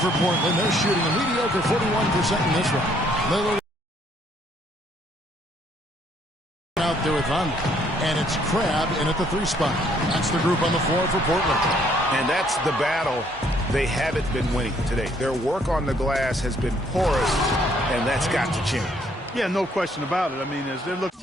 And for Portland, they're shooting a mediocre 41% in this one. Lillard out there with Van, and it's Crabbe in at the 3 spot. That's the group on the floor for Portland. And that's the battle they haven't been winning today. Their work on the glass has been porous, and that's got to change. Yeah, no question about it. I mean, as they're looking.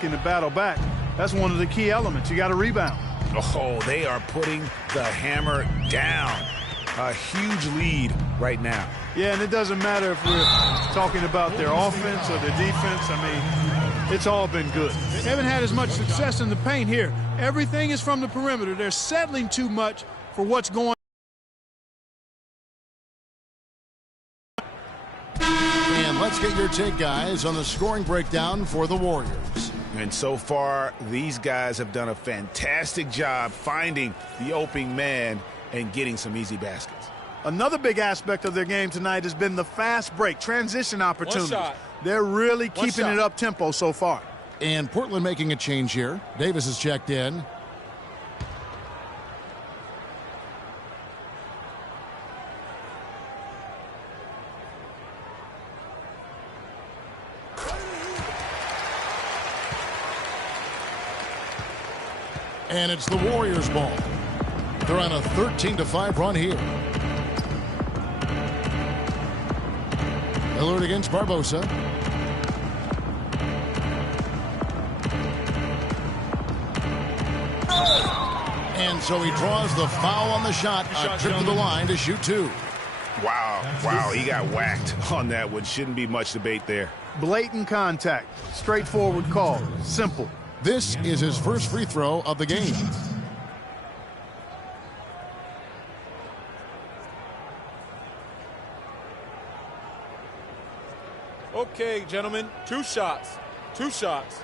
In the battle back, that's one of the key elements. You got to rebound. Oh, they are putting the hammer down. A huge lead right now. Yeah, and it doesn't matter if we're talking about their offense or their defense. I mean, it's all been good. They haven't had as much success in the paint here. Everything is from the perimeter. They're settling too much for what's going on. And let's get your take, guys, on the scoring breakdown for the Warriors. And so far, these guys have done a fantastic job finding the opening man and getting some easy baskets. Another big aspect of their game tonight has been the fast break, transition opportunities. They're really keeping it up tempo so far. And Portland making a change here. Davis has checked in. And it's the Warriors' ball. They're on a 13-5 run here. Lillard against Barbosa. And so he draws the foul on the shot. A trip to the line to shoot 2. Wow, he got whacked on that one. Shouldn't be much debate there. Blatant contact. Straightforward call. Simple. This is his first free throw of the game. Okay, gentlemen, 2 shots. 2 shots.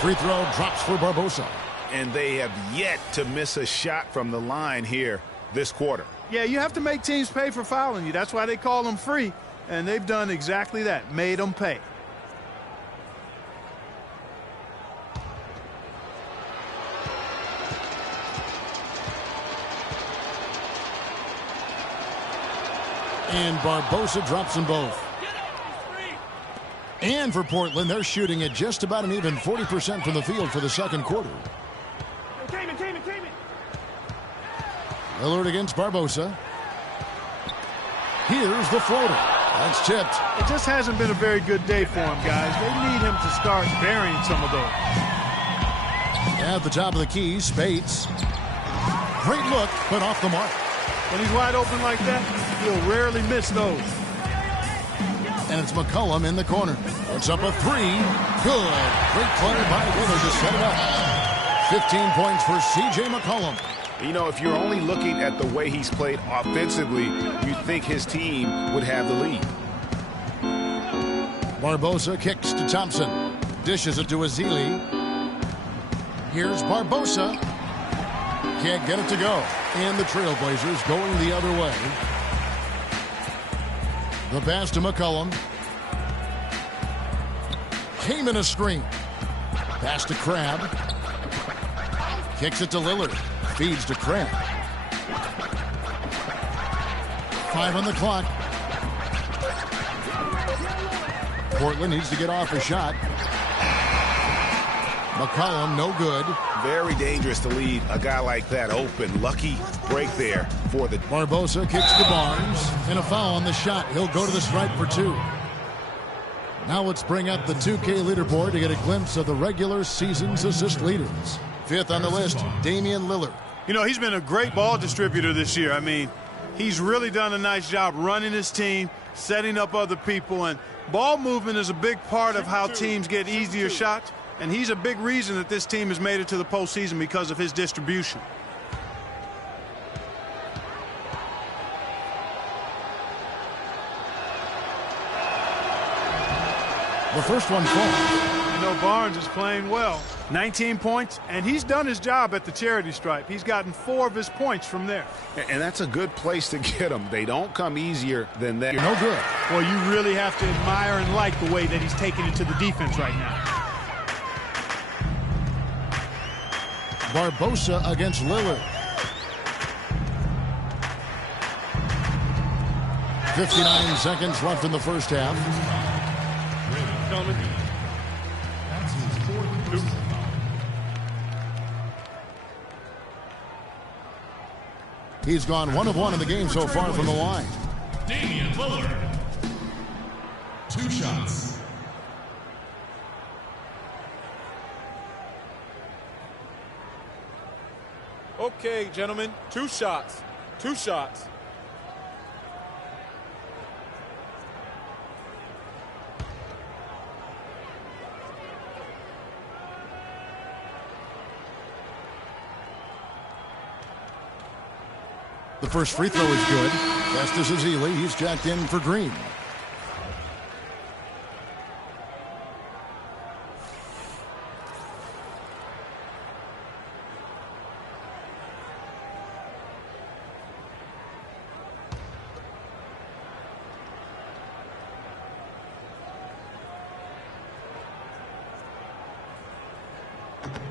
Free throw drops for Barbosa. And they have yet to miss a shot from the line here this quarter. Yeah, you have to make teams pay for fouling you. That's why they call them free. And they've done exactly that, made them pay. And Barbosa drops them both. And for Portland, they're shooting at just about an even 40% from the field for the second quarter. Lillard against Barbosa. Here's the floater. That's tipped. It just hasn't been a very good day for him, guys. They need him to start burying some of those. At the top of the key, Spates. Great look, but off the mark. When he's wide open like that, he'll rarely miss those. And it's McCollum in the corner. It's up a 3. Good. Great play by Lillard to set it up. 15 points for C.J. McCollum. You know, if you're only looking at the way he's played offensively, you think his team would have the lead. Barbosa kicks to Thompson. Dishes it to Ezeli. Here's Barbosa. Can't get it to go. And the Trailblazers going the other way. The pass to McCollum. Came in a screen. Pass to Crabbe. Kicks it to Lillard. Feeds to Crabbe. 5 on the clock. Portland needs to get off a shot. McCollum, no good. Very dangerous to leave a guy like that open. Lucky break there for the... Barbosa kicks to Barnes. And a foul on the shot. He'll go to the stripe for 2. Now let's bring up the 2K leaderboard to get a glimpse of the regular season's assist leaders. 5th on the list, Damian Lillard. You know, he's been a great ball distributor this year. I mean, he's really done a nice job running his team, setting up other people, and ball movement is a big part of how teams get easier shots, and he's a big reason that this team has made it to the postseason because of his distribution. The first one falls. You know, Barnes is playing well. 19 points, and he's done his job at the charity stripe. He's gotten 4 of his points from there. And that's a good place to get them. They don't come easier than that. You're no good. Well, you really have to admire and like the way that he's taking it to the defense right now. Barbosa against Lillard. 59 seconds left in the first half. He's gone 1 of 1 in the game so far from the line. Damian Lillard. 2 shots. Okay, gentlemen, 2 shots. 2 shots. The first free throw is good. Festus Ezeli, he's jacked in for Green.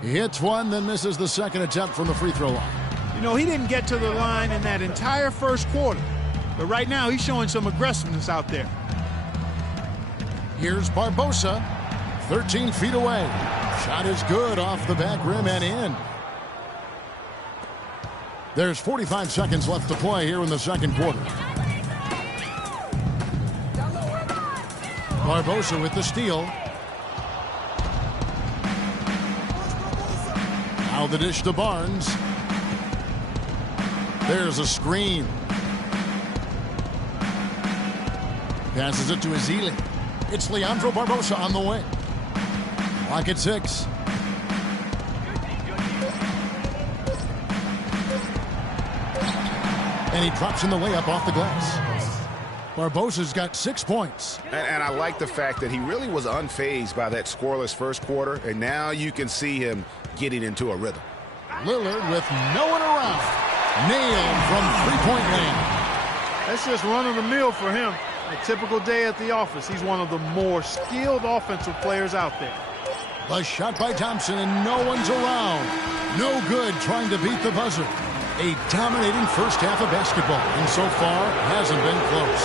He hits one, then misses the second attempt from the free throw line. You know, he didn't get to the line in that entire first quarter. But right now, he's showing some aggressiveness out there. Here's Barbosa, 13 feet away. Shot is good off the back rim and in. There's 45 seconds left to play here in the second quarter. Barbosa with the steal. Now the dish to Barnes. There's a screen. Passes it to Ezeli. It's Leandro Barbosa on the wing. Clock at 6. And he drops in the layup off the glass. Barbosa's got 6 points. And I like the fact that he really was unfazed by that scoreless first quarter, and now you can see him getting into a rhythm. Lillard with no one around. Nailed from three-point land. That's just run-of-the-mill for him. A typical day at the office. He's one of the more skilled offensive players out there. The shot by Thompson, and no one's around. No good trying to beat the buzzer. A dominating first half of basketball, and so far hasn't been close.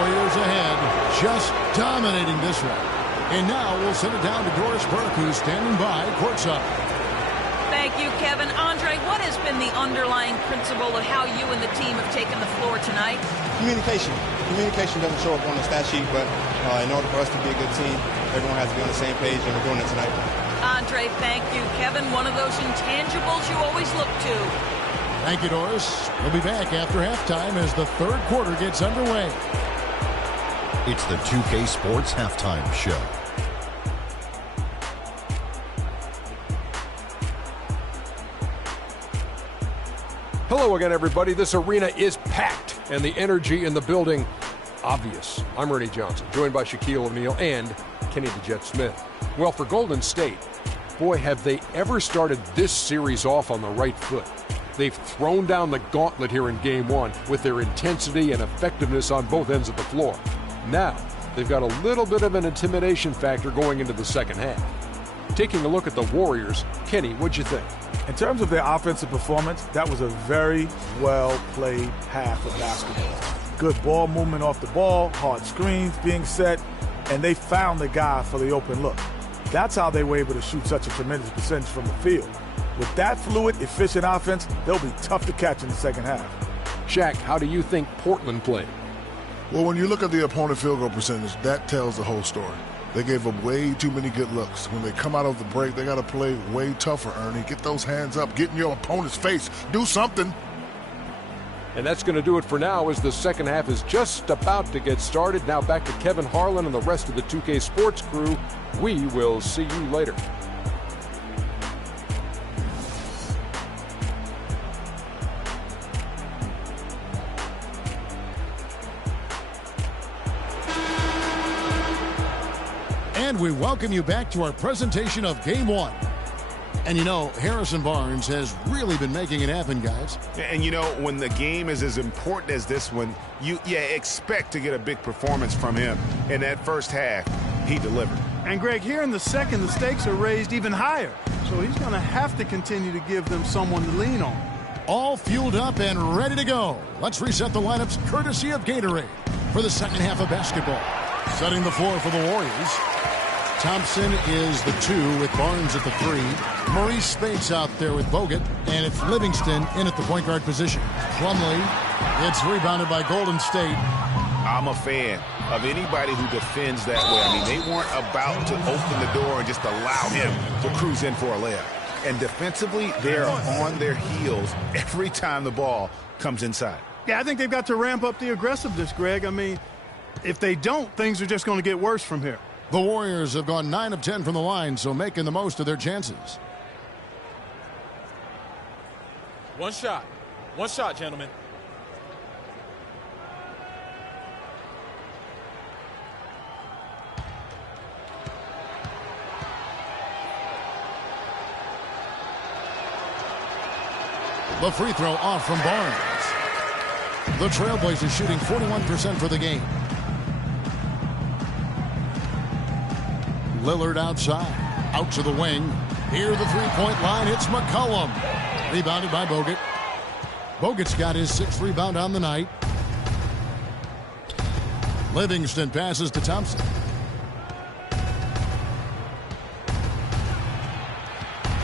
Warriors ahead, just dominating this one. And now we'll send it down to Doris Burke, who's standing by courtside. Thank you, Kevin. Andre, what has been the underlying principle of how you and the team have taken the floor tonight? Communication. Communication doesn't show up on the stat sheet, but in order for us to be a good team, everyone has to be on the same page, and we're doing it tonight. Andre, thank you. Kevin, one of those intangibles you always look to. Thank you, Doris. We'll be back after halftime as the third quarter gets underway. It's the 2K Sports Halftime Show. Hello again, everybody. This arena is packed, and the energy in the building obvious. I'm Ernie Johnson, joined by Shaquille O'Neal and Kenny the Jet Smith. Well, for Golden State, boy, have they ever started this series off on the right foot. They've thrown down the gauntlet here in Game 1 with their intensity and effectiveness on both ends of the floor. Now, they've got a little bit of an intimidation factor going into the second half. Taking a look at the Warriors, Kenny, what'd you think? In terms of their offensive performance, that was a very well-played half of basketball. Good ball movement off the ball, hard screens being set, and they found the guy for the open look. That's how they were able to shoot such a tremendous percentage from the field. With that fluid, efficient offense, they'll be tough to catch in the second half. Shaq, how do you think Portland played? Well, when you look at the opponent field goal percentage, that tells the whole story. They gave up way too many good looks. When they come out of the break, they got to play way tougher, Ernie. Get those hands up. Get in your opponent's face. Do something. And that's going to do it for now as the second half is just about to get started. Now back to Kevin Harlan and the rest of the 2K Sports crew. We will see you later. And we welcome you back to our presentation of Game 1. And you know, Harrison Barnes has really been making it happen, guys. And you know, when the game is as important as this one, you expect to get a big performance from him. In that first half, he delivered. And Greg, here in the second, the stakes are raised even higher. So he's going to have to continue to give them someone to lean on. All fueled up and ready to go. Let's reset the lineups courtesy of Gatorade for the second half of basketball. Setting the floor for the Warriors. Thompson is the 2 with Barnes at the 3. Maurice Speights out there with Bogut. And it's Livingston in at the point guard position. Plumlee, it's rebounded by Golden State. I'm a fan of anybody who defends that way. I mean, they weren't about to open the door and just allow him to cruise in for a layup. And defensively, they're on their heels every time the ball comes inside. Yeah, I think they've got to ramp up the aggressiveness, Greg. I mean, if they don't, things are just going to get worse from here. The Warriors have gone 9 of 10 from the line, so making the most of their chances. One shot. One shot, gentlemen. The free throw off from Barnes. The Trailblazers shooting 41% for the game. Lillard outside. Out to the wing. Near the three-point line, it's McCollum. Rebounded by Bogut. Bogut's got his 6th rebound on the night. Livingston passes to Thompson.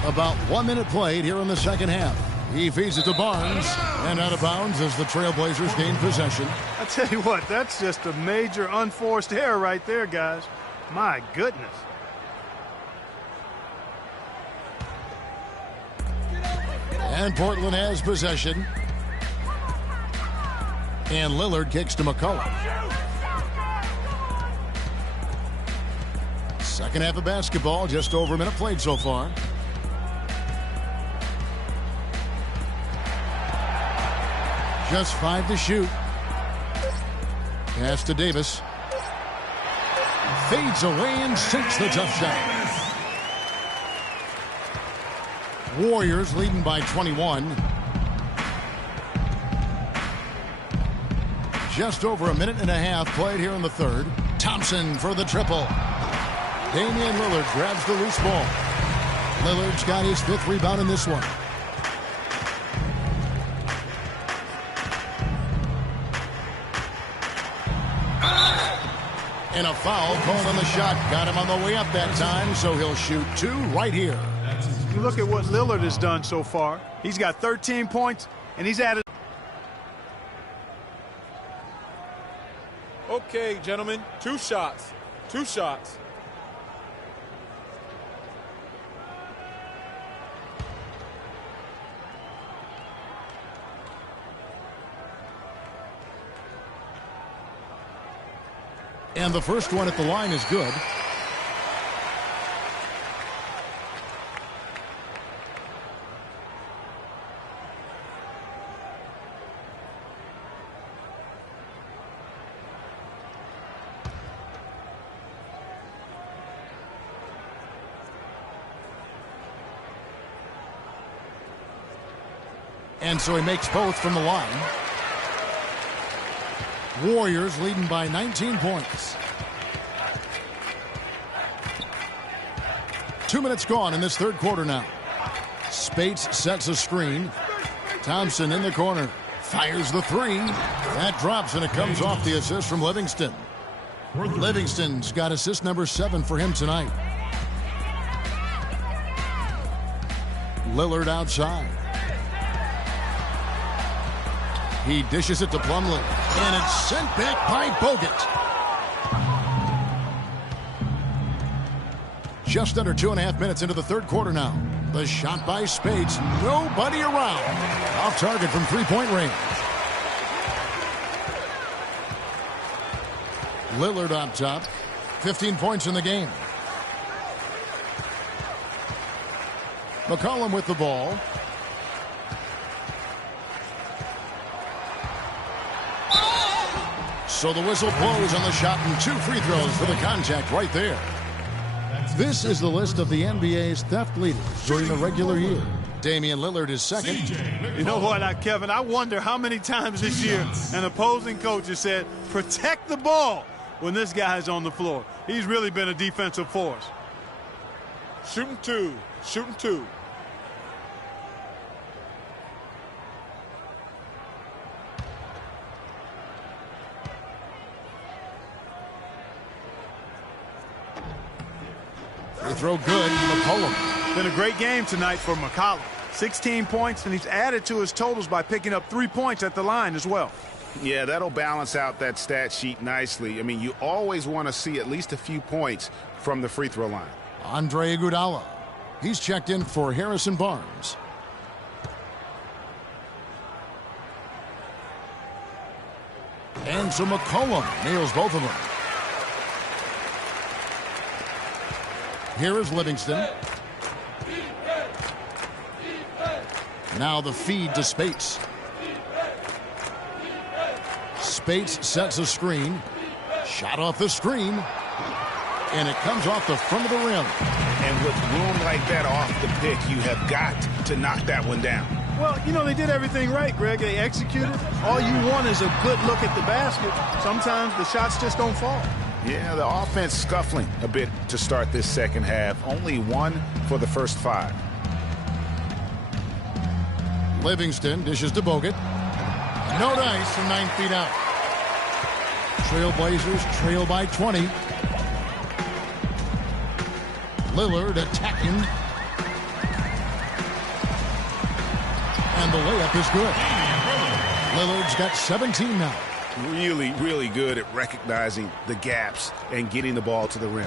About 1 minute played here in the second half. He feeds it to Barnes, and out of bounds as the Trailblazers gain possession. I tell you what, that's just a major unforced error right there, guys. My goodness. And Portland has possession. And Lillard kicks to McCollum. Second half of basketball, just over a minute played so far. Just 5 to shoot. Pass to Davis. Fades away and sinks the tough shot. Warriors leading by 21. Just over a minute and a half played here in the third. Thompson for the triple. Damian Lillard grabs the loose ball. Lillard's got his 5th rebound in this one. And a foul called on the shot. Got him on the way up that time, so he'll shoot 2 right here. You look at what Lillard has done so far. He's got 13 points, and he's added. Okay, gentlemen, 2 shots. 2 shots. And the first one at the line is good. And so he makes both from the line. Warriors leading by 19 points. 2 minutes gone in this third quarter now. Speights sets a screen. Thompson in the corner. Fires the 3. That drops and it comes off the assist from Livingston. Livingston's got assist number 7 for him tonight. Lillard outside. He dishes it to Plumlee. And it's sent back by Bogut. Just under 2.5 minutes into the third quarter now. The shot by Speights. Nobody around. Off target from three-point range. Lillard on top. 15 points in the game. McCollum with the ball. So the whistle blows on the shot and 2 free throws for the contact right there. This is the list of the NBA's theft leaders during the regular year. Damian Lillard is second. You know what, Kevin, I wonder how many times this year an opposing coach has said, protect the ball when this guy is on the floor. He's really been a defensive force. Shooting two. Shooting two. Free throw good. McCollum. Been a great game tonight for McCollum. 16 points, and he's added to his totals by picking up 3 points at the line as well. Yeah, that'll balance out that stat sheet nicely. I mean, you always want to see at least a few points from the free throw line. Andre Iguodala. He's checked in for Harrison Barnes. And so McCollum nails both of them. Here is Livingston. Now the feed to Spates. Spates sets a screen. Shot off the screen. And it comes off the front of the rim. And with room like that off the pick, you have got to knock that one down. Well, you know, they did everything right, Greg. They executed. All you want is a good look at the basket. Sometimes the shots just don't fall. Yeah, the offense scuffling a bit to start this second half. Only 1 for the first 5. Livingston dishes to Bogut. No dice from 9 feet out. Trailblazers trail by 20. Lillard attacking. And the layup is good. Lillard's got 17 now. Really, really good at recognizing the gaps and getting the ball to the rim.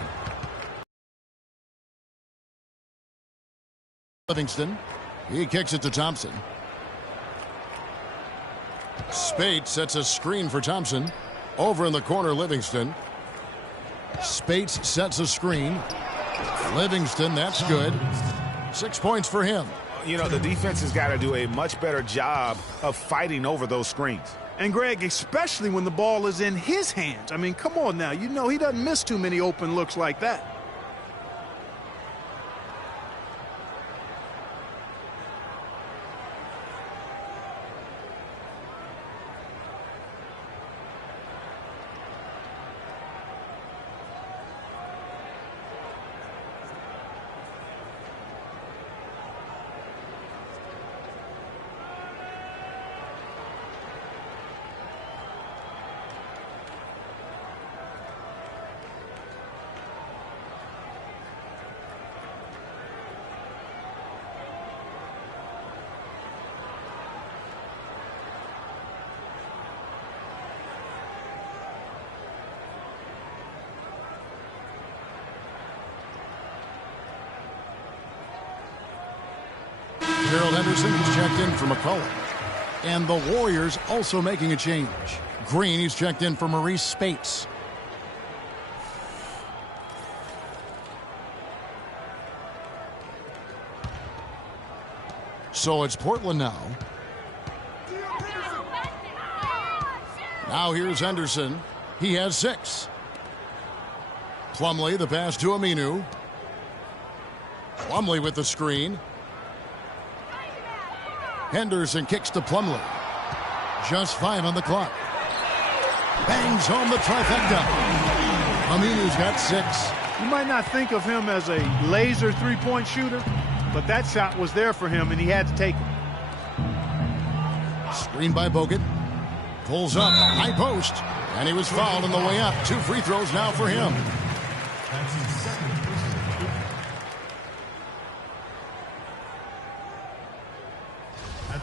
Livingston. He kicks it to Thompson. Spates sets a screen for Thompson. Over in the corner, Livingston. Spates sets a screen. Livingston, that's good. 6 points for him. You know, the defense has got to do a much better job of fighting over those screens. And, Greg, especially when the ball is in his hands. I mean, come on now. You know he doesn't miss too many open looks like that. Gerald Henderson is checked in for McCollum. And the Warriors also making a change. Green, he's checked in for Maurice Spates. So it's Portland now. Now here's Henderson. He has 6. Plumlee, the pass to Aminu. Plumlee with the screen. Henderson kicks to Plumlee. Just 5 on the clock. Bangs home the trifecta. Aminu's got 6. You might not think of him as a laser three-point shooter, but that shot was there for him, and he had to take it. Screen by Bogut. Pulls up, high post, and he was fouled on the way up. 2 free throws now for him.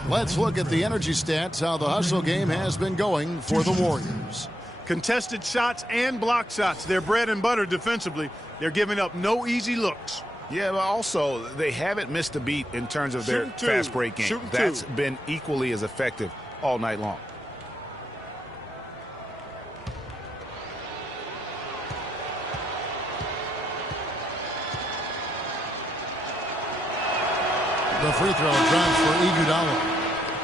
Let's look at the energy stats, how the hustle game has been going for the Warriors. Contested shots and block shots. They're bread and butter defensively. They're giving up no easy looks. Yeah, but also they haven't missed a beat in terms of their fast break game. That's been equally as effective all night long. The free throw drops for Iguodala.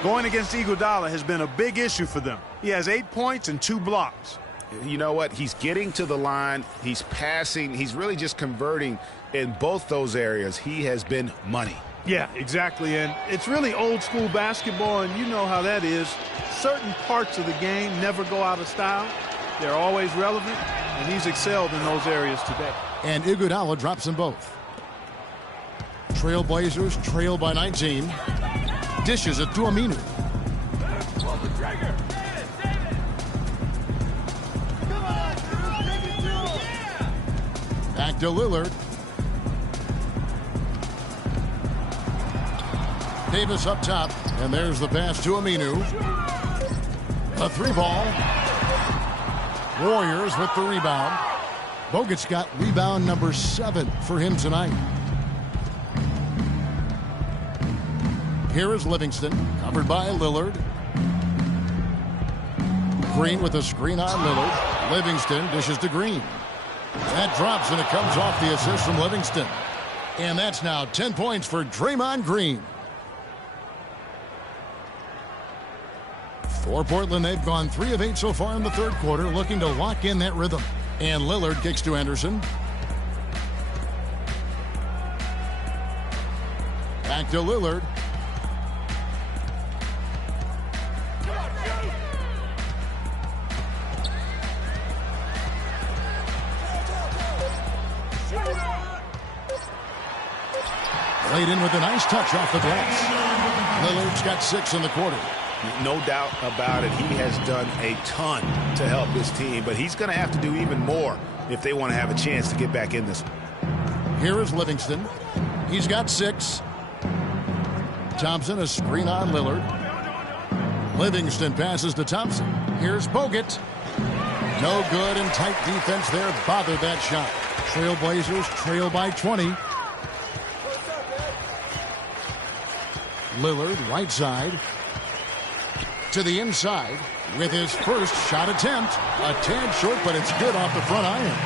Going against Iguodala has been a big issue for them. He has 8 points and 2 blocks. you know what? He's getting to the line. He's passing. He's really just converting in both those areas. He has been money. Yeah, exactly. And it's really old school basketball, and you know how that is. Certain parts of the game never go out of style. They're always relevant, and he's excelled in those areas today. And Iguodala drops them both. Trailblazers trail by 19. Dishes it to Aminu. Back to Lillard. Davis up top, and there's the pass to Aminu. A 3-ball. Warriors with the rebound. Bogut's got rebound number 7 for him tonight. Here is Livingston, covered by Lillard. Green with a screen on Lillard. Livingston dishes to Green. That drops, and it comes off the assist from Livingston. And that's now 10 points for Draymond Green. For Portland, they've gone 3 of 8 so far in the third quarter, looking to lock in that rhythm. And Lillard kicks to Anderson. Back to Lillard. Laid in with a nice touch off the glass. Lillard's got 6 in the quarter. No doubt about it. He has done a ton to help his team, but he's going to have to do even more if they want to have a chance to get back in this. Here is Livingston. He's got 6. Thompson, a screen on Lillard. Livingston passes to Thompson. Here's Bogut. No good, and tight defense there bothered that shot. Trailblazers trail by 20. Lillard, right side. To the inside with his first shot attempt. A tad short, but it's good off the front iron.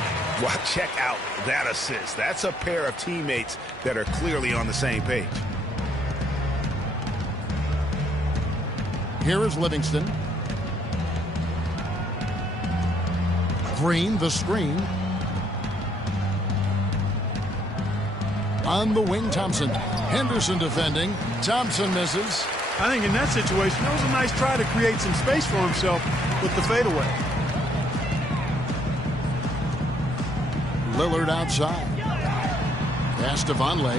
Well, check out that assist. That's a pair of teammates that are clearly on the same page. Here is Livingston. Green, the screen. On the wing, Thompson. Henderson defending. Thompson misses. I think in that situation, that was a nice try to create some space for himself with the fadeaway. Lillard outside. Pass to Vonleh.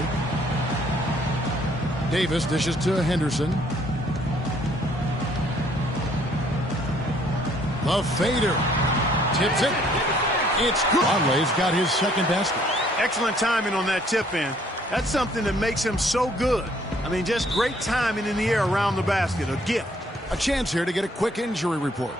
Davis dishes to Henderson. The fader. Tips it. It's good. Vonleh's got his second basket. Excellent timing on that tip in. That's something that makes him so good. I mean, just great timing in the air around the basket. A gift. A chance here to get a quick injury report.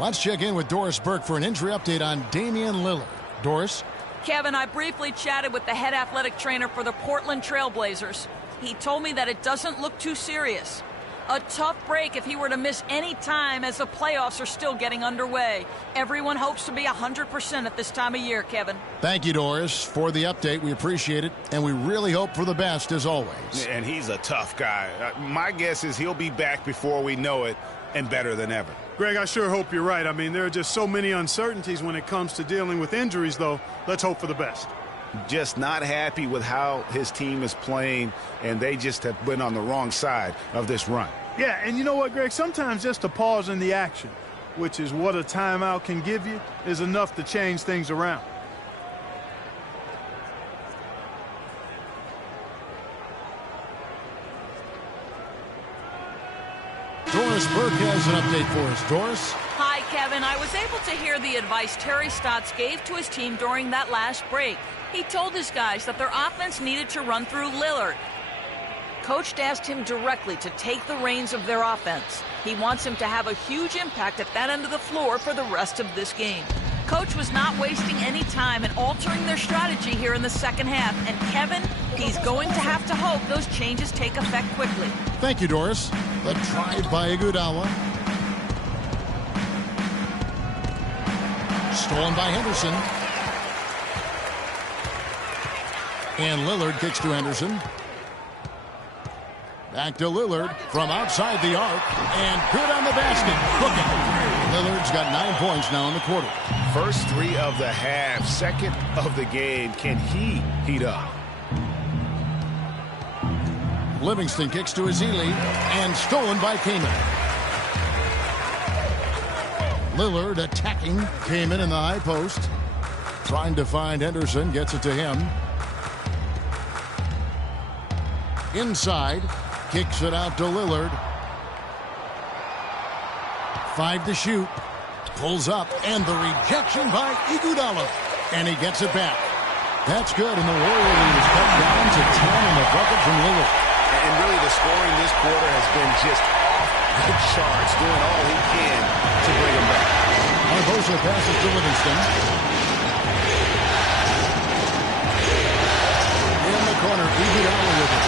Let's check in with Doris Burke for an injury update on Damian Lillard. Doris? Kevin, I briefly chatted with the head athletic trainer for the Portland Trailblazers. He told me that it doesn't look too serious. A tough break if he were to miss any time as the playoffs are still getting underway. Everyone hopes to be 100% at this time of year, Kevin. Thank you, Doris, for the update. We appreciate it, and we really hope for the best as always. And he's a tough guy. My guess is he'll be back before we know it and better than ever. Greg, I sure hope you're right. I mean, there are just so many uncertainties when it comes to dealing with injuries, though. Let's hope for the best. Just not happy with how his team is playing, and they just have been on the wrong side of this run. Yeah, and you know what, Greg? Sometimes just a pause in the action, which is what a timeout can give you, is enough to change things around. Doris Burke has an update for us. Doris? Hi, Kevin. I was able to hear the advice Terry Stotts gave to his team during that last break. He told his guys that their offense needed to run through Lillard. Coach asked him directly to take the reins of their offense. He wants him to have a huge impact at that end of the floor for the rest of this game. Coach was not wasting any time in altering their strategy here in the second half. And Kevin, he's going to have to hope those changes take effect quickly. Thank you, Doris. The drive by Iguodala. Stolen by Henderson. And Lillard kicks to Henderson. Back to Lillard from outside the arc. And good on the basket. Booking. Lillard's got 9 points now in the quarter. First 3 of the half, second of the game. Can he heat up? Livingston kicks to Ezeli and stolen by Kaman. Lillard attacking Kaman in the high post. Trying to find Henderson, gets it to him. Inside, kicks it out to Lillard. 5 to shoot. Pulls up, and the rejection by Iguodala. And he gets it back. That's good, and the Warrior lead is cut down to 10 in the bucket from Lillard. And really, the scoring this quarter has been just off the charts, doing all he can to bring him back. Barbosa passes to Livingston. In the corner, Iguodala with it.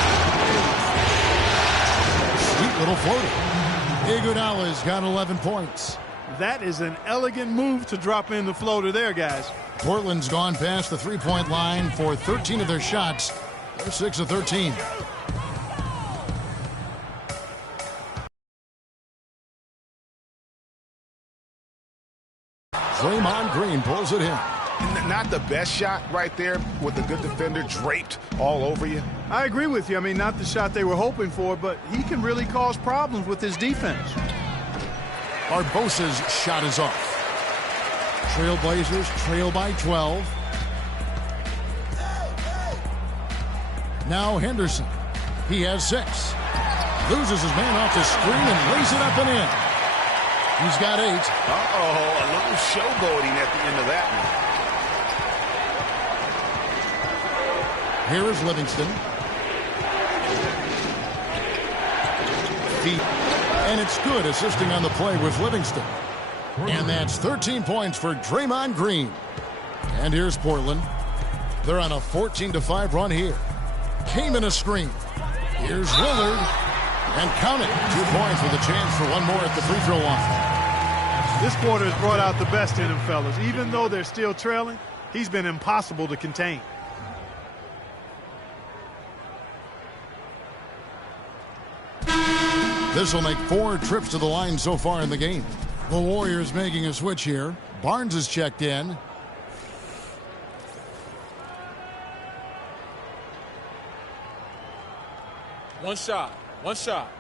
Sweet little floater. Iguodala's got 11 points. That is an elegant move to drop in the floater there, guys. Portland's gone past the three-point line for 13 of their shots. They're 6 of 13. Draymond Green pulls it in. Not the best shot right there with a good defender draped all over you. I agree with you. I mean, not the shot they were hoping for, but he can really cause problems with his defense. Barbosa's shot is off. Trailblazers trail by 12. Now Henderson. He has 6. Loses his man off the screen and lays it up and in. He's got 8. Uh-oh, a little showboating at the end of that one. Here is Livingston. And it's good assisting on the play with Livingston. And that's 13 points for Draymond Green. And here's Portland. They're on a 14-5 run here. Kaman a screen. Here's Lillard. And count it. 2 points with a chance for one more at the free throw line. This quarter has brought out the best in him, fellas. Even though they're still trailing, he's been impossible to contain. This will make 4 trips to the line so far in the game. The Warriors making a switch here. Barnes is checked in. One shot. One shot.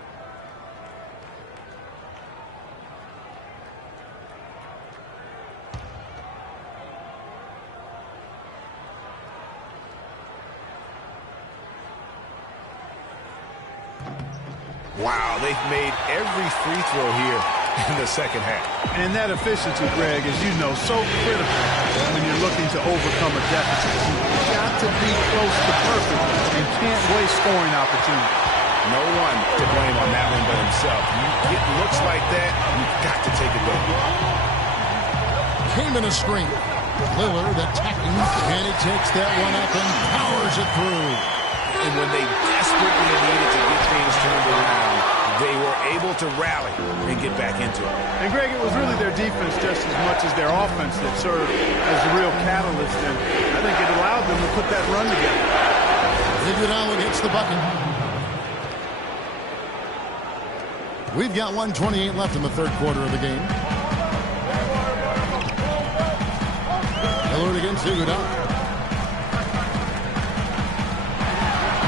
Wow, they've made every free throw here in the second half. And that efficiency, Greg, as you know, so critical when you're looking to overcome a deficit. You've got to be close to perfect and can't waste scoring opportunities. No one to blame on that one but himself. You get looks like that, you've got to take it back. Came in a screen. Lillard attacking, and he takes that one up and powers it through. And when they desperately needed to get things turned around, they were able to rally and get back into it. And, Greg, it was really their defense just as much as their offense that served as the real catalyst, and I think it allowed them to put that run together. Iguodala gets the bucket. We've got 1:28 left in the third quarter of the game. Lillard against Iguodala.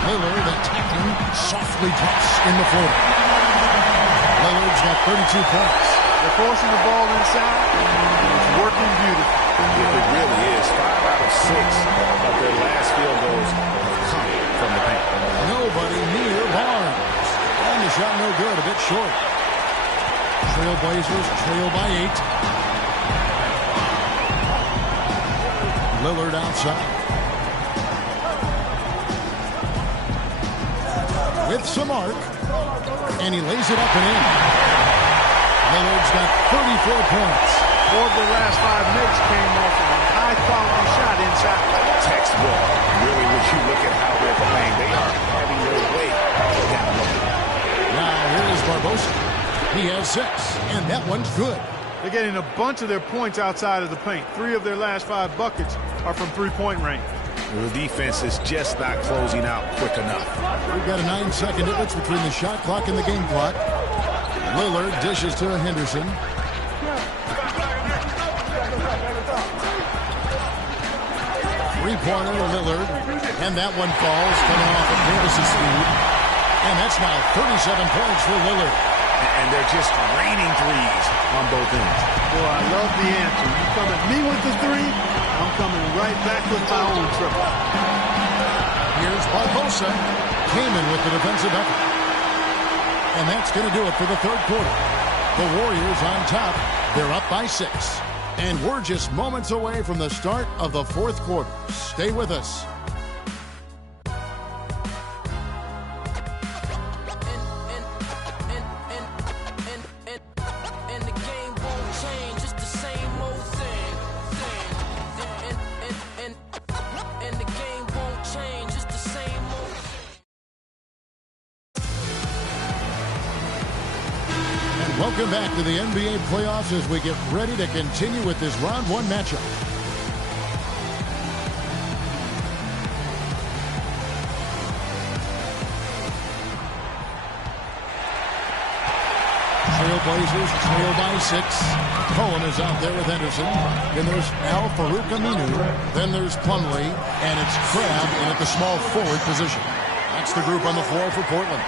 Lillard attacking, softly drops in the floor. Lillard's got 32 points. They're forcing the ball inside. It's working beautifully. It really is. 5 out of 6 of their last field goals have come from the paint. Nobody near Barnes. And the shot no good, a bit short. Trailblazers trail by 8. Lillard outside. With some arc, and he lays it up and in. Lillard's got 34 points. 4 of the last 5 makes came off of a high-quality shot inside. Textbook. Really, when you look at how they're playing, they are having their way down low. Now, here is Barbosa. He has 6, and that one's good. They're getting a bunch of their points outside of the paint. 3 of their last 5 buckets are from three-point range. The defense is just not closing out quick enough. We've got a 9-second difference between the shot clock and the game clock. Lillard dishes to Henderson. Three-pointer, Lillard. And that one falls, coming off of Davis's speed. And that's now 37 points for Lillard. And they're just raining threes on both ends. Boy, I love the answer. You come at me with the three, I'm coming right back with my own triple. Here's Barbosa. Kaman with the defensive effort. And that's going to do it for the third quarter. The Warriors on top. They're up by 6. And we're just moments away from the start of the fourth quarter. Stay with us. Welcome back to the NBA playoffs as we get ready to continue with this round one matchup. Trailblazers trail by 6. Cohen is out there with Henderson. Then there's Al-Farouq Aminu. Then there's Plumlee. And it's Crabbe in at the small forward position. That's the group on the floor for Portland.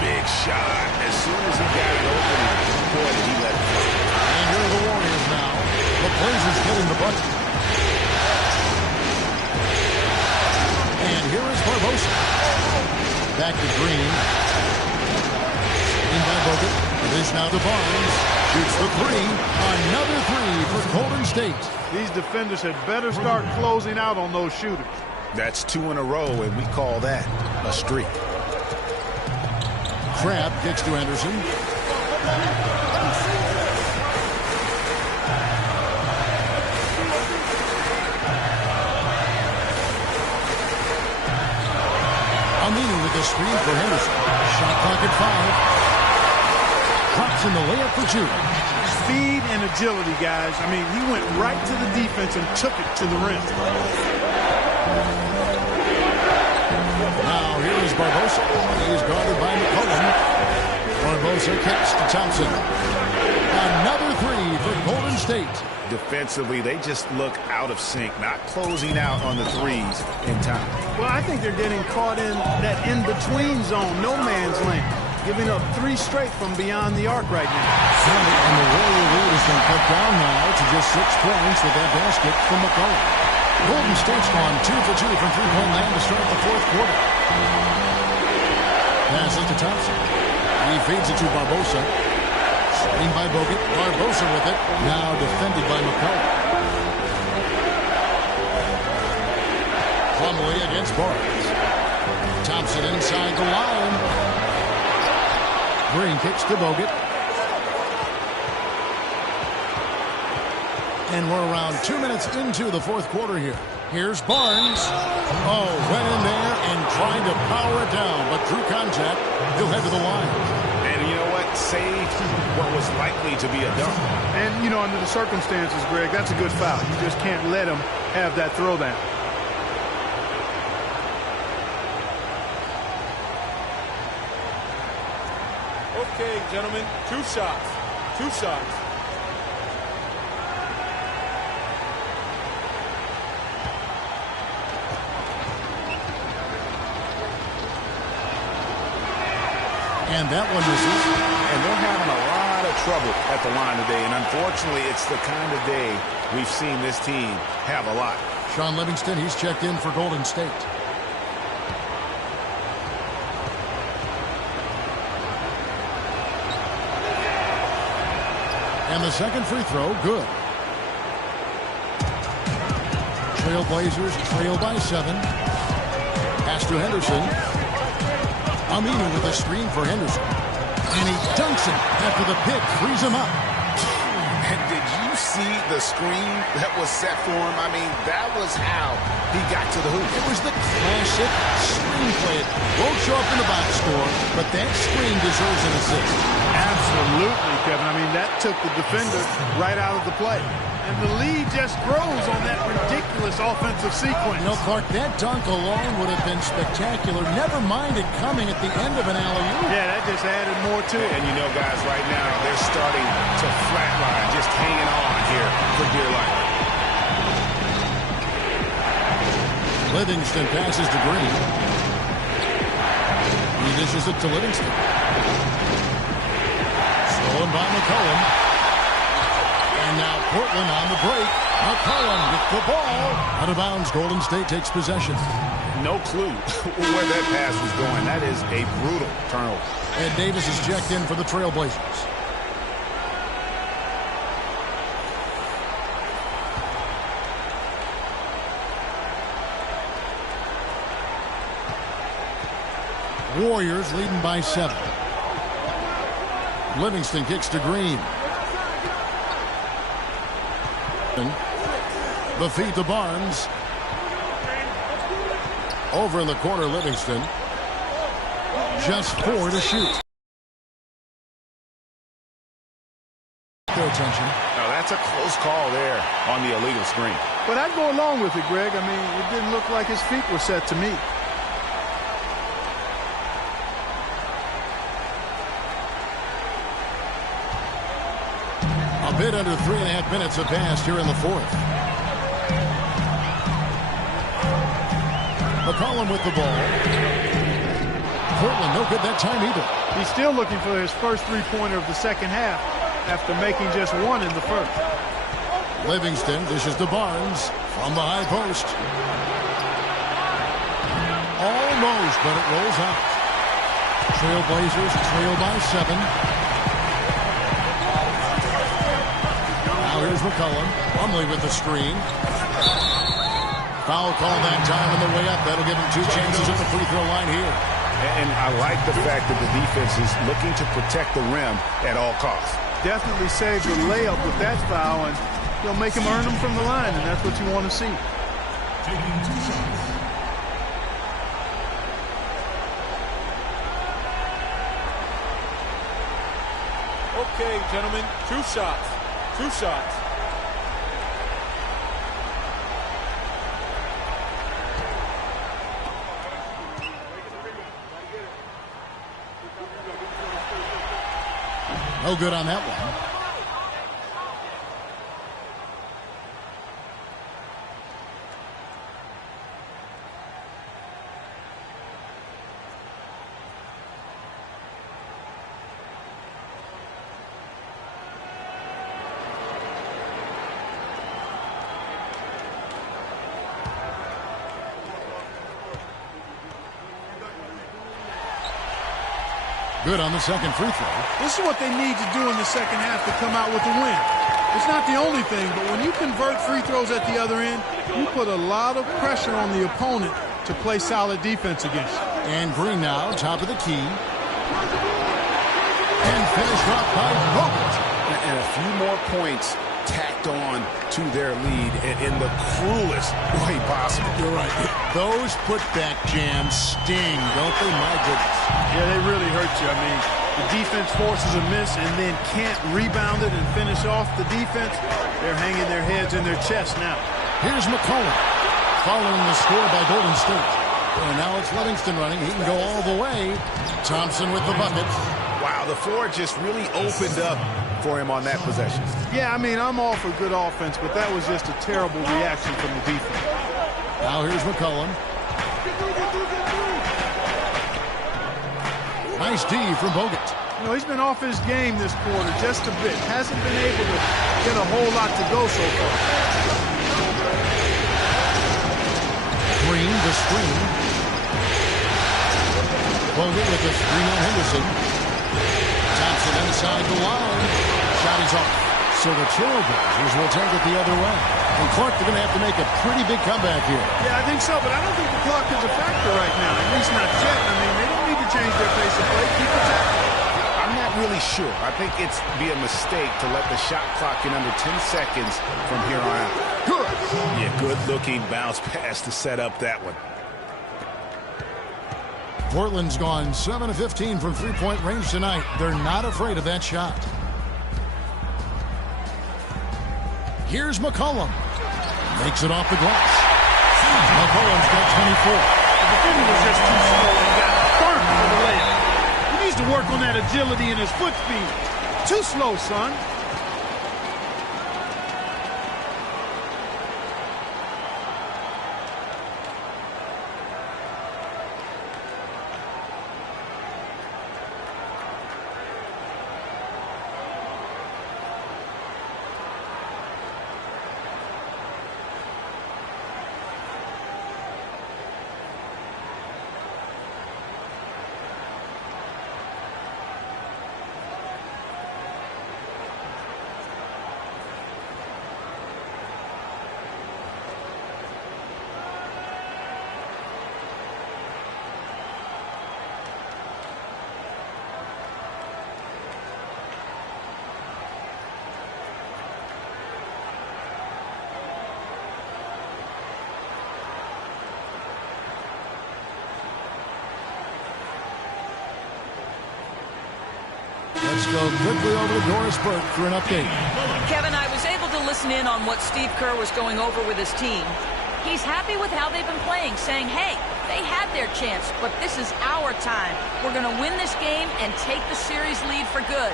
Big shot. As soon as he got it open, boy, did he let it go. And here are the Warriors now. The Blazers getting the bucket. And here is Barbosa. Back to Green. In by Bogut. It is now to Barnes. Shoots the three. Another three for Golden State. These defenders had better start closing out on those shooters. That's 2 in a row, and we call that a streak. Crabbe kicks to Anderson. Aminu with the screen for Henderson. Shot clock at 5. Drops in the layup for 2. Speed and agility, guys. I mean, he went right to the defense and took it to the rim. Now here is Barbosa. He's guarded by McCollum. Barbosa kicks to Thompson. Another three for Golden State. Defensively, they just look out of sync, not closing out on the threes in time. Well, I think they're getting caught in that in-between zone, no man's land, giving up 3 straight from beyond the arc right now. And the Warrior lead has been cut down now to just 6 points with that basket from McCollum. Golden State's gone 2 for 2 from three-point land to start the fourth quarter. Passes to Thompson. He feeds it to Barbosa. Screen by Bogut. Barbosa with it. Now defended by McCollum. Plumlee against Barnes. Thompson inside the line. Green kicks to Bogut. And we're around 2 minutes into the fourth quarter here. Here's Barnes. Oh, went in there and tried to power it down, but through contact, he'll head to the line. And you know what? Saved what was likely to be a dunk. And, you know, under the circumstances, Greg, that's a good foul. You just can't let him have that throwdown. Okay, gentlemen, 2 shots. 2 shots. And that one misses. And they're having a lot of trouble at the line today. And unfortunately, it's the kind of day we've seen this team have a lot. Sean Livingston, he's checked in for Golden State. And the second free throw, good. Trailblazers trail by 7. Pass to Henderson. Aminu with a screen for Henderson. And he dunks it after the pick frees him up. And did you see the screen that was set for him? I mean, that was how he got to the hoop. It was the classic screen play. It won't show up in the box score, but that screen deserves an assist. Absolutely, Kevin. I mean, that took the defender right out of the play. And the lead just grows on that ridiculous offensive sequence. You know, Clark, that dunk alone would have been spectacular. Never mind it coming at the end of an alley-oop. Yeah, that just added more to it. And you know, guys, right now, they're starting to flatline, just hanging on here for dear life. Livingston passes to Green. He dishes it to Livingston. Stolen by McCollum. And now Portland on the break. McCollum with the ball. Out of bounds. Golden State takes possession. No clue where that pass was going. That is a brutal turnover. And Davis is checked in for the Trailblazers. Warriors leading by 7. Livingston kicks to Green. The feed to Barnes. Over in the corner, Livingston. Just 4 to shoot. Pay attention. Now that's a close call there on the illegal screen. But I'd go along with it, Greg. I mean, it didn't look like his feet were set to me. A bit under 3.5 minutes have passed here in the 4th. McCollum with the ball. Portland no good that time either. He's still looking for his first three-pointer of the second half after making just one in the first. Livingston dishes to Barnes from the high post. Almost, but it rolls out. Trailblazers trail by 7. Now here's McCollum. Plumlee with the screen. Foul call that time on the way up. That'll give him 2 chances at the free throw line here. And I like the fact that the defense is looking to protect the rim at all costs. Definitely saves the layup with that foul, and he'll make him earn them from the line, and that's what you want to see. Taking 2 shots. Okay, gentlemen, 2 shots. 2 shots. No good on that one. Good on the second free throw. This is what they need to do in the second half to come out with the win. It's not the only thing, but when you convert free throws at the other end, you put a lot of pressure on the opponent to play solid defense against. And Green now, top of the key. And finished off by Bogut. And a few more points tacked on to their lead and in the cruelest way possible. You're right. Those putback jams sting, don't they? My goodness. Yeah, they really hurt you. I mean, the defense forces a miss and then can't rebound it and finish off the defense. They're hanging their heads in their chest now. Here's McCollum following the score by Golden State. And now it's Livingston running. He can go all the way. Thompson with the bucket. Wow, the floor just really opened up for him on that possession. Yeah, I mean, I'm all for good offense, but that was just a terrible reaction from the defense. Now here's McCollum. Nice D from Bogut. You know, he's been off his game this quarter just a bit. Hasn't been able to get a whole lot to go so far. Green, the screen. Bogut with the screen on Henderson. Thompson inside the line. Shot is off. So the Trailblazers will take it the other way. And Clark, they're going to have to make a pretty big comeback here. Yeah, I think so, but I don't think the clock is a factor right now. At least not yet. I mean, they don't need to change their pace of play. Keep attacking. I'm not really sure. I think it's be a mistake to let the shot clock in under 10 seconds from here on out. Good. Yeah, good-looking bounce pass to set up that one. Portland's gone 7 of 15 from three-point range tonight. They're not afraid of that shot. Here's McCollum. Makes it off the glass. McCollum's got 24. The defender was just too slow and got burnt for the layup. He needs to work on that agility and his foot speed. Too slow, son. Let's go quickly over to Doris Burke for an update. Kevin, I was able to listen in on what Steve Kerr was going over with his team. He's happy with how they've been playing, saying, hey, they had their chance, but this is our time. We're going to win this game and take the series lead for good.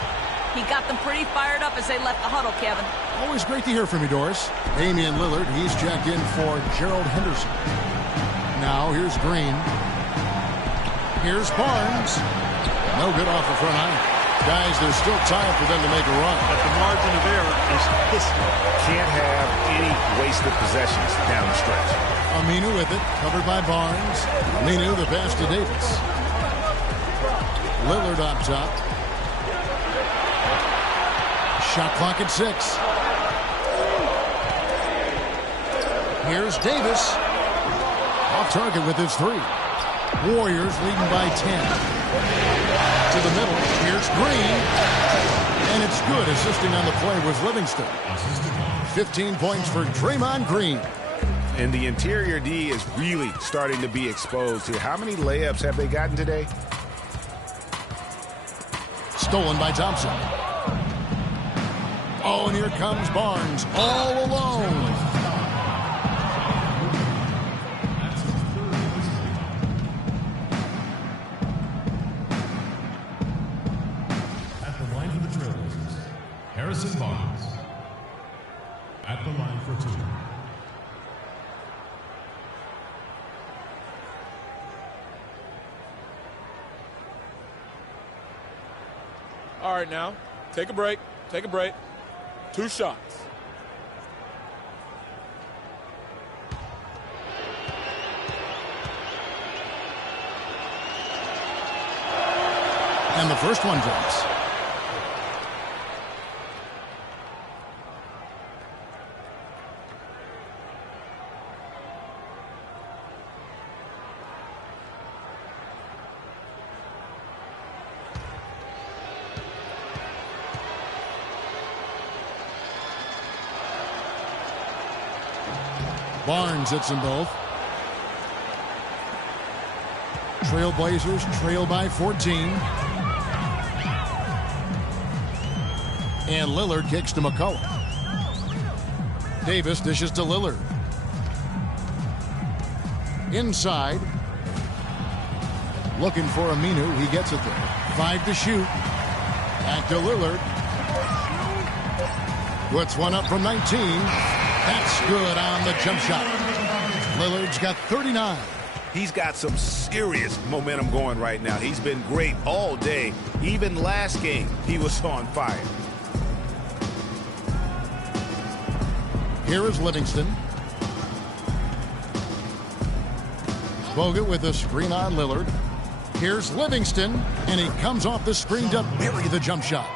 He got them pretty fired up as they left the huddle, Kevin. Always great to hear from you, Doris. Damian Lillard, he's checked in for Gerald Henderson. Now here's Green. Here's Barnes. No good off the front iron. Guys, there's still time for them to make a run. But the margin of error is history. Can't have any wasted possessions down the stretch. Aminu with it, covered by Barnes. Aminu, the pass to Davis. Lillard on top. Shot clock at 6. Here's Davis. Off target with his 3. Warriors leading by 10. To the middle. Here's Green. And it's good. Assisting on the play was Livingston. 15 points for Draymond Green. And the interior D is really starting to be exposed here. How many layups have they gotten today? Stolen by Thompson. Oh, and here comes Barnes all alone. At the line for the Trailblazers, Harrison Barnes. At the line for 2. All right, now, take a break. Take a break. 2 shots. And the first one drops. Barnes hits them both. Trailblazers trail by 14. And Lillard kicks to McCullough. Davis dishes to Lillard. Inside. Looking for Aminu. He gets it there. 5 to shoot. Back to Lillard. Puts one up from 19. That's good on the jump shot. Lillard's got 39. He's got some serious momentum going right now. He's been great all day. Even last game, he was on fire. Here is Livingston. Bogut with a screen on Lillard. Here's Livingston, and he comes off the screen to bury the jump shot.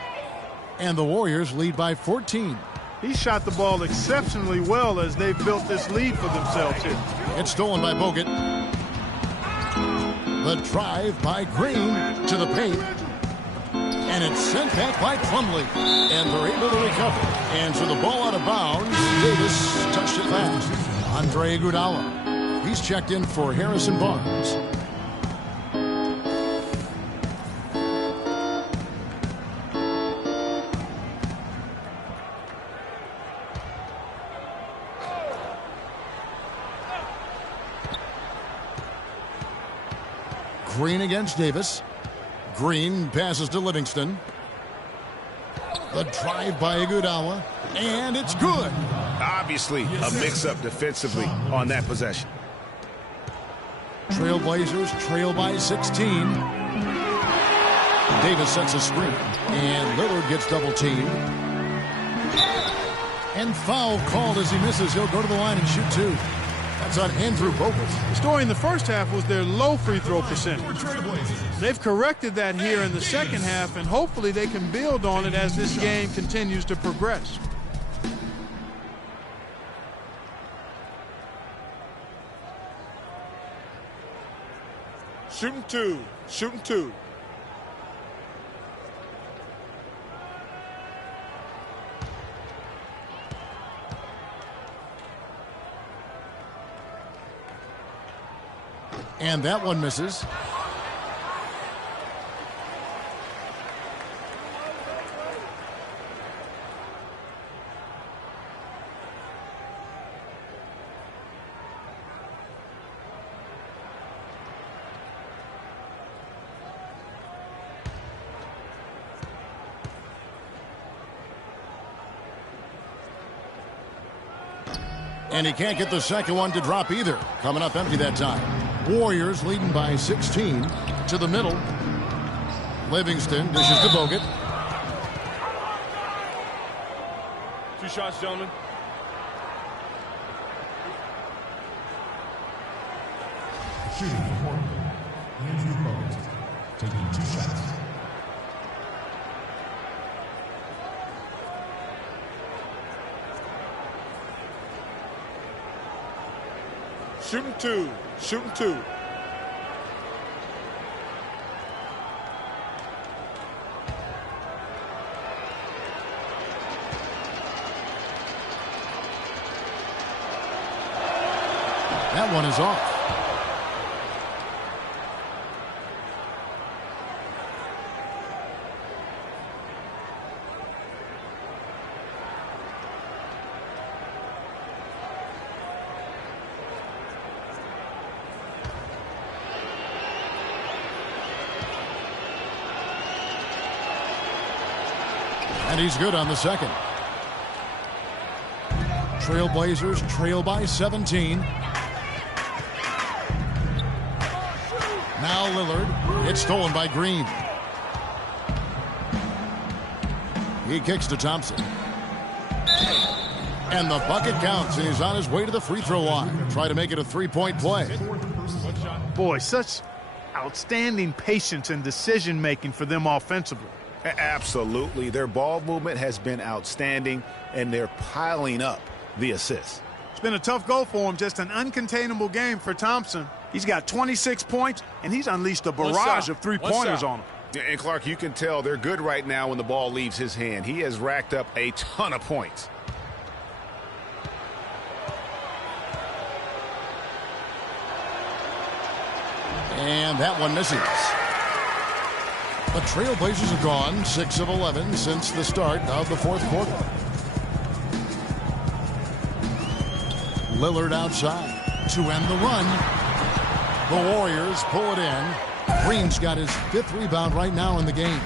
And the Warriors lead by 14. He shot the ball exceptionally well as they built this lead for themselves here. It's stolen by Bogut. The drive by Green to the paint. And it's sent back by Plumlee. And they're able to recover. And so the ball out of bounds. Davis touched it fast. Andre Iguodala. He's checked in for Harrison Barnes. Green against Davis. Green passes to Livingston. The drive by Iguodala. And it's good. Obviously, a mix-up defensively on that possession. Trailblazers trail by 16. Davis sets a screen. And Lillard gets double-teamed. And foul called as he misses. He'll go to the line and shoot 2. That's on Andrew Bogut. The story in the first half was their low free throw percentage. They've corrected that here in the second half, and hopefully they can build on it as this game continues to progress. Shooting 2. Shooting 2. And that one misses. And he can't get the second one to drop either. Coming up empty that time. Warriors leading by 16 to the middle. Livingston dishes to Bogut. 2 shots, gentlemen. Shooting for Portland, Andrew Bogut, taking 2 shots. Shooting 2. Shooting 2. That one is off. And he's good on the second. Trailblazers trail by 17. Now Lillard. It's stolen by Green. He kicks to Thompson. And the bucket counts, and he's on his way to the free throw line. Try to make it a three-point play. Boy, such outstanding patience and decision-making for them offensively. Absolutely. Their ball movement has been outstanding, and they're piling up the assists. It's been a tough goal for him, just an uncontainable game for Thompson. He's got 26 points, and he's unleashed a barrage of three-pointers on him. And, Clark, you can tell they're good right now when the ball leaves his hand. He has racked up a ton of points. And that one misses. The Trailblazers have gone 6 of 11 since the start of the fourth quarter. Lillard outside to end the run. The Warriors pull it in. Green's got his 5th rebound right now in the game.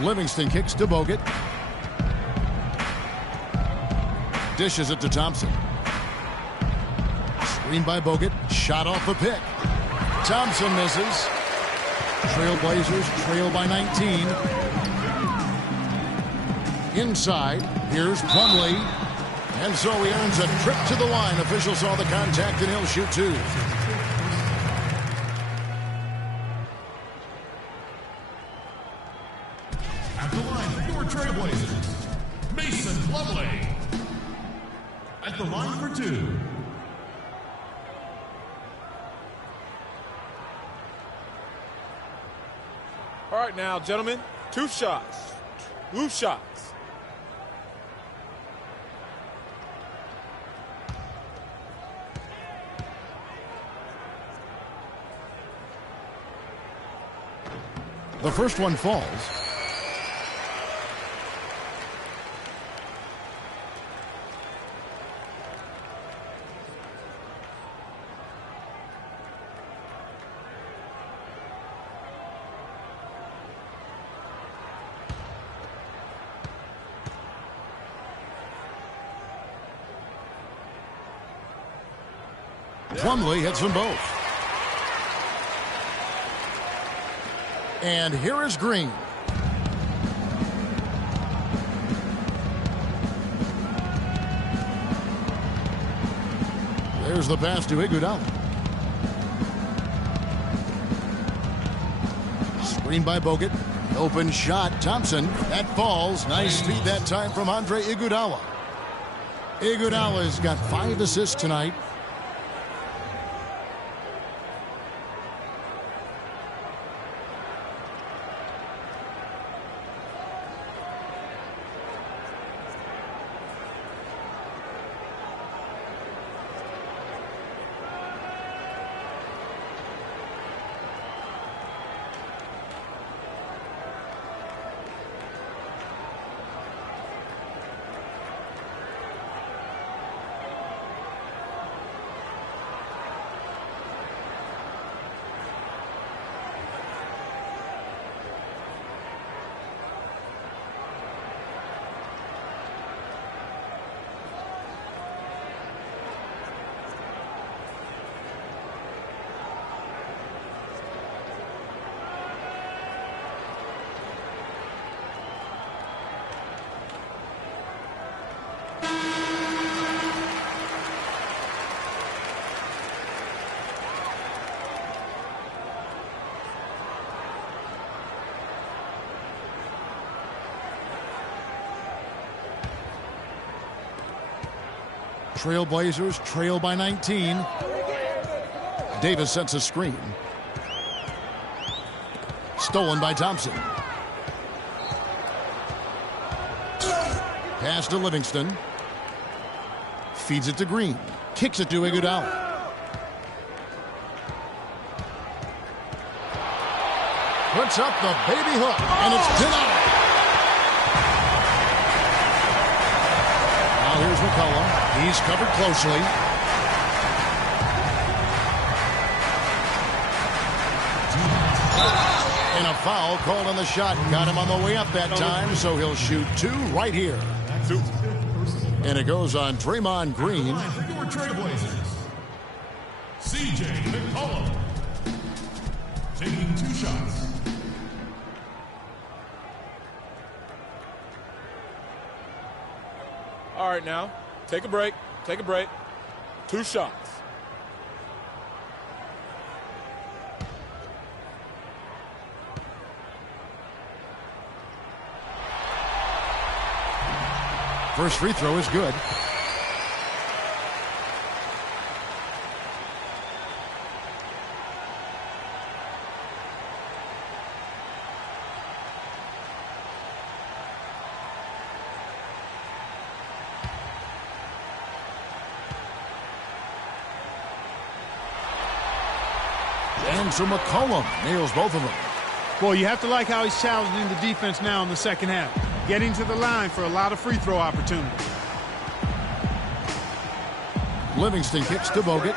Livingston kicks to Bogut. Dishes it to Thompson. Screen by Bogut. Shot off the pick. Thompson misses. Trailblazers trail by 19. Inside, here's Plumlee. And so he earns a trip to the line. Officials saw the contact, and he'll shoot 2. At the line for your Trailblazers, Mason Plumlee. At the line for 2. All right now, gentlemen, 2 shots. 2 shots. The first one falls. Plumlee hits them both. And here is Green. There's the pass to Iguodala. Screen by Bogut. Open shot. Thompson. That falls. Nice feed that time from Andre Iguodala. Iguodala's got 5 assists tonight. Trailblazers trail by 19. Davis sets a screen. Stolen by Thompson. Pass to Livingston. Feeds it to Green. Kicks it to Iguodala. Puts up the baby hook, and it's denied. Now here's McCollum. He's covered closely. And a foul called on the shot. Got him on the way up that time, so he'll shoot 2 right here. And it goes on Draymond Green. Your Trailblazers, C.J. McCollum, taking 2 shots. All right, now, take a break. Take a break. 2 shots. First free throw is good. And so McCollum nails both of them. Well, you have to like how he's challenging the defense now in the second half. Getting to the line for a lot of free throw opportunities. Livingston kicks to Bogut.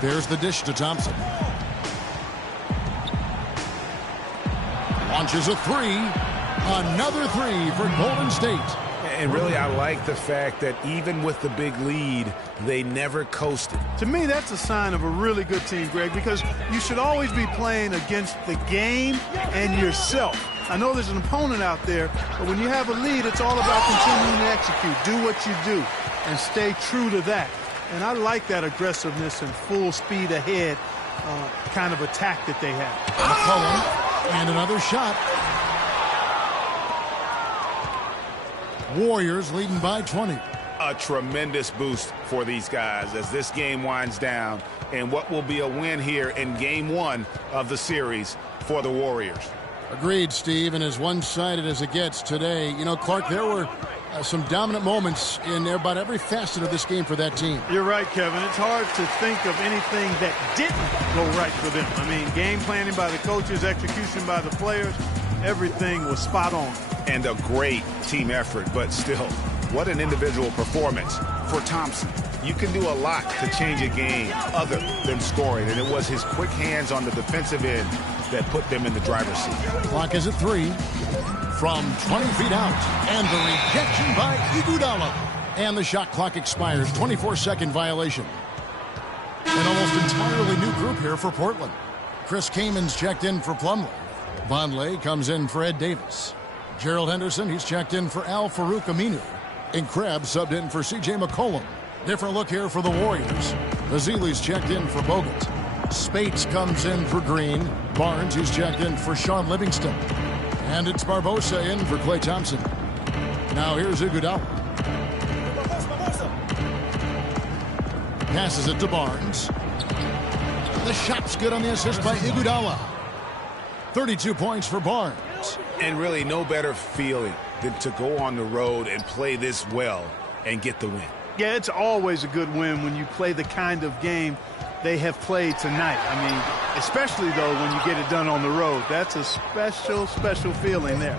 There's the dish to Thompson. Launches a 3. Another 3 for Golden State. And really, I like the fact that even with the big lead, they never coasted. To me, that's a sign of a really good team, Greg, because you should always be playing against the game and yourself. I know there's an opponent out there, but when you have a lead, it's all about continuing to execute. Do what you do and stay true to that. And I like that aggressiveness and full speed ahead kind of attack that they have. McCollum, and another shot. Warriors leading by 20. A tremendous boost for these guys as this game winds down, and what will be a win here in Game 1 of the series for the Warriors. Agreed, Steve, and as one-sided as it gets today, you know, Clark, there were some dominant moments in about every facet of this game for that team. You're right, Kevin. It's hard to think of anything that didn't go right for them. I mean, game planning by the coaches, execution by the players, everything was spot on. And a great team effort, but still, what an individual performance for Thompson. You can do a lot to change a game other than scoring, and it was his quick hands on the defensive end that put them in the driver's seat. Clock is at 3 from 20 feet out, and the rejection by Iguodala. And the shot clock expires. 24-second violation. An almost entirely new group here for Portland. Chris Kaman's checked in for Plumlee. Vonleh comes in for Ed Davis. Gerald Henderson, he's checked in for Al Farouk Aminu. And Krebs subbed in for C.J. McCollum. Different look here for the Warriors. Azili's checked in for Bogut. Spates comes in for Green. Barnes, he's checked in for Sean Livingston. And it's Barbosa in for Klay Thompson. Now here's Iguodala. Passes it to Barnes. The shot's good on the assist by Iguodala. 32 points for Barnes. And really no better feeling than to go on the road and play this well and get the win. Yeah, it's always a good win when you play the kind of game they have played tonight. I mean, especially, though, when you get it done on the road. That's a special, special feeling there.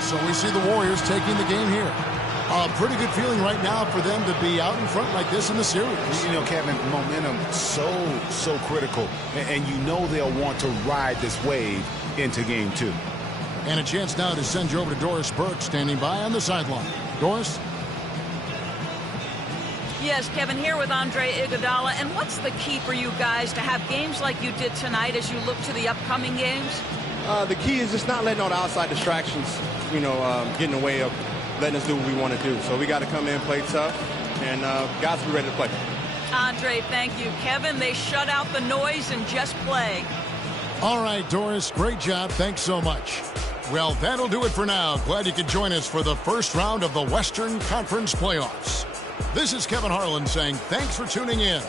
So we see the Warriors taking the game here. A pretty good feeling right now for them to be out in front like this in the series. You know, Kevin, momentum so critical. And you know they'll want to ride this wave into Game 2. And a chance now to send you over to Doris Burke, standing by on the sideline. Doris? Yes, Kevin, here with Andre Iguodala. And what's the key for you guys to have games like you did tonight as you look to the upcoming games? The key is just not letting all the outside distractions, get in the way of letting us do what we want to do. So we got to come in, play tough, and guys be ready to play. Andre, thank you. Kevin, they shut out the noise and just play. All right, Doris, great job. Thanks so much. Well, that'll do it for now. Glad you could join us for the first round of the Western Conference playoffs. This is Kevin Harlan saying thanks for tuning in.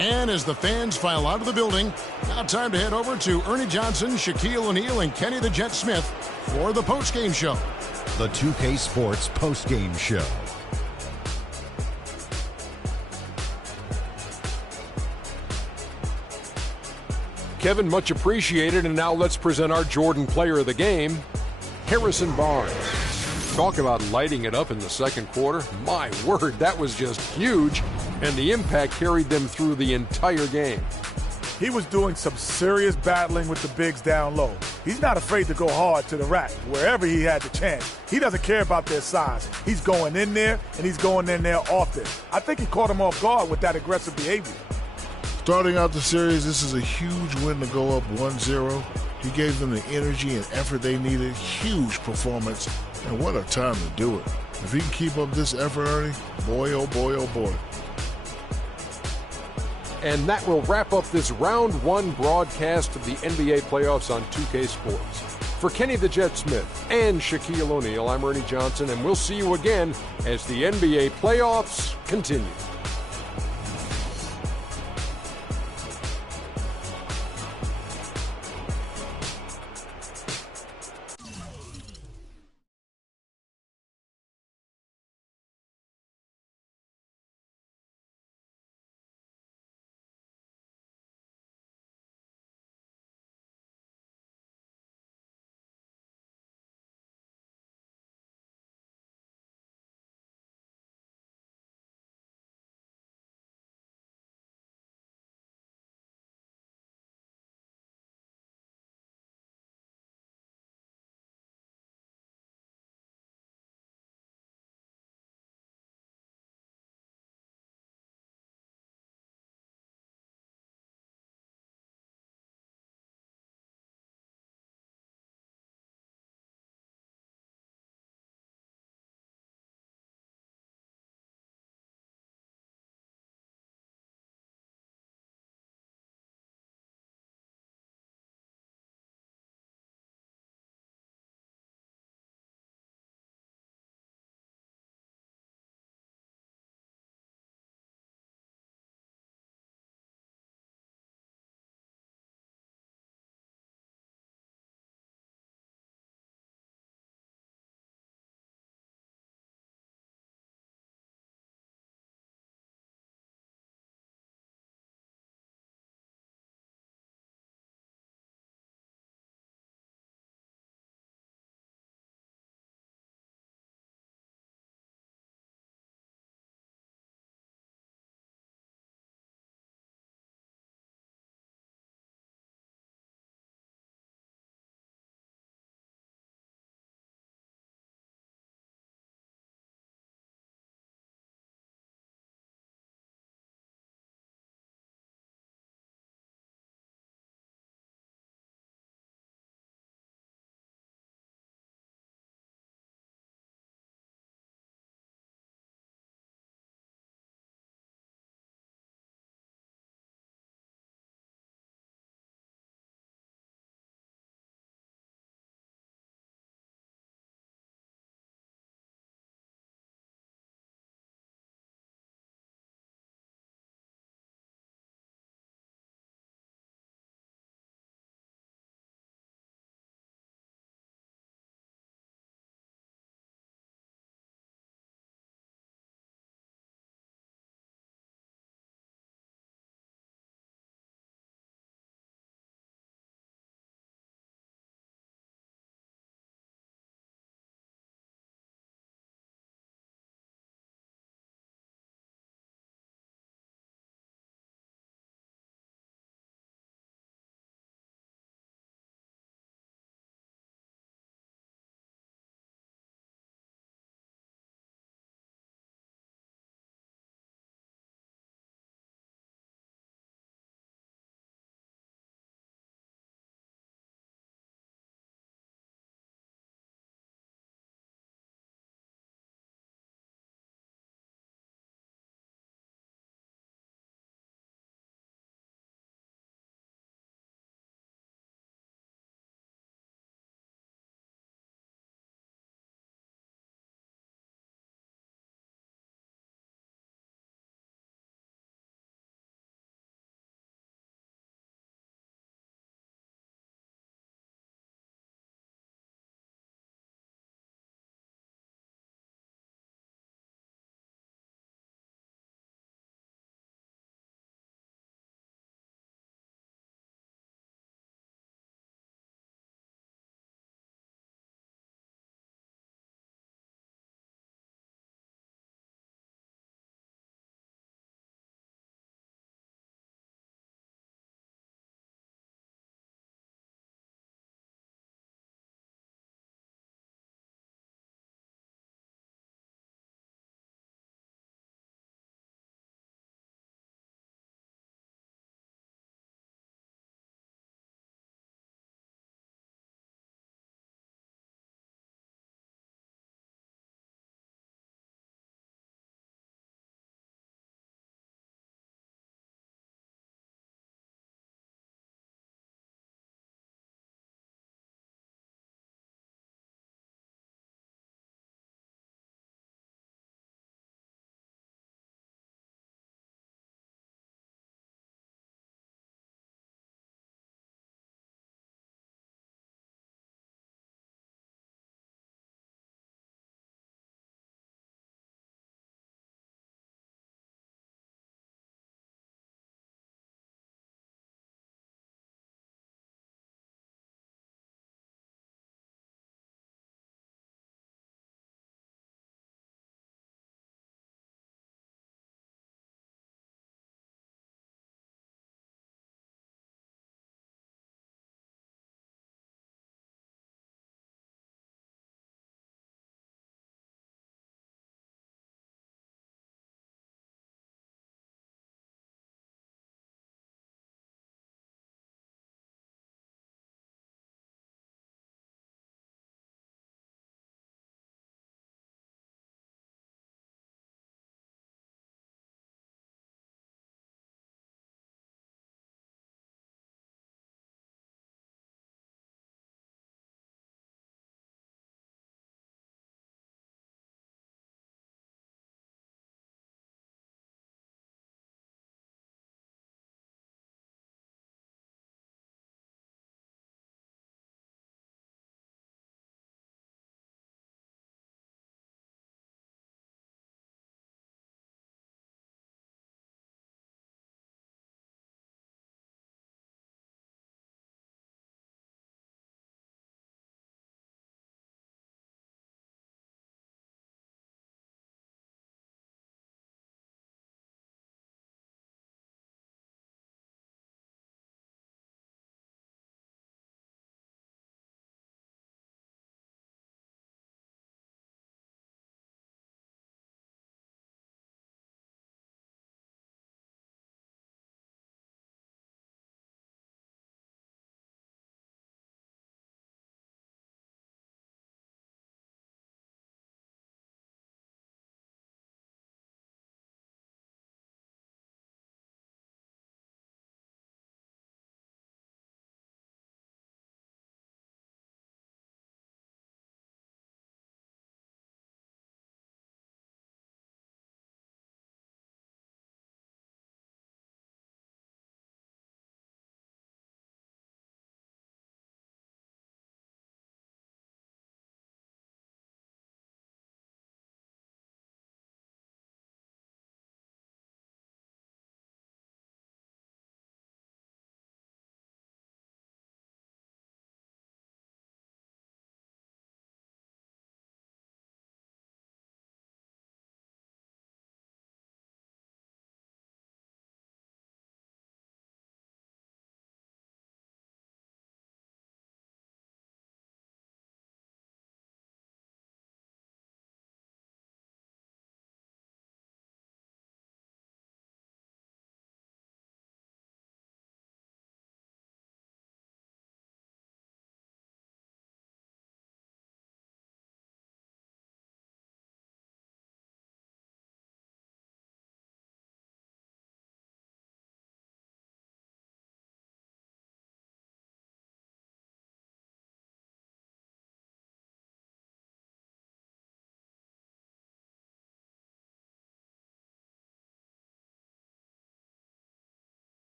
And as the fans file out of the building, now time to head over to Ernie Johnson, Shaquille O'Neal, and Kenny the Jet Smith for the postgame show. The 2K Sports postgame show. Kevin, much appreciated. And now let's present our Jordan player of the game, Harrison Barnes. Talk about lighting it up in the second quarter. My word, that was just huge. And the impact carried them through the entire game. He was doing some serious battling with the bigs down low. He's not afraid to go hard to the rack wherever he had the chance. He doesn't care about their size. He's going in there, and he's going in there often. I think he caught him off guard with that aggressive behavior. Starting out the series, this is a huge win to go up 1-0. He gave them the energy and effort they needed. Huge performance, and what a time to do it. If he can keep up this effort, Ernie, boy, oh boy, oh boy. And that will wrap up this round one broadcast of the NBA playoffs on 2K Sports. For Kenny the Jet Smith and Shaquille O'Neal, I'm Ernie Johnson, and we'll see you again as the NBA playoffs continue.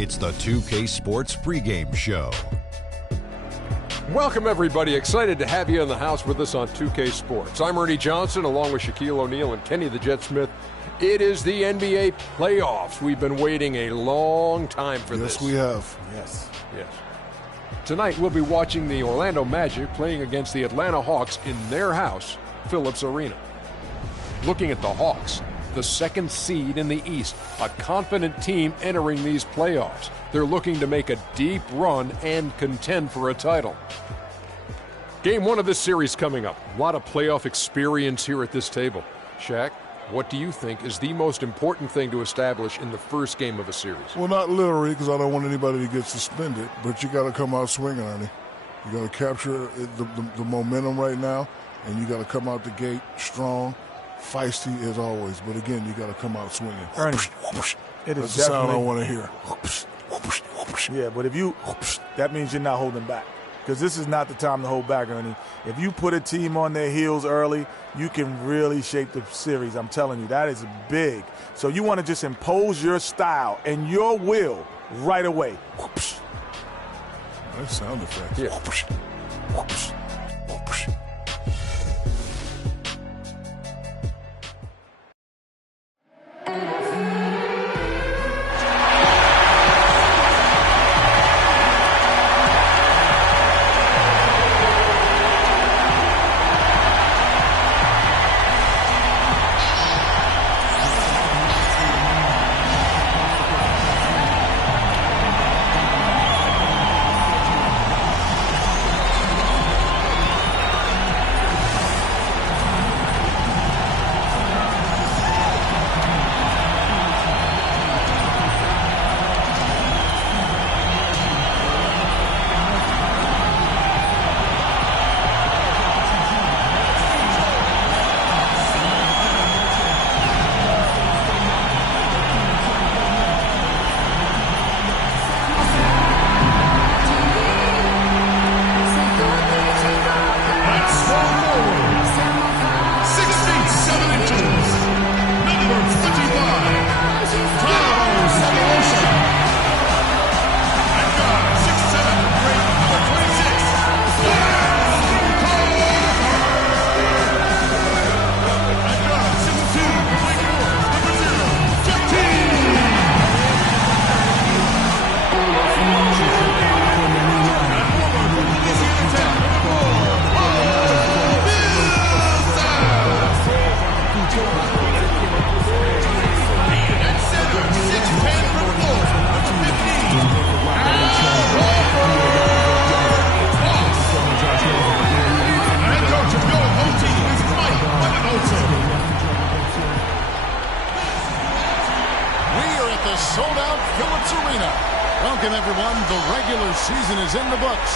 It's the 2K Sports pregame show. Welcome, everybody. Excited to have you in the house with us on 2K Sports. I'm Ernie Johnson, along with Shaquille O'Neal and Kenny the Jet Smith. It is the NBA playoffs. We've been waiting a long time for this. Yes, we have. Yes. Tonight, we'll be watching the Orlando Magic playing against the Atlanta Hawks in their house, Phillips Arena. Looking at the Hawks, the second seed in the East, a confident team entering these playoffs. They're looking to make a deep run and contend for a title. Game 1 of this series coming up. A lot of playoff experience here at this table. Shaq, what do you think is the most important thing to establish in the first game of a series? Well, not literally, because I don't want anybody to get suspended, but you got to come out swinging, Ernie. You got to capture the momentum right now, and you got to come out the gate strong, feisty as always. But again, you got to come out swinging. Ernie, it is That's the sound I want to hear. Yeah, but that means you're not holding back. Because this is not the time to hold back, Ernie. If you put a team on their heels early, you can really shape the series. I'm telling you, that is big. So you want to just impose your style and your will right away. Nice sound effects. Yeah.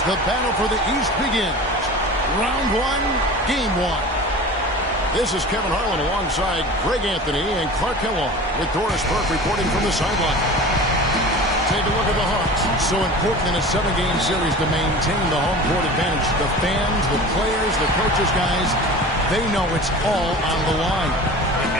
The battle for the East begins. Round 1, Game 1. This is Kevin Harlan alongside Greg Anthony and Clark Kellogg with Doris Burke reporting from the sideline. Take a look at the Hawks. So important in a 7-game series to maintain the home court advantage. The fans, the players, the coaches, guys, they know it's all on the line.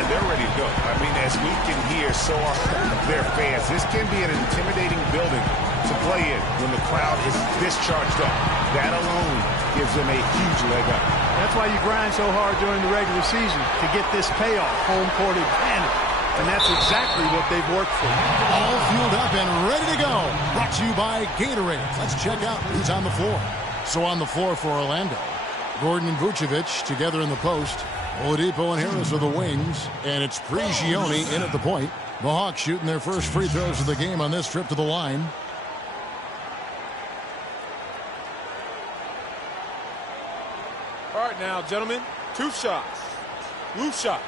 And they're ready to go. I mean, as we can hear, so are their fans. This can be an intimidating building to play in when the crowd is this charged up. That alone gives them a huge leg up. That's why you grind so hard during the regular season, to get this payoff, home court advantage. And that's exactly what they've worked for. All fueled up and ready to go. Brought to you by Gatorade. Let's check out who's on the floor. So on the floor for Orlando, Gordon and Vucevic together in the post. Oladipo and Harris are the wings. And it's Prigioni in at the point. The Hawks shooting their first free throws of the game on this trip to the line. All right now, gentlemen, 2 shots. Loose shots.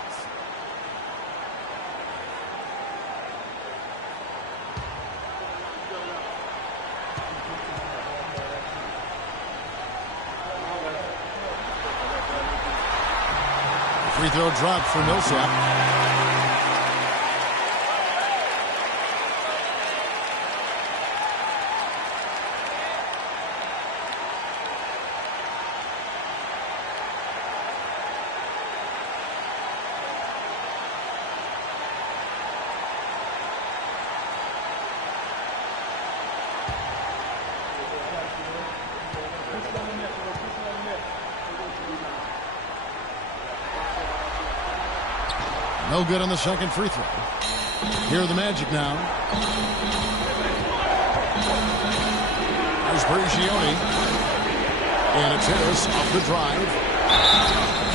Free throw dropped for Millsap. No good on the second free throw. Here are the Magic now. There's Prigioni. And it's Harris off the drive.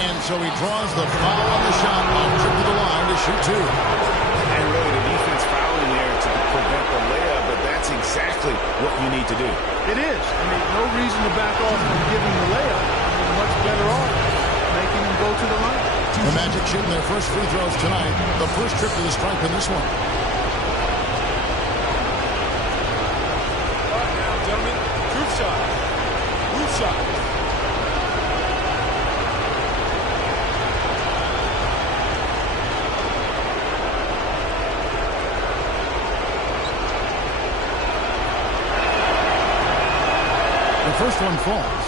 And so he draws the foul on the shot off trip to the line to shoot two. And really the defense fouling there to prevent the layup, but that's exactly what you need to do. It is. I mean, no reason to back off from giving the layup. You're much better off making them go to the line. The Magic shooting their first free throws tonight. The first trip to the stripe in this one. All right now, gentlemen. Group shot. Group shot. The first one falls.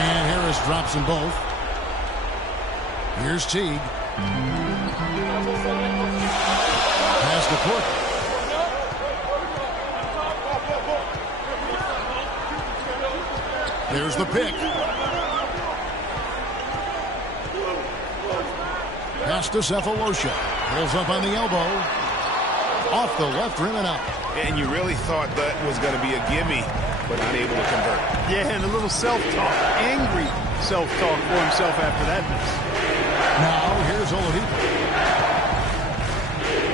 And Harris drops them both. Here's Teague. Pass the court. There's the pick. Pass to Cephalosha. Pulls up on the elbow. Off the left rim and out. And you really thought that was going to be a gimme, but unable to convert. Yeah, and a little self-talk. Angry self-talk for himself after that miss. Now, here's Oladipo.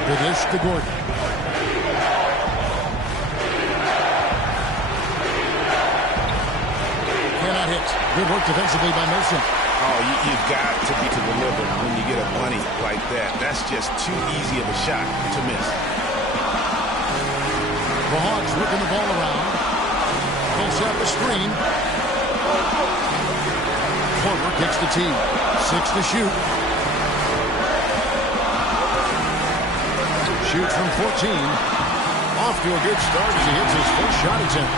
The dish to Gordon. Cannot hit. Good work defensively by Milson. Oh, you've got to be to deliver when you get a bunny like that. That's just too easy of a shot to miss. The Hawks whipping the ball around. Pulls out the screen. Korver kicks the tee. 6 to shoot. Shoots from 14. Off to a good start as he hits his first shot attempt.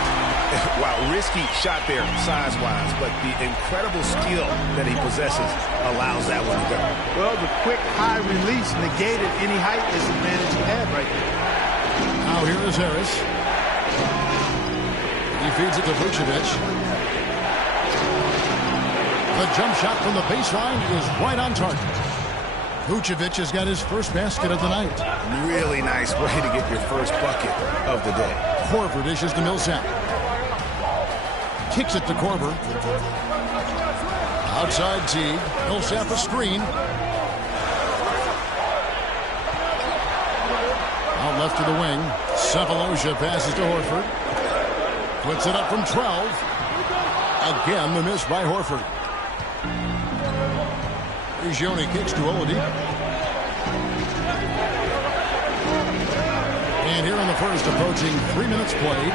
Wow, risky shot there size-wise, but the incredible skill that he possesses allows that one to go. Well, the quick high release negated any height disadvantage he had right there. Now here is Harris. He feeds it to Vucevic. The jump shot from the baseline is right on target. Vucevic has got his first basket of the night. Really nice way to get your first bucket of the day. Korver dishes to Millsap. Kicks it to Korver. Outside Teague. Millsap a screen. Out left to the wing. Cephalosha passes to Horford. Puts it up from 12. Again, the miss by Horford. Prigioni kicks to Oladipo. And here in the first, approaching 3 minutes played.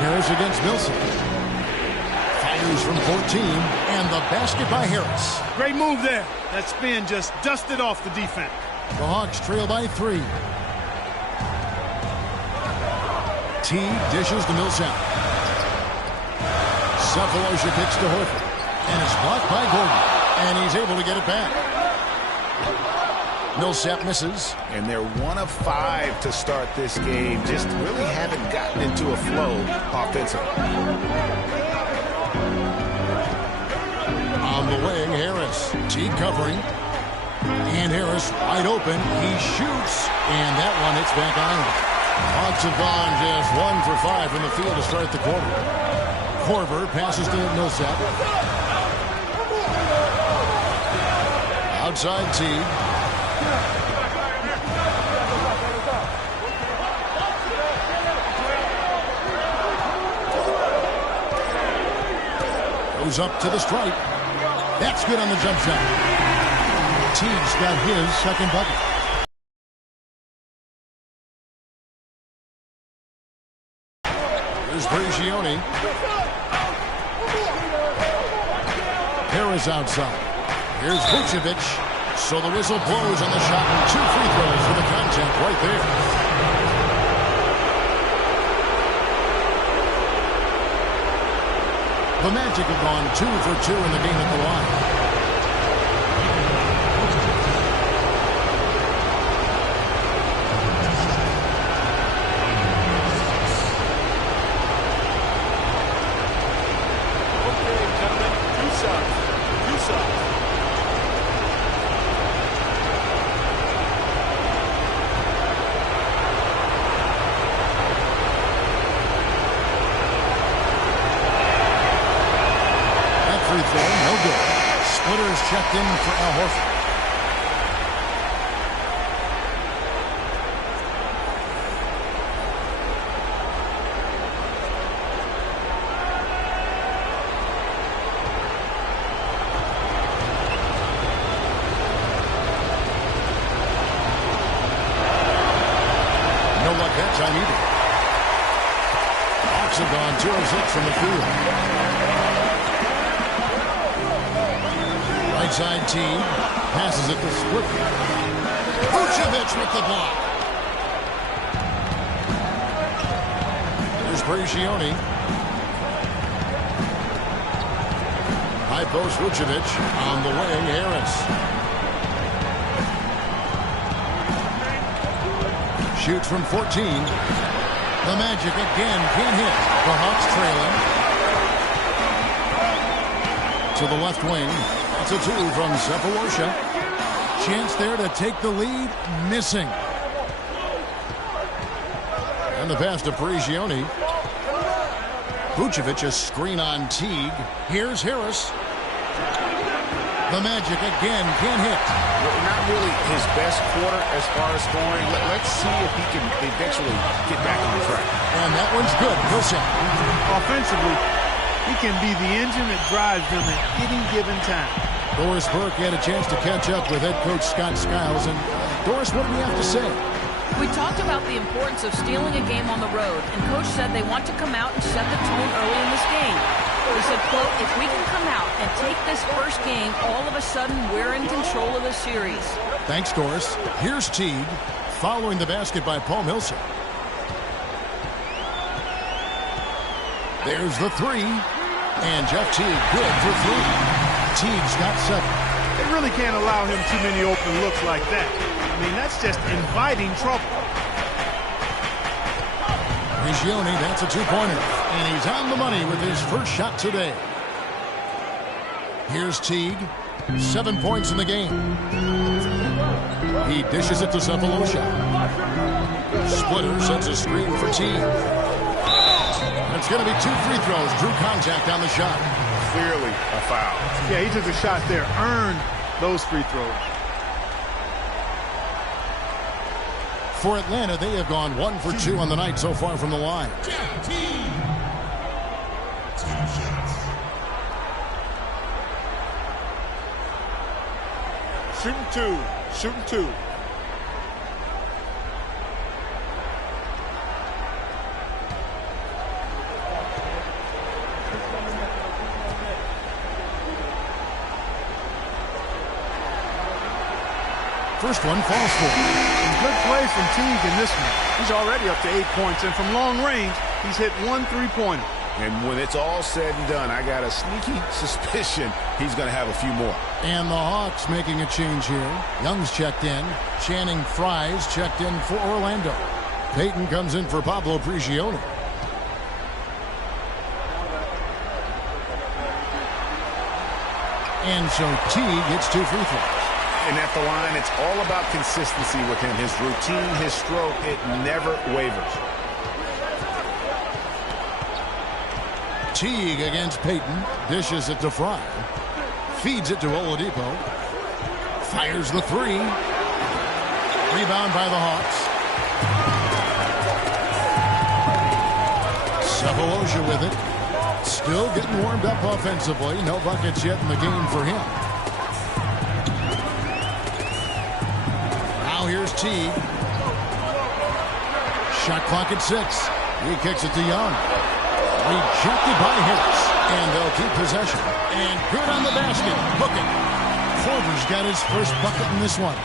Harris against Milson. Fires from 14, and the basket by Harris. Great move there. That spin just dusted off the defense. The Hawks trail by 3. Teague dishes to Millsap. Cephalosha kicks to Horford. And it's blocked by Gordon. And he's able to get it back. Millsap misses. And they're 1 of 5 to start this game. Just really haven't gotten into a flow offensively. On the wing, Harris. Teague covering. And Harris wide open. He shoots. And that one hits back on. Hawks have gone just 1 for 5 from the field to start the quarter. Korver passes to Millsap. Outside Teague. Goes up to the stripe. That's good on the jump shot. Teague's got his second bucket. Here's Prigioni. Harris outside. Here's Vucevic. So the whistle blows on the shot and 2 free throws for the contact right there. The Magic have gone 2 for 2 in the game at the line. Checked in for Al Horford. No luck that time either. Hawks have gone 2 of 6 from the field. Right side team passes it to Split. Vucevic with the block. Here's Prigioni. High post Vucevic on the wing. Harris shoots from 14. The Magic again can't hit. The Hawks trailing to the left wing. That's a 2 from Sefolosha. Chance there to take the lead. Missing. And the pass to Prigioni. Vucevic a screen on Teague. Here's Harris. The Magic again can't hit. Not really his best quarter as far as scoring. Let's see if he can eventually get back on track. And that one's good. Millsap. Offensively, he can be the engine that drives them at any given time. Doris Burke had a chance to catch up with head coach Scott Skiles. And Doris, what do we have to say? We talked about the importance of stealing a game on the road, and Coach said they want to come out and set the tone early in this game. He said, quote, if we can come out and take this first game, all of a sudden we're in control of the series. Thanks, Doris. Here's Teague, following the basket by Paul Millsap. There's the 3. And Jeff Teague good for 3. Teague's got 7. They really can't allow him too many open looks like that. I mean, that's just inviting trouble. Prigioni, that's a 2-pointer. And he's on the money with his first shot today. Here's Teague. 7 points in the game. He dishes it to Sefolosha. Splitter sends a screen for Teague. It's going to be 2 free throws. Drew contact on the shot. Clearly a foul. Yeah, he took a shot there. Earned those free throws. For Atlanta, they have gone 1 for 2 on the night so far from the line. Shooting 2. Shooting 2. First one falls for him. Good play from Teague in this one. He's already up to 8 points, and from long range, he's hit 1 3-pointer. And when it's all said and done, I got a sneaky suspicion he's going to have a few more. And the Hawks making a change here. Young's checked in. Channing Frye's checked in for Orlando. Payton comes in for Pablo Prigioni. And so Teague gets 2 free throws. And at the line, it's all about consistency with him. His routine, his stroke, it never wavers. Teague against Payton. Dishes it to Frye. Feeds it to Oladipo. Fires the 3. Rebound by the Hawks. Sefolosha with it. Still getting warmed up offensively. No buckets yet in the game for him. Now here's Teague. Shot clock at 6. He kicks it to Young. Rejected by Harris. And they'll keep possession. And good on the basket. Hooking. Korver's got his first bucket in this one.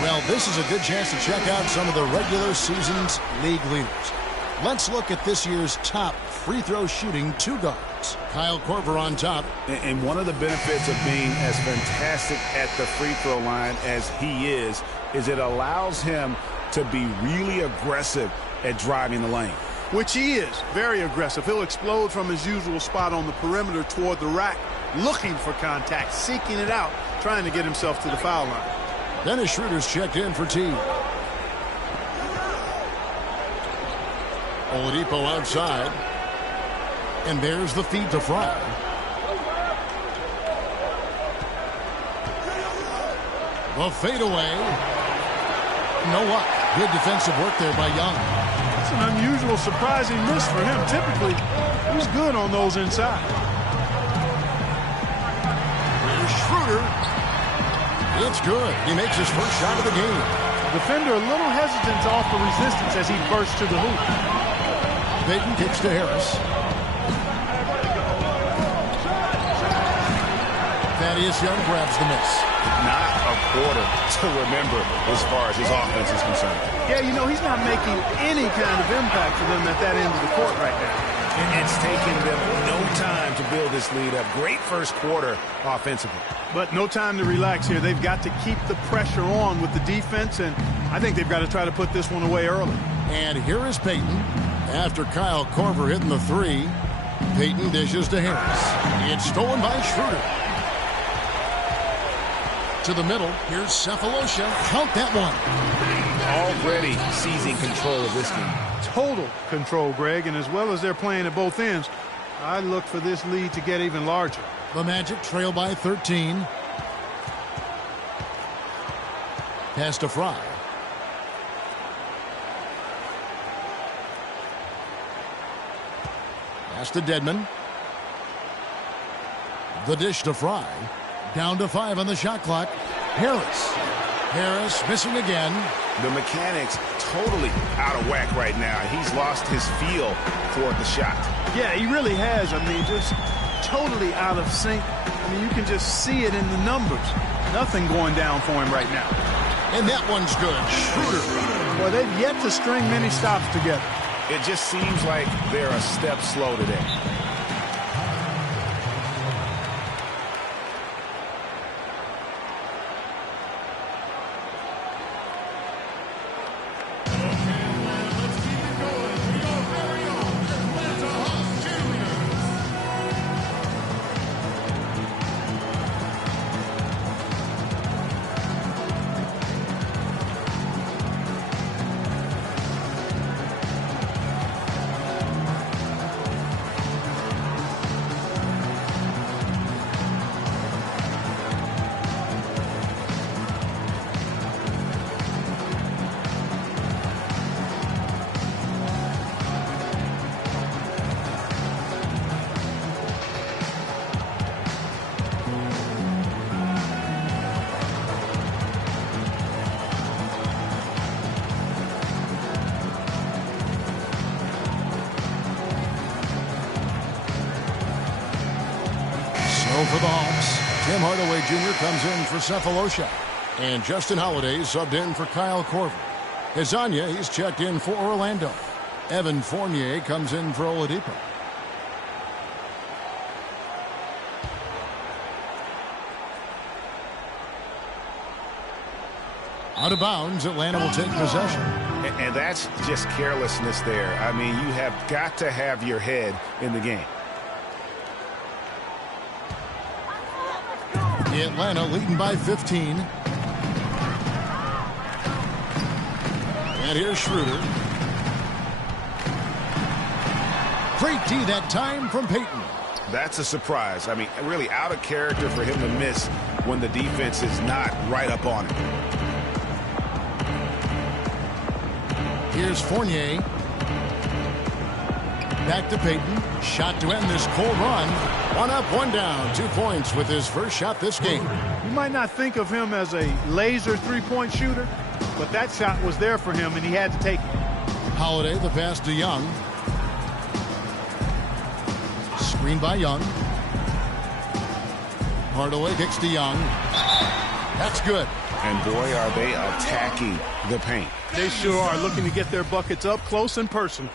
Well, this is a good chance to check out some of the regular season's league leaders. Let's look at this year's top free throw shooting two guards. Kyle Korver on top. And one of the benefits of being as fantastic at the free throw line as he is it allows him to be really aggressive at driving the lane. Which he is, very aggressive. He'll explode from his usual spot on the perimeter toward the rack, looking for contact, seeking it out, trying to get himself to the foul line. Dennis Schroeder's checked in for T. Oladipo outside. And there's the feed to Fry. The fadeaway. No luck. Good defensive work there by Young. That's an unusual, surprising miss for him. Typically, he's good on those inside. Here's Schroeder. It's good. He makes his first shot of the game. Defender a little hesitant to offer resistance as he bursts to the hoop. Payton kicks to Harris. Thaddeus Young grabs the miss. Not a quarter to remember as far as his offense is concerned. Yeah, you know, he's not making any kind of impact for them at that end of the court right now. It's taken them no time to build this lead up. Great first quarter offensively. But no time to relax here. They've got to keep the pressure on with the defense, and I think they've got to try to put this one away early. And here is Payton. After Kyle Korver hitting the three, Payton dishes to Harris. It's stolen by Schroeder. To the middle. Here's Cephalosha. Count that one. Already seizing control of this game. Total control, Greg, and as well as they're playing at both ends, I look for this lead to get even larger. The Magic trail by 13. Pass to Fry. Pass to Dedmon. The dish to Fry. Down to 5 on the shot clock. Harris missing again. The mechanics totally out of whack right now. He's lost his feel for the shot. Yeah, he really has. I mean, just totally out of sync. I mean, you can just see it in the numbers. Nothing going down for him right now. And that one's good. Schroeder. Well, they've yet to string many stops together. It just seems like they're a step slow today. For the Hawks, Tim Hardaway Jr. comes in for Cephalosha. And Justin Holiday subbed in for Kyle Korver. Hezonja, he's checked in for Orlando. Evan Fournier comes in for Oladipo. Out of bounds, Atlanta will take possession. And that's just carelessness there. I mean, you have got to have your head in the game. Atlanta leading by 15. And here's Schroeder. Great D that time from Payton. That's a surprise. I mean, really out of character for him to miss when the defense is not right up on him. Here's Fournier. Back to Payton. Shot to end this cold run. 1 up, 1 down. 2 points with his first shot this game. You might not think of him as a laser three-point shooter, but that shot was there for him, and he had to take it. Holiday, the pass to Young. Screen by Young. Hardaway kicks to Young. That's good. And boy, are they attacking the paint. They sure are, looking to get their buckets up close and personal.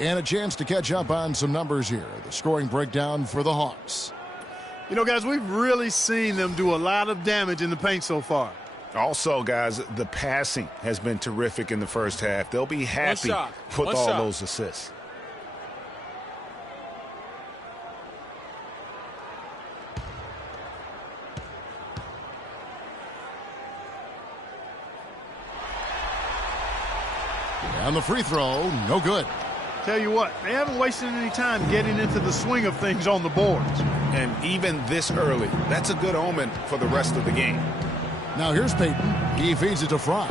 And a chance to catch up on some numbers here. The scoring breakdown for the Hawks. You know, guys, we've really seen them do a lot of damage in the paint so far. Also, guys, the passing has been terrific in the first half. They'll be happy with all those assists. And the free throw, no good. Tell you what, they haven't wasted any time getting into the swing of things on the boards. And even this early, that's a good omen for the rest of the game. Now here's Payton. He feeds it to Fry.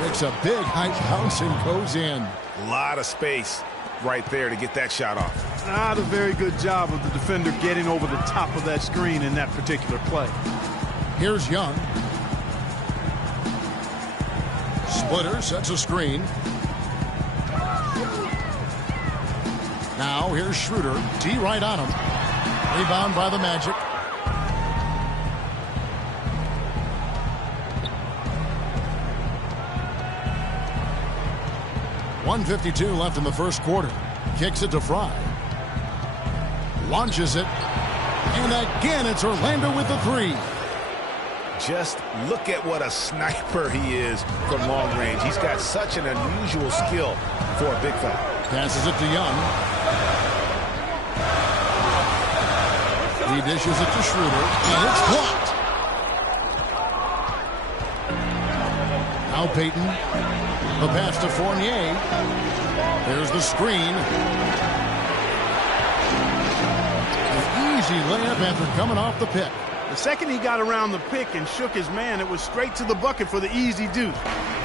Makes a big high bounce and goes in. A lot of space right there to get that shot off. Not a very good job of the defender getting over the top of that screen in that particular play. Here's Young. Splitter sets a screen. Now here's Schroeder. D right on him. Rebound by the Magic. .152 left in the first quarter. Kicks it to Fry. Launches it. And again, it's Orlando with the 3. Just look at what a sniper he is from long range. He's got such an unusual skill for a big fella. Passes it to Young. He dishes it to Schroeder, and it's blocked. Now Payton. The pass to Fournier. There's the screen. An easy layup after coming off the pick. The second he got around the pick and shook his man, it was straight to the bucket for the easy deuce.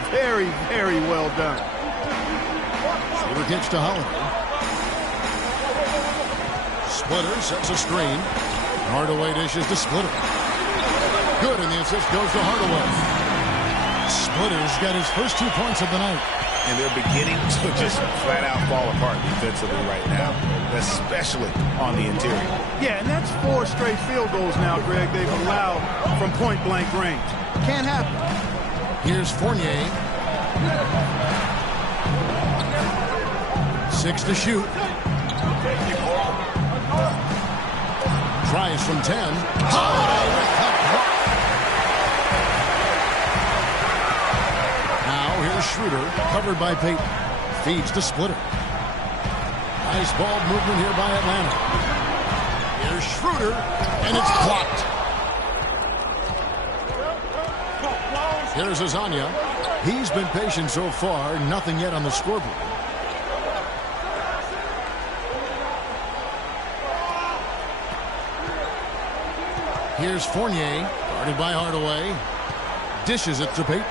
Very, very well done. Schroeder kicks to Holiday. Splitter sets a screen. Hardaway dishes to Splitter. Good, and the assist goes to Hardaway. Splitter's got his first 2 points of the night. And they're beginning to just flat out fall apart defensively right now, especially on the interior. Yeah, and that's 4 straight field goals now, Greg, they've allowed from point-blank range. Can't happen. Here's Fournier. 6 to shoot. Tries from 10. Holiday with the block. Now here's Schroeder, covered by Payton. Feeds to Splitter. Nice ball movement here by Atlanta. Here's Schroeder, and it's blocked. Here's Azania. He's been patient so far, nothing yet on the scoreboard. Here's Fournier, guarded by Hardaway. Dishes it to Payton.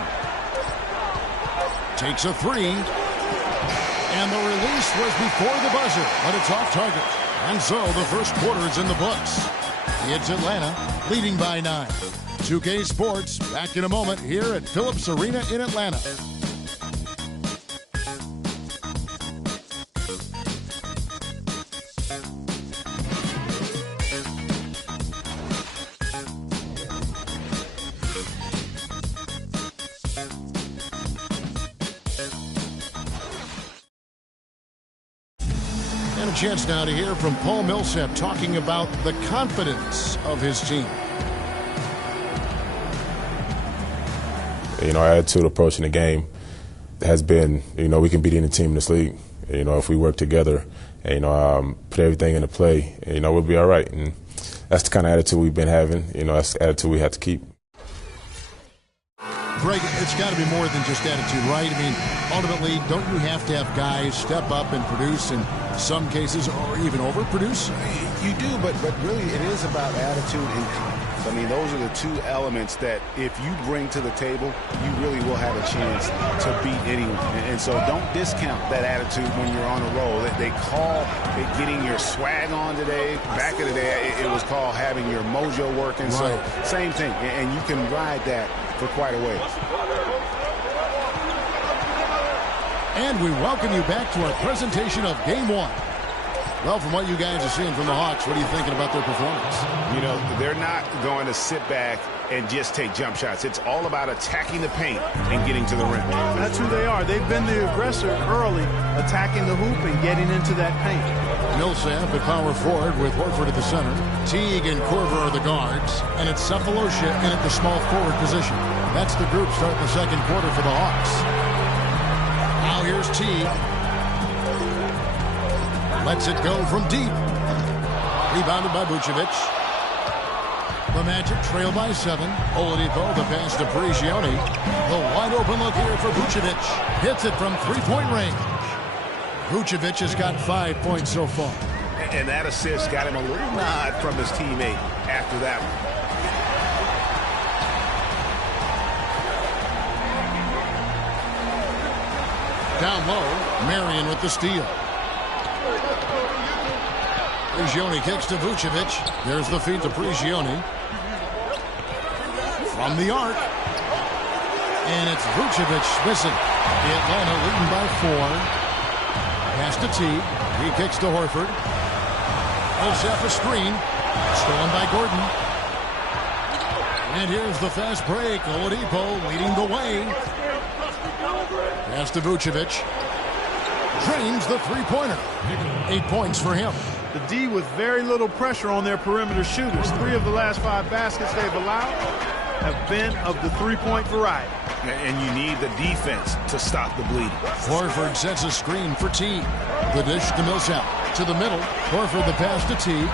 Takes a 3. And the release was before the buzzer, but it's off target. And so the first quarter is in the books. It's Atlanta, leading by 9. 2K Sports, back in a moment here at Phillips Arena in Atlanta. And a chance now to hear from Paul Millsap talking about the confidence of his team. You know, our attitude approaching the game has been, we can beat any team in this league. If we work together and, put everything into play, we'll be all right. And that's the kind of attitude we've been having. That's the attitude we have to keep. Greg, it's got to be more than just attitude, right? I mean, ultimately, don't you have to have guys step up and produce in some cases, or even overproduce? You do, but really it is about attitude and confidence. I mean, those are the two elements that if you bring to the table, you really will have a chance to beat anyone. And so don't discount that attitude when you're on a roll. They call it getting your swag on today. Back in the day, it was called having your mojo working. Right. So same thing, and you can ride that for quite a ways. And we welcome you back to our presentation of Game 1. Well, from what you guys are seeing from the Hawks, what are you thinking about their performance? They're not going to sit back and just take jump shots. It's all about attacking the paint and getting to the rim. That's who they are. They've been the aggressor early, attacking the hoop and getting into that paint. Millsap at power forward with Horford at the center. Teague and Korver are the guards. And it's Sefolosha in at the small forward position. That's the group starting the second quarter for the Hawks. Now here's Teague. Lets it go from deep. Rebounded by Vucevic. The Magic trail by 7. Oladipo, the pass to Prigioni. The wide open look here for Vucevic. Hits it from three-point range. Vucevic has got 5 points so far. And that assist got him a little nod from his teammate after that one. Down low, Marion with the steal. Prigioni kicks to Vucevic. There's the feed to Prigioni. From the arc. And it's Vucevic missing. The Atlanta leading by 4. Pass to Teague. He kicks to Horford. Millsap a screen. Stolen by Gordon. And here's the fast break. Oladipo leading the way. Pass to Vucevic. Drains the three-pointer. 8 points for him. The D with very little pressure on their perimeter shooters. 3 of the last 5 baskets they've allowed have been of the three-point variety. And you need the defense to stop the bleeding. Horford sets a screen for Teague. The dish to Millsap. To the middle. Horford the pass to Teague.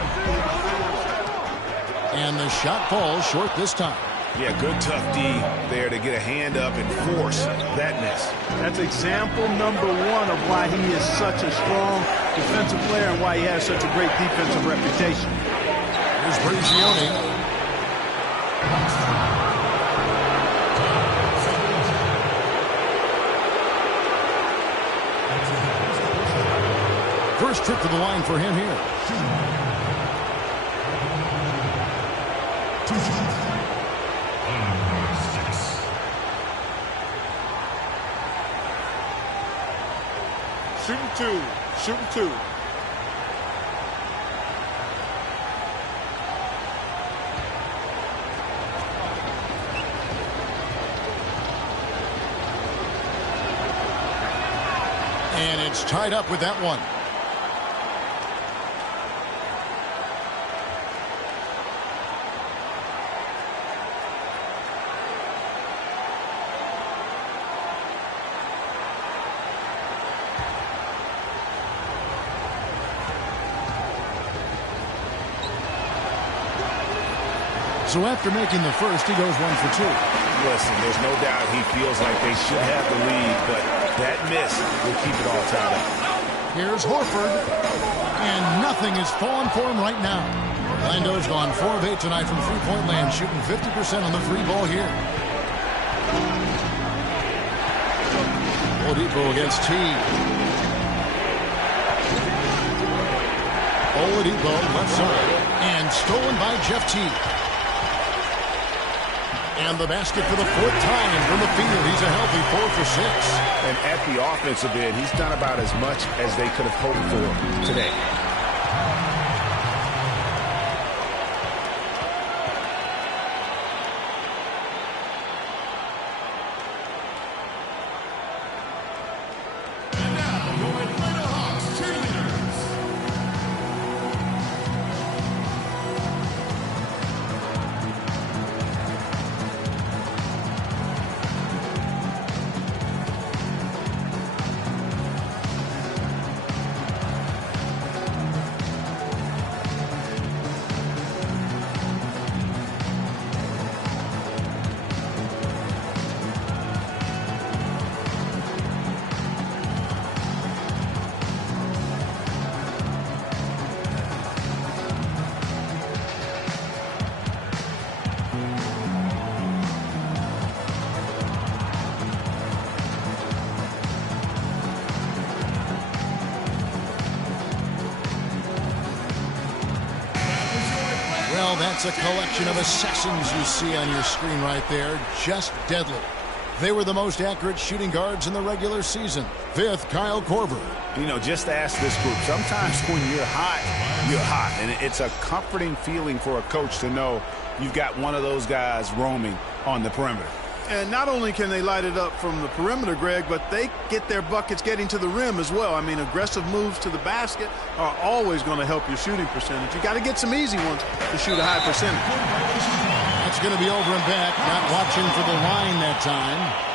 And the shot falls short this time. Yeah, good tough D there to get a hand up and force that miss. That's example number 1 of why he is such a strong defensive player and why he has such a great defensive reputation. Here's Prigioni. First trip to the line for him here. Shooting 2. Shooting 2. And it's tied up with that one. So after making the first, he goes 1 for 2. Listen, there's no doubt he feels like they should have the lead, but that miss will keep it all tied up. Here's Horford, and nothing is falling for him right now. Orlando's gone 4 of 8 tonight from three-point land, shooting 50% on the free ball here. Oladipo against Teague. Oladipo left side, and stolen by Jeff Teague. And the basket for the 4th time from the field. He's a healthy 4 for 6. And at the offensive end, he's done about as much as they could have hoped for today. Well, that's a collection of assassins you see on your screen right there. Just deadly. They were the most accurate shooting guards in the regular season. Fifth, Kyle Korver. You know, just ask this group. Sometimes when you're hot, you're hot. And it's a comforting feeling for a coach to know you've got one of those guys roaming on the perimeter. And not only can they light it up from the perimeter, Greg, but they get their buckets getting to the rim as well. I mean, aggressive moves to the basket are always going to help your shooting percentage. You got to get some easy ones to shoot a high percentage. That's going to be over and back. Not watching for the line that time.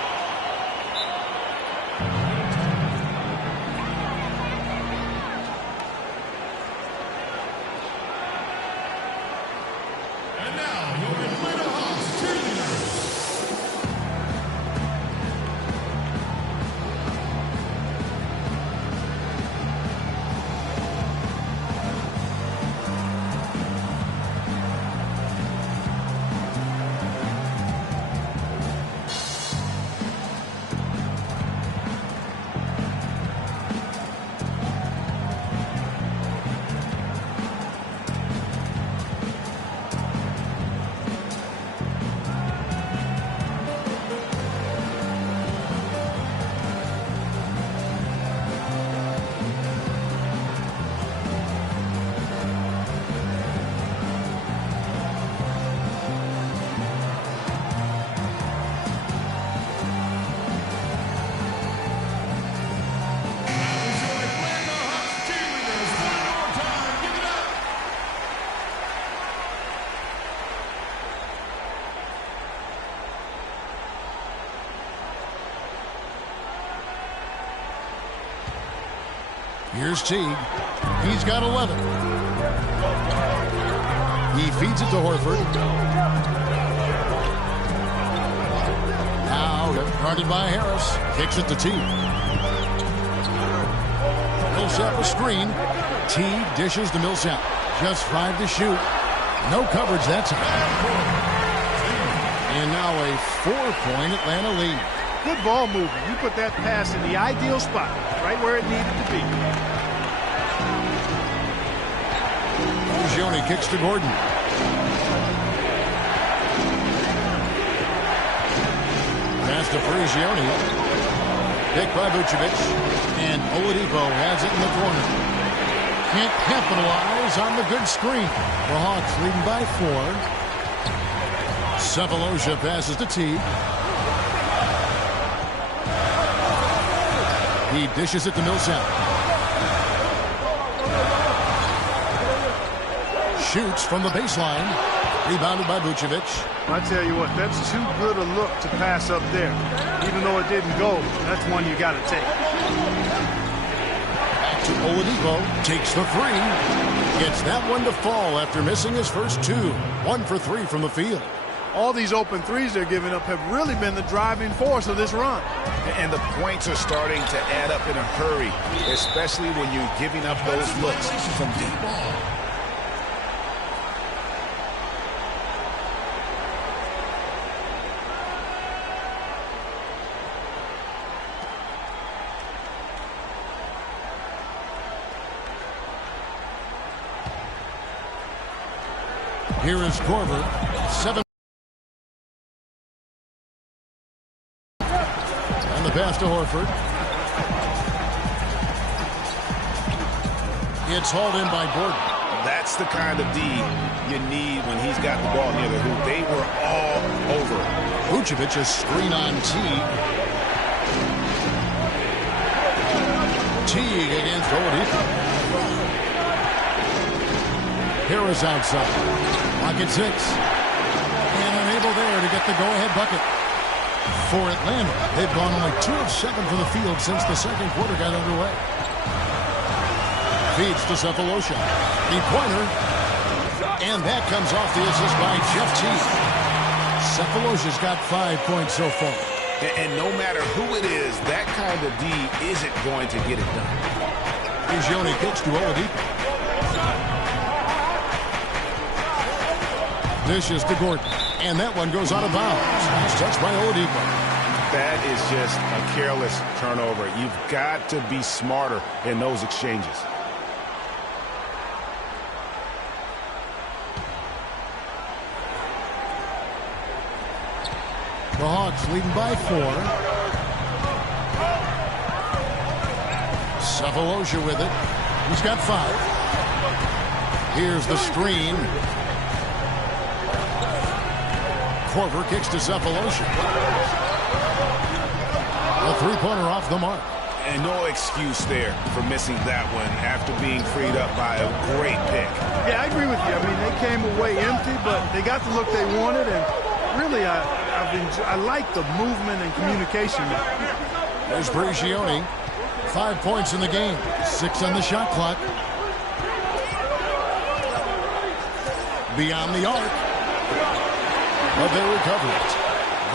Here's Teague. He's got 11. He feeds it to Horford. Now guarded by Harris. Kicks it to Teague. Millsap a screen. Teague dishes to Millsap. Just 5 to shoot. No coverage that time. And now a 4-point Atlanta lead. Good ball movement. You put that pass in the ideal spot, right where it needed to be. Prigioni kicks to Gordon. Pass to Prigioni. Picked by Vucevic. And Oladipo has it in the corner. Can't capitalize on the good screen. The Hawks leading by 4. Sefolosha passes to Teague. He dishes it to Millsap. Shoots from the baseline. Rebounded by Vucevic. I tell you what, that's too good a look to pass up there. Even though it didn't go, that's one you got to take. Back to Oladipo. Takes the 3. Gets that one to fall after missing his first 2. 1 for 3 from the field. All these open threes they're giving up have really been the driving force of this run. And the points are starting to add up in a hurry, especially when you're giving up those looks from deep. Here is Korver. 7. And the pass to Horford. It's hauled in by Gordon. That's the kind of D you need when he's got the ball near the hoop. They were all over. Vucevic a screen on Teague. Teague against Oladipo. Harris outside. Pocket 6. And unable there to get the go-ahead bucket. For Atlanta, they've gone only 2 of 7 from the field since the second quarter got underway. Feeds to Sefolosha. Three-pointer. And that comes off the assist by Jeff Teague. Sefolosha's got 5 points so far. And no matter who it is, that kind of D isn't going to get it done. Prigioni kicks to Oladipo. Dishes to Gordon. And that one goes out of bounds. It's touched by Oladipo. That is just a careless turnover. You've got to be smarter in those exchanges. The Hawks leading by 4. Sefolosha with it. He's got 5. Here's the screen. Korver kicks to Sefolosha. A three-pointer off the mark. And no excuse there for missing that one after being freed up by a great pick. Yeah, I agree with you. I mean, they came away empty, but they got the look they wanted, and really, I like the movement and communication. There's Prigioni. 5 points in the game. 6 on the shot clock. Beyond the arc. But they recover it.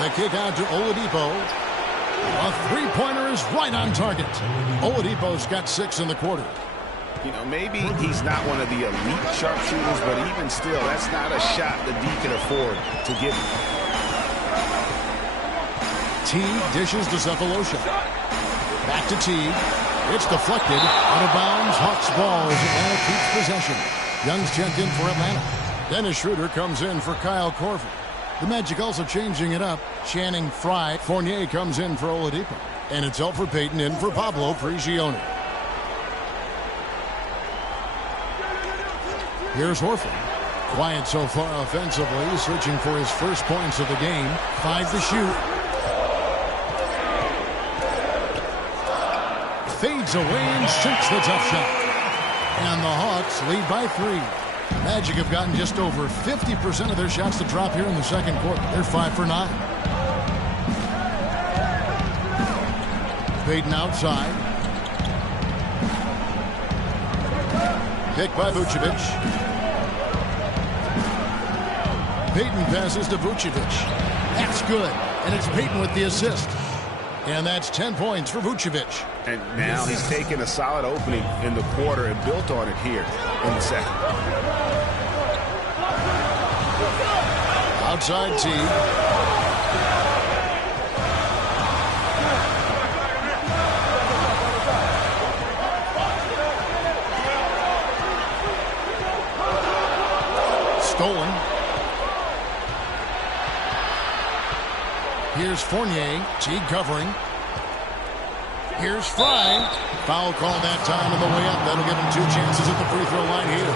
The kick out to Oladipo. A three-pointer is right on target. Oladipo's got 6 in the quarter. You know, maybe he's not one of the elite sharpshooters, but even still, that's not a shot that D can afford to give. Teague dishes to Sefolosha. Back to Teague. It's deflected. Out of bounds. Hawks ball as Atlanta keeps possession. Young's checked in for Atlanta. Dennis Schroeder comes in for Kyle Korver. The Magic also changing it up. Channing Frye. Fournier comes in for Oladipo. And it's Elfrid Payton in for Pablo Prigioni. Here's Horford. Quiet so far offensively. Searching for his first points of the game. 5 to shoot. Fades away and sinks the tough shot. And the Hawks lead by 3. Magic have gotten just over 50% of their shots to drop here in the second quarter. They're 5 for 9. Payton outside. Pick by Vucevic. Payton passes to Vucevic. That's good. And it's Payton with the assist. And that's 10 points for Vucevic. And now he's taken a solid opening in the quarter and built on it here in the second. Outside Teague. Stolen. Here's Fournier. Teague covering. Here's Frye. Foul call that time on the way up. That'll give him 2 chances at the free throw line here.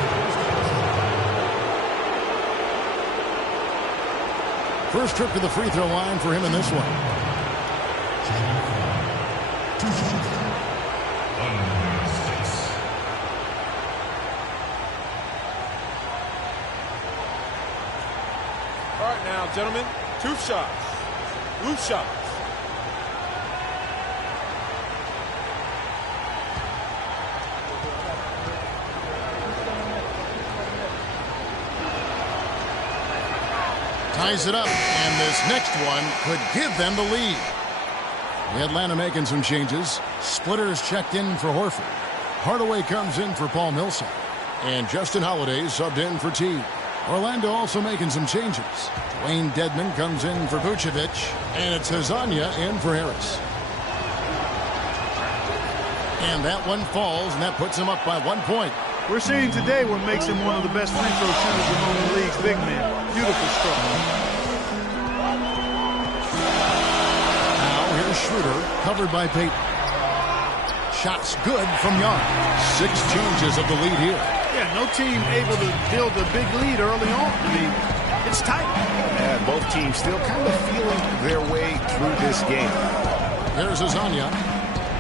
First trip to the free throw line for him in this one. All right now, gentlemen, 2 shots. Loose shots. Ties it up, and this next one could give them the lead. The Atlanta making some changes. Splitters checked in for Horford. Hardaway comes in for Paul Millsap. And Justin Holiday subbed in for Teague. Orlando also making some changes. Dwayne Dedmon comes in for Vucevic. And it's Hezonja in for Harris. And that one falls, and that puts him up by 1 point. We're seeing today what makes him one of the best free throw shooters among the league's big men. Beautiful stroke. Now here's Schroeder, covered by Payton. Shots good from Young. 6 changes of the lead here. Yeah, no team able to build a big lead early on. I mean, it's tight. And both teams still kind of feeling their way through this game. There's Hezonja.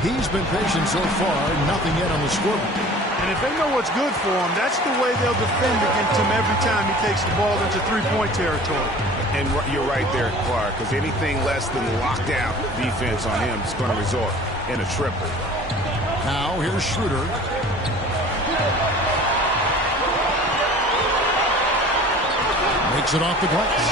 He's been patient so far. Nothing yet on the scoreboard. And if they know what's good for him, that's the way they'll defend against him every time he takes the ball into three-point territory. And you're right there, Clark, because anything less than lockdown defense on him is going to result in a triple. Now here's Schroeder. Makes it off the glass.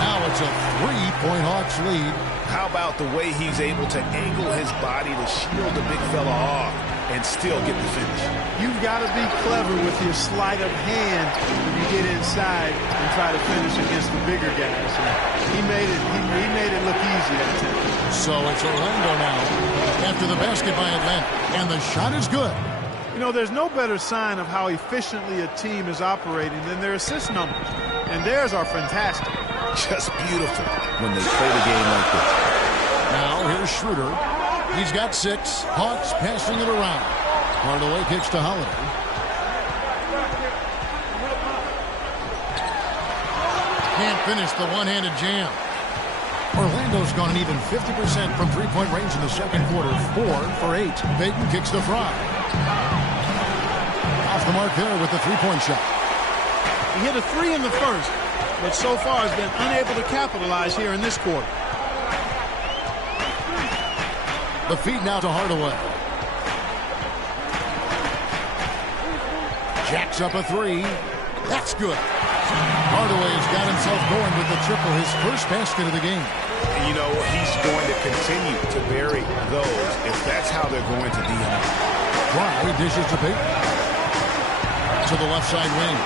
Now it's a 3-point Hawks lead. How about the way he's able to angle his body to shield the big fella off and still get the finish? You've got to be clever with your sleight of hand when you get inside and try to finish against the bigger guys. And he made it look easy that time. So it's Orlando now after the basket by Atlanta, and the shot is good. You know, there's no better sign of how efficiently a team is operating than their assist numbers, and theirs are fantastic. Just beautiful when they play the game like this. Now here's Schroeder. He's got 6. Hawks passing it around. Hardaway kicks to Holiday. Can't finish the one-handed jam. Orlando's gone an even 50% from three-point range in the second quarter. 4 for 8. Payton kicks to Fry. Off the mark there with the three-point shot. He hit a 3 in the first, but so far has been unable to capitalize here in this quarter. The feed now to Hardaway. Jacks up a 3. That's good. Hardaway has got himself going with the triple, his first basket of the game. And you know, he's going to continue to bury those if that's how they're going to deal. Fry dishes to Payton. To the left side wing.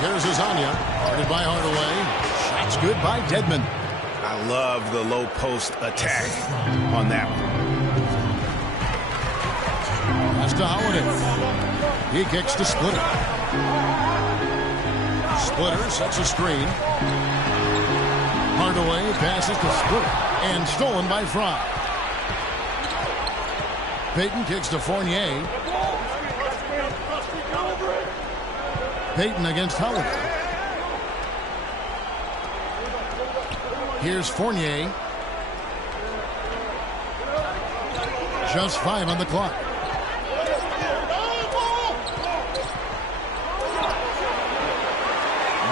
Here's Azania. Guarded by Hardaway. Shots good by Dedmon. I love the low post attack on that one. Pass to Holiday. He kicks to Splitter. Splitter sets a screen. Hardaway passes to Splitter. And stolen by Fry. Payton kicks to Fournier. Payton against Holiday. Here's Fournier. Just 5 on the clock.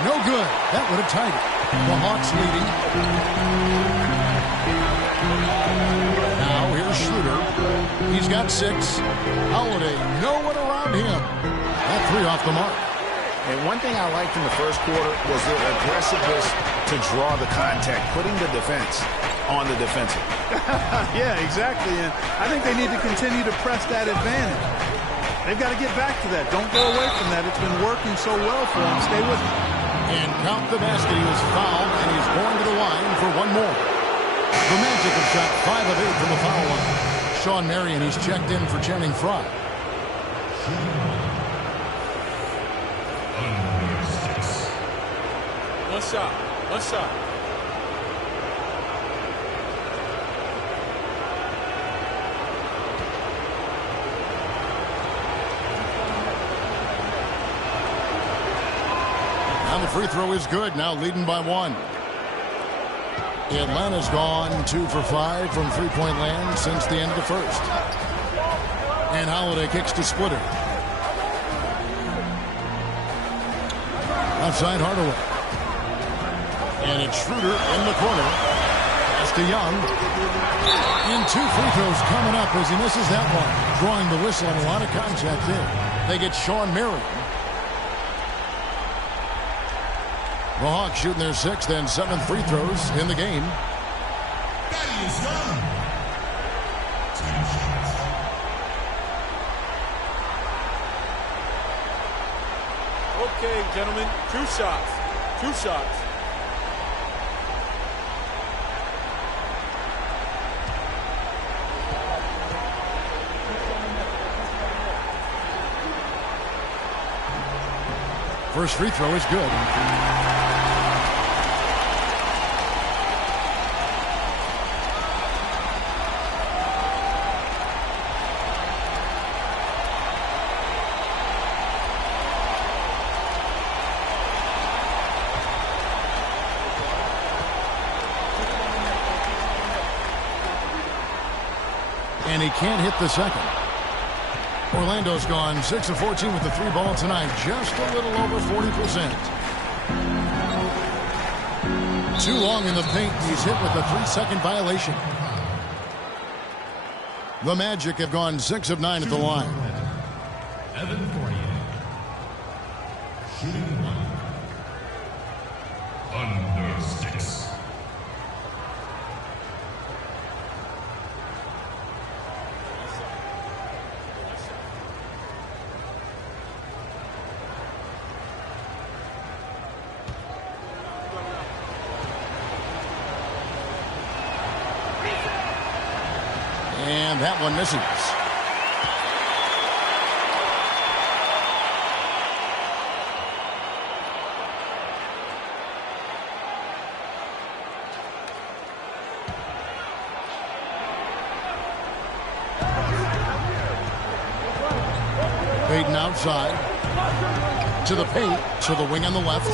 No good. That would have tied it. The Hawks leading. Now here's Schroeder. He's got 6. Holiday, no one around him. That 3 off the mark. And one thing I liked in the first quarter was their aggressiveness to draw the contact, putting the defense on the defensive. Yeah, exactly. And I think they need to continue to press that advantage. They've got to get back to that. Don't go away from that. It's been working so well for them. Stay with it. And count the basket. He was fouled, and he's going to the line for one more. The Magic have shot 5 of 8 from the foul line. Sean Marion, he's checked in for Channing Frye. One shot. One shot. Now the free throw is good. Now leading by 1. Atlanta's gone 2 for 5 from three-point land since the end of the first. And Holiday kicks to Splitter. Outside Hardaway. And it's Schroeder in the corner. Pass to Young. And 2 free throws coming up as he misses that one. Drawing the whistle and a lot of contact there. They get Sean Marion. The Hawks shooting their 6th and 7th free throws in the game. Okay, gentlemen, 2 shots. 2 shots. First free throw is good. And he can't hit the second. Orlando's gone 6 of 14 with the 3 ball tonight. Just a little over 40%. Too long in the paint. He's hit with a 3-second violation. The Magic have gone 6 of 9 at the line. Evan Fournier. Shooting 1. Under 6. And that one misses. Payton outside. To the paint. To the wing on the left.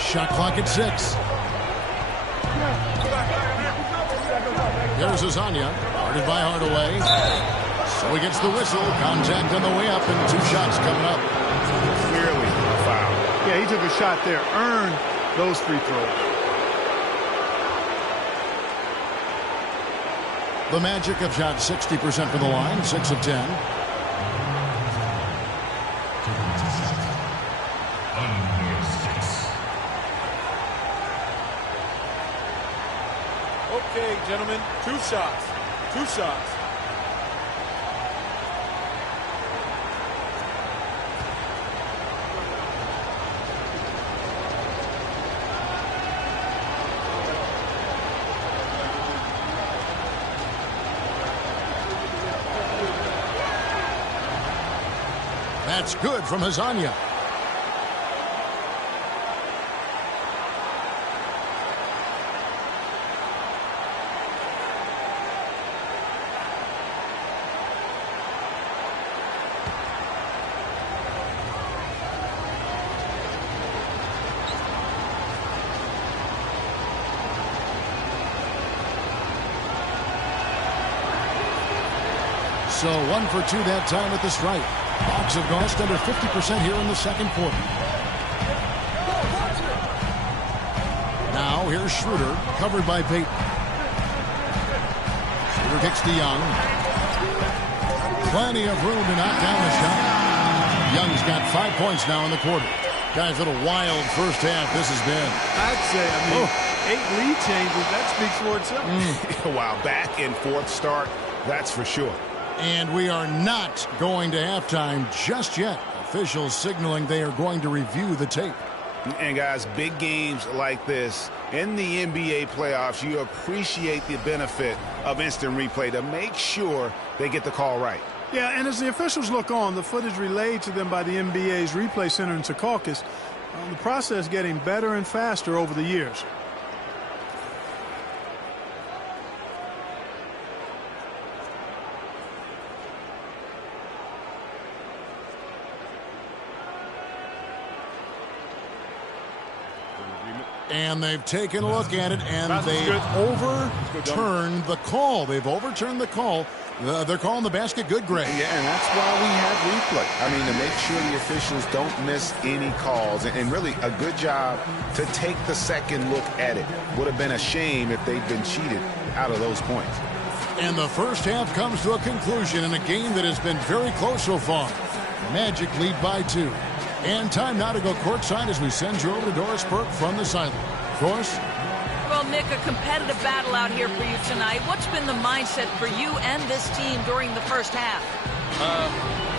Shot clock at 6. Here's Azania. Guarded by Hardaway. So he gets the whistle. Contact on the way up and 2 shots coming up. Clearly a foul. Yeah, he took a shot there. Earned those free throws. The Magic have shot 60% from the line. 6 of 10. Okay, gentlemen, 2 shots. 2 shots. That's good from Azania. So 1 for 2 that time at the stripe. Hawks have gone just under 50% here in the second quarter. Now here's Schroeder, covered by Payton. Schroeder kicks to Young. Plenty of room to knock down the shot. Young's got 5 points now in the quarter. Guys, what a wild first half this has been. I'd say, 8 lead changes, that speaks for itself. Wow, back and forth start, that's for sure. And we are not going to halftime just yet. Officials signaling they are going to review the tape. And guys, big games like this in the NBA playoffs, you appreciate the benefit of instant replay to make sure they get the call right. Yeah, and as the officials look on, the footage relayed to them by the NBA's replay center in Secaucus, the process getting better and faster over the years. And they've taken a look at it, and they've overturned the call. They've overturned the call. They're calling the basket good, Greg. Yeah, and that's why we have replay. I mean, to make sure the officials don't miss any calls. And really a good job to take the second look at it. Would have been a shame if they'd been cheated out of those points. And the first half comes to a conclusion in a game that has been very close so far. Magic lead by 2. And time now to go courtside as we send you over to Doris Burke from the sideline. Doris? Well, Nick, a competitive battle out here for you tonight. What's been the mindset for you and this team during the first half?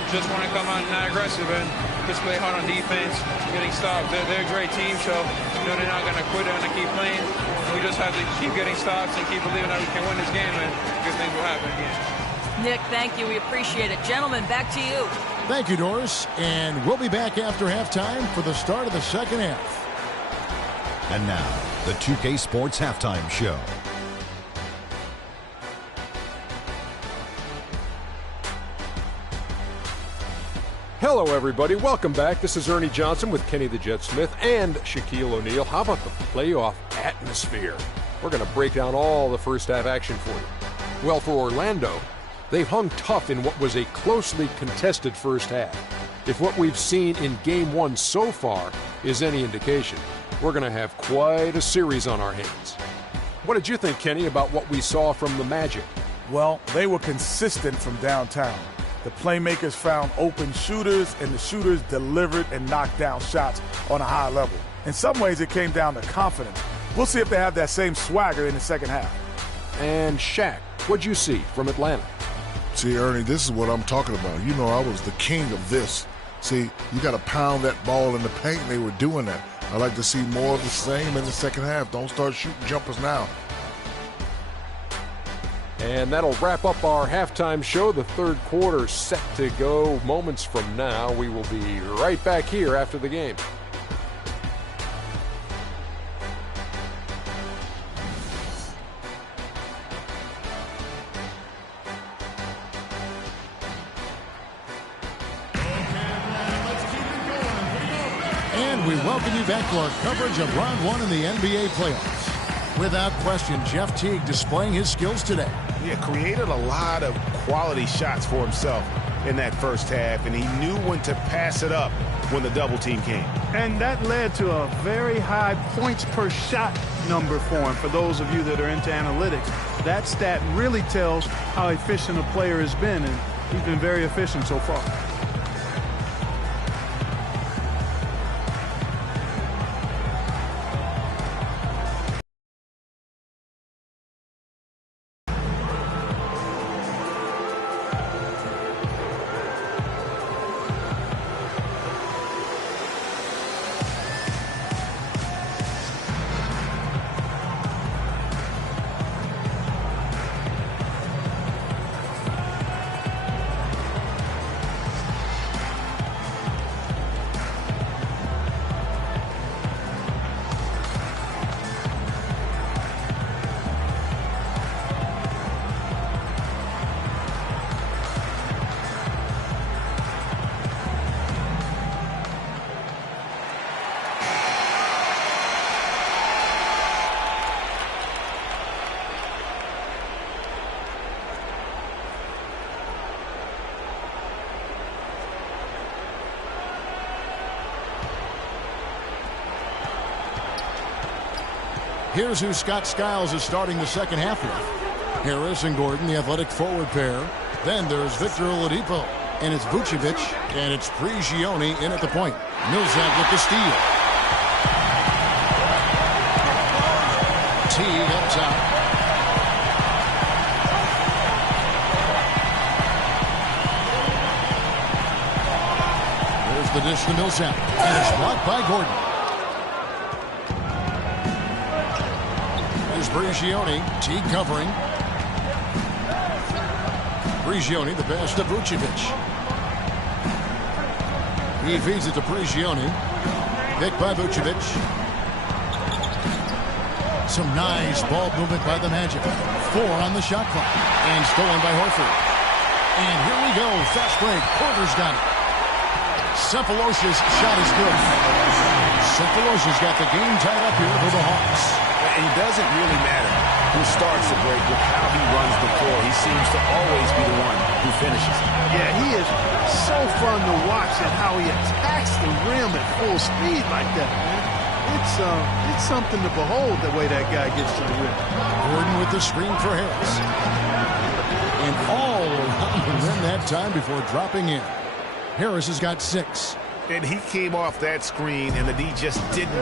Just want to come out not aggressive and just play hard on defense, getting stopped. They're a great team, so they're not going to quit. They're going to keep playing. We just have to keep getting stops and keep believing that we can win this game, and good things will happen again. Nick, thank you. We appreciate it. Gentlemen, back to you. Thank you, Doris. And we'll be back after halftime for the start of the second half. And now, the 2K Sports Halftime Show. Hello, everybody. Welcome back. This is Ernie Johnson with Kenny the Jet Smith and Shaquille O'Neal. How about the playoff atmosphere? We're going to break down all the first half action for you. Well, for Orlando, they've hung tough in what was a closely contested first half. If what we've seen in Game 1 so far is any indication, we're going to have quite a series on our hands. What did you think, Kenny, about what we saw from the Magic? Well, they were consistent from downtown. The playmakers found open shooters, and the shooters delivered and knocked down shots on a high level. In some ways, it came down to confidence. We'll see if they have that same swagger in the second half. And Shaq, what'd you see from Atlanta? See, Ernie, this is what I'm talking about. You know, I was the king of this. See, you got to pound that ball in the paint, and they were doing that. I like to see more of the same in the second half. Don't start shooting jumpers now. And that'll wrap up our halftime show. The third quarter set to go moments from now. We will be right back here after the game. And we welcome you back to our coverage of round one in the NBA playoffs. Without question, Jeff Teague displaying his skills today. Yeah, created a lot of quality shots for himself in that first half, and he knew when to pass it up when the double team came. And that led to a very high points per shot number for him. For those of you that are into analytics, that stat really tells how efficient a player has been, and he's been very efficient so far. Here's who Scott Skiles is starting the second half with. Harris and Gordon, the athletic forward pair. Then there's Victor Oladipo, and it's Vucevic, and it's Prigioni in at the point. Millsap with the steal. Teague up top. There's the dish to Millsap, and it's blocked by Gordon. Prigioni, Teague covering. Prigioni, the pass to Vucevic. He feeds it to Prigioni. Picked by Vucevic. Some nice ball movement by the Magic. 4 on the shot clock. And stolen by Horford. And here we go. Fast break. Porter's got it. Cephalosha's shot is good. Cephalosha's got the game tied up here for the Hawks. And it doesn't really matter who starts the break with how he runs the floor. He seems to always be the one who finishes. Yeah, he is so fun to watch and how he attacks the rim at full speed like that, man. It's something to behold the way that guy gets to the rim. Gordon with the screen for Harris. And all around the rim that time before dropping in. Harris has got 6. And he came off that screen, and the D just didn't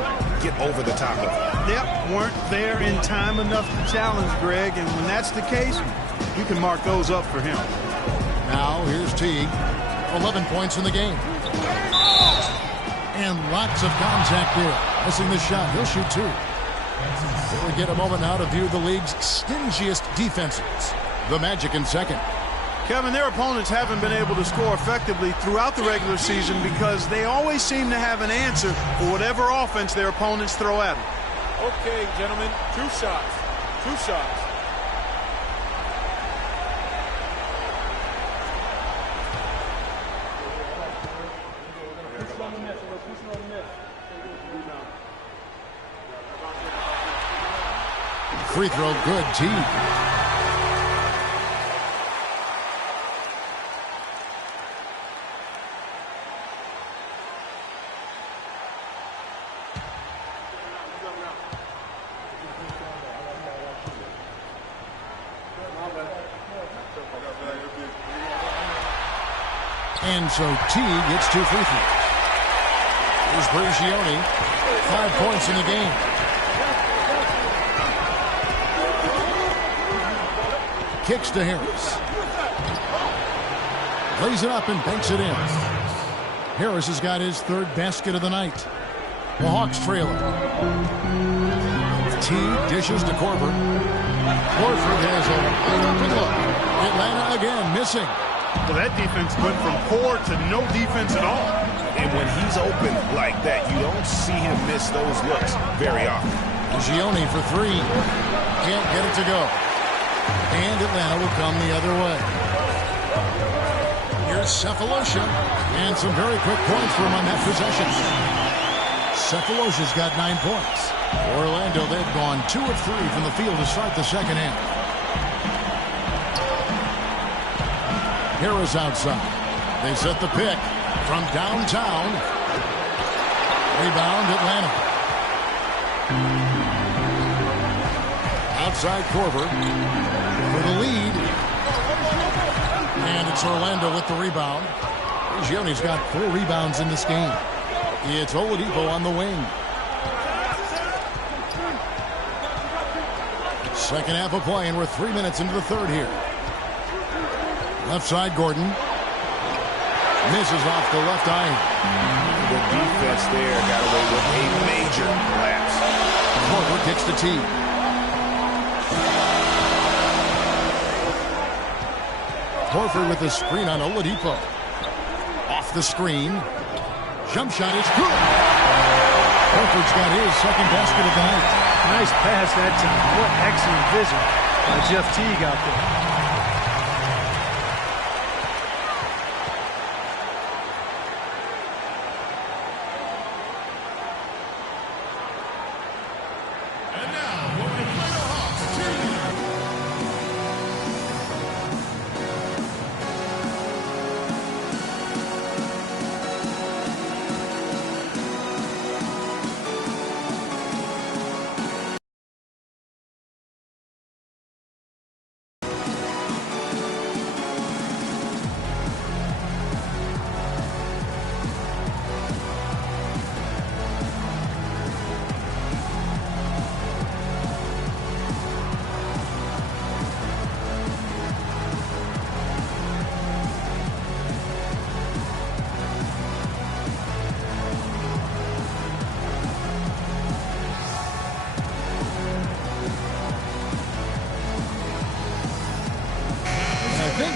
get over the top of it. Yep, weren't there in time enough to challenge Greg, and when that's the case, you can mark those up for him. Now, here's Teague. 11 points in the game. And lots of contact there. Missing the shot. He'll shoot 2. We get a moment now to view the league's stingiest defenses. The Magic in second. Kevin, their opponents haven't been able to score effectively throughout the regular season because they always seem to have an answer for whatever offense their opponents throw at them. Okay, gentlemen, 2 shots. 2 shots. Free throw good, Teague. And so Teague gets 2 free throws. Here's Prigioni. 5 points in the game. Kicks to Harris. Lays it up and banks it in. Harris has got his 3rd basket of the night. The Hawks trail it. Teague dishes to Korver. Horford has a good look. Atlanta again missing. Well, that defense went from poor to no defense at all. And when he's open like that, you don't see him miss those looks very often. Gianni for 3. Can't get it to go. And Atlanta will come the other way. Here's Cephalosha. And some very quick points for him on that possession. Sefolosha's got 9 points. Orlando, they've gone 2 of 3 from the field to start the second half. Harris outside. They set the pick from downtown. Rebound, Atlanta. Outside Korver for the lead. And it's Orlando with the rebound. Gianni's got 4 rebounds in this game. It's Oladipo on the wing. Second half of play, and we're 3 minutes into the third here. Left side, Gordon. Misses off the left eye. The defense there got away with a major lapse. Korver kicks the tee. Horford with the screen on Oladipo. Off the screen. Jump shot is good. Horford's got his second basket of the night. Nice pass that time. What excellent vision by Jeff Teague out there.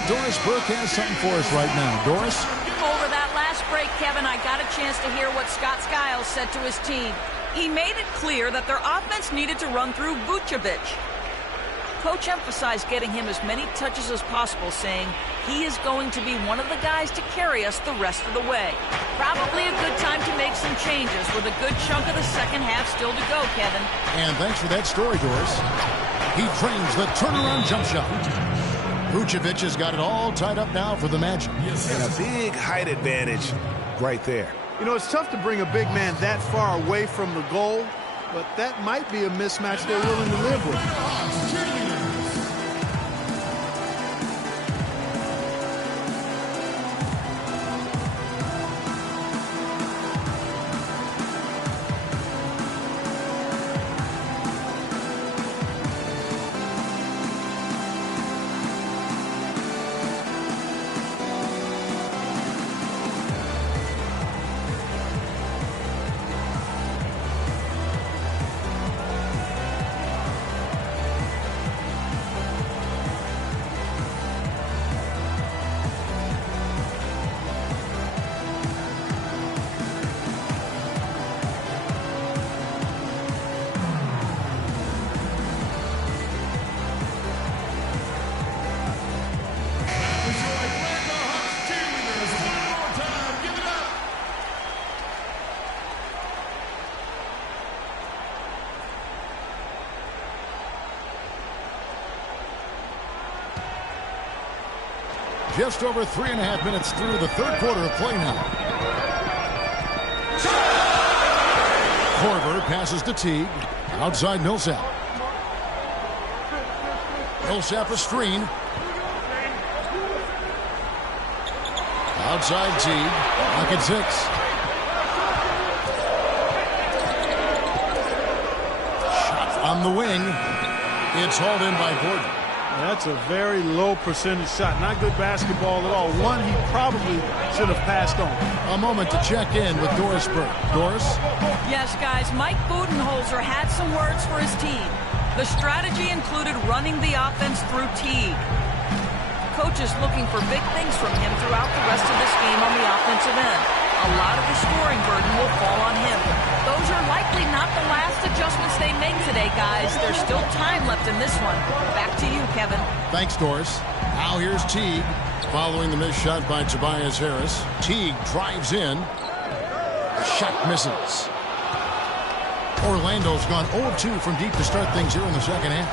Doris Burke has something for us right now. Doris? Over that last break, Kevin, I got a chance to hear what Scott Skiles said to his team. He made it clear that their offense needed to run through Vucevic. Coach emphasized getting him as many touches as possible, saying he is going to be one of the guys to carry us the rest of the way. Probably a good time to make some changes with a good chunk of the second half still to go, Kevin. And thanks for that story, Doris. He trains the turnaround jump shot. Vucevic has got it all tied up now for the Magic. And a big height advantage right there. You know, it's tough to bring a big man that far away from the goal, but that might be a mismatch they're willing to live with. Just over 3.5 minutes through the third quarter of play now. Korver passes to Teague. Outside Millsap. Millsap a screen. Outside Teague. Back at 6. Shot on the wing. It's hauled in by Gordon. That's a very low percentage shot. Not good basketball at all. One he probably should have passed on. A moment to check in with Doris Burke. Doris? Yes, guys, Mike Budenholzer had some words for his team. The strategy included running the offense through Teague. Coach is looking for big things from him throughout the rest of this game on the offensive end. A lot of the scoring burden will fall on him. Those are likely not the last adjustments they make today, guys. There's still time left in this one. Back to you, Kevin. Thanks, Doris. Now here's Teague. Following the missed shot by Tobias Harris. Teague drives in. The shot misses. Orlando's gone 0 of 2 from deep to start things here in the second half.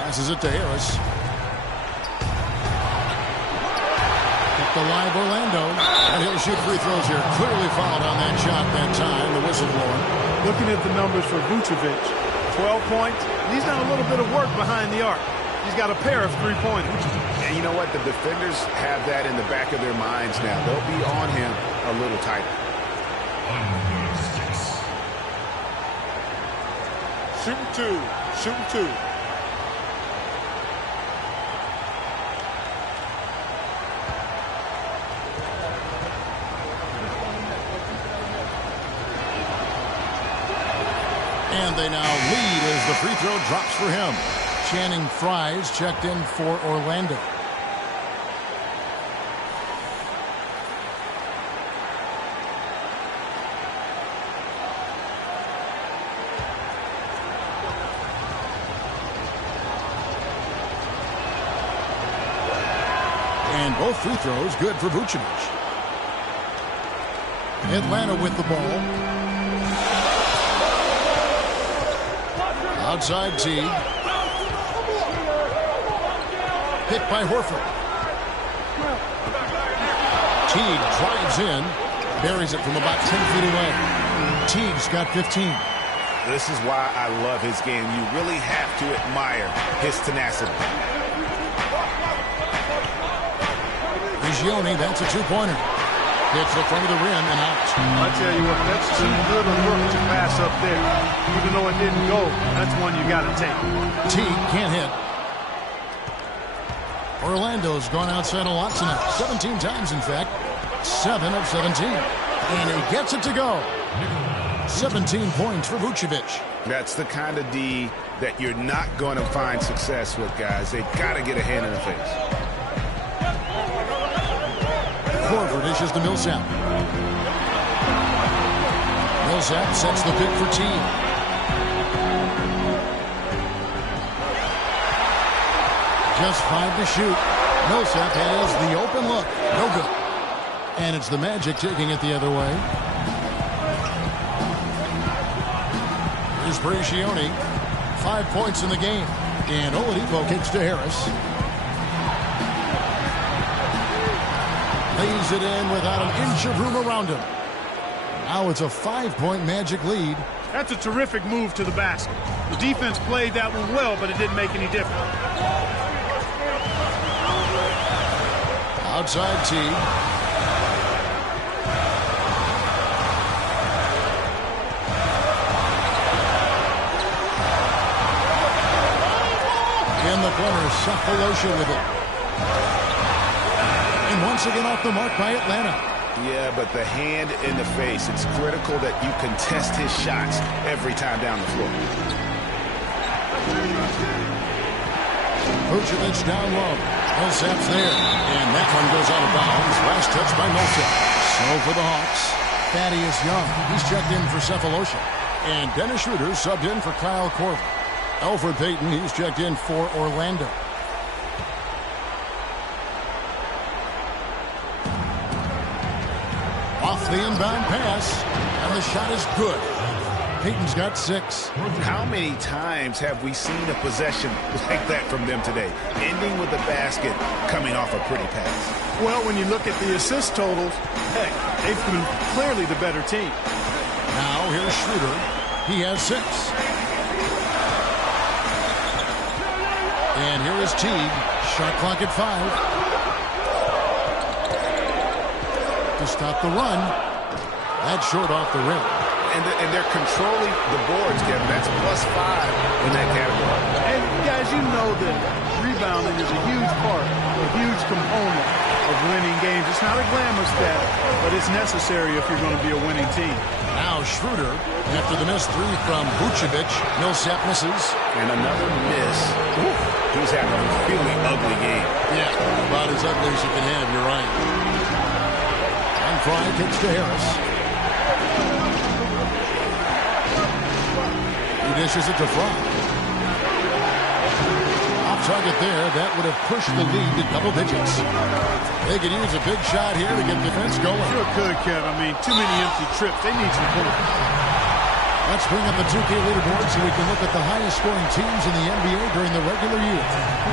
Passes it to Harris. Up the line, Orlando. And he'll shoot free throws here. Clearly fouled on that shot that time. The whistle blowing. Looking at the numbers for Vucevic, 12 points. He's done a little bit of work behind the arc. He's got a pair of three-pointers. And you know what? The defenders have that in the back of their minds now. They'll be on him a little tighter. Shooting two. Shooting two. And they now lead as the free throw drops for him. Channing Frye's checked in for Orlando. And both free throws good for Vucevic. Atlanta with the ball. Outside Teague. Hit by Horford. Teague drives in. Buries it from about 10 feet away. Teague's got 15. This is why I love his game. You really have to admire his tenacity. Prigioni, that's a two-pointer. Hits the front of the rim and out. I tell you what, that's too good a look to pass up there. Even though it didn't go, that's one you got to take. Teague can't hit. Orlando's gone outside a lot tonight. 17 times, in fact. 7 of 17. And he gets it to go. 17 points for Vucevic. That's the kind of D that you're not going to find success with, guys. They've got to get a hand in the face. Korver dishes to Millsap. Millsap sets the pick for Teague. Just 5 to shoot. Millsap has the open look. No good. And it's the Magic taking it the other way. Here's Prigioni. 5 points in the game. And Oladipo kicks to Harris. Lays it in without an inch of room around him. Now it's a 5-point Magic lead. That's a terrific move to the basket. The defense played that one well, but it didn't make any difference. Outside Teague. In the corner, Cephalosha with it. And once again off the mark by Atlanta. Yeah, but the hand in the face, it's critical that you contest his shots every time down the floor. Vucevic down low. Millsap's there. And that one goes out of bounds. Last touch by Millsap. So for the Hawks, Thaddeus Young. He's checked in for Cephalosha. And Dennis Schroeder subbed in for Kyle Korver. Elfrid Payton, he's checked in for Orlando. Off the inbound pass, and the shot is good. Payton's got 6. How many times have we seen a possession like that from them today? Ending with a basket, coming off a pretty pass. Well, when you look at the assist totals, heck, they've been clearly the better team. Now here's Schroeder. He has 6. And here is Teague. Shot clock at 5. To stop the run. That's short off the rim. And they're controlling the boards, Kevin. That's +5 in that category. And guys, you know that rebounding is a huge part, a huge component of winning games. It's not a glamour stat, but it's necessary if you're going to be a winning team. Now Schroeder, after the missed 3 from Vucevic, Millsap misses. And another miss. Ooh, he's having a really ugly game. Yeah, about as ugly as you can have, you're right. And Frye kicks to Harris. He dishes it to Frye. Off target there, that would have pushed the lead to double digits. They could use a big shot here to get defense going. Sure could, Kev. I mean, too many empty trips. They need some points. Let's bring up the 2K leaderboard so we can look at the highest scoring teams in the NBA during the regular year.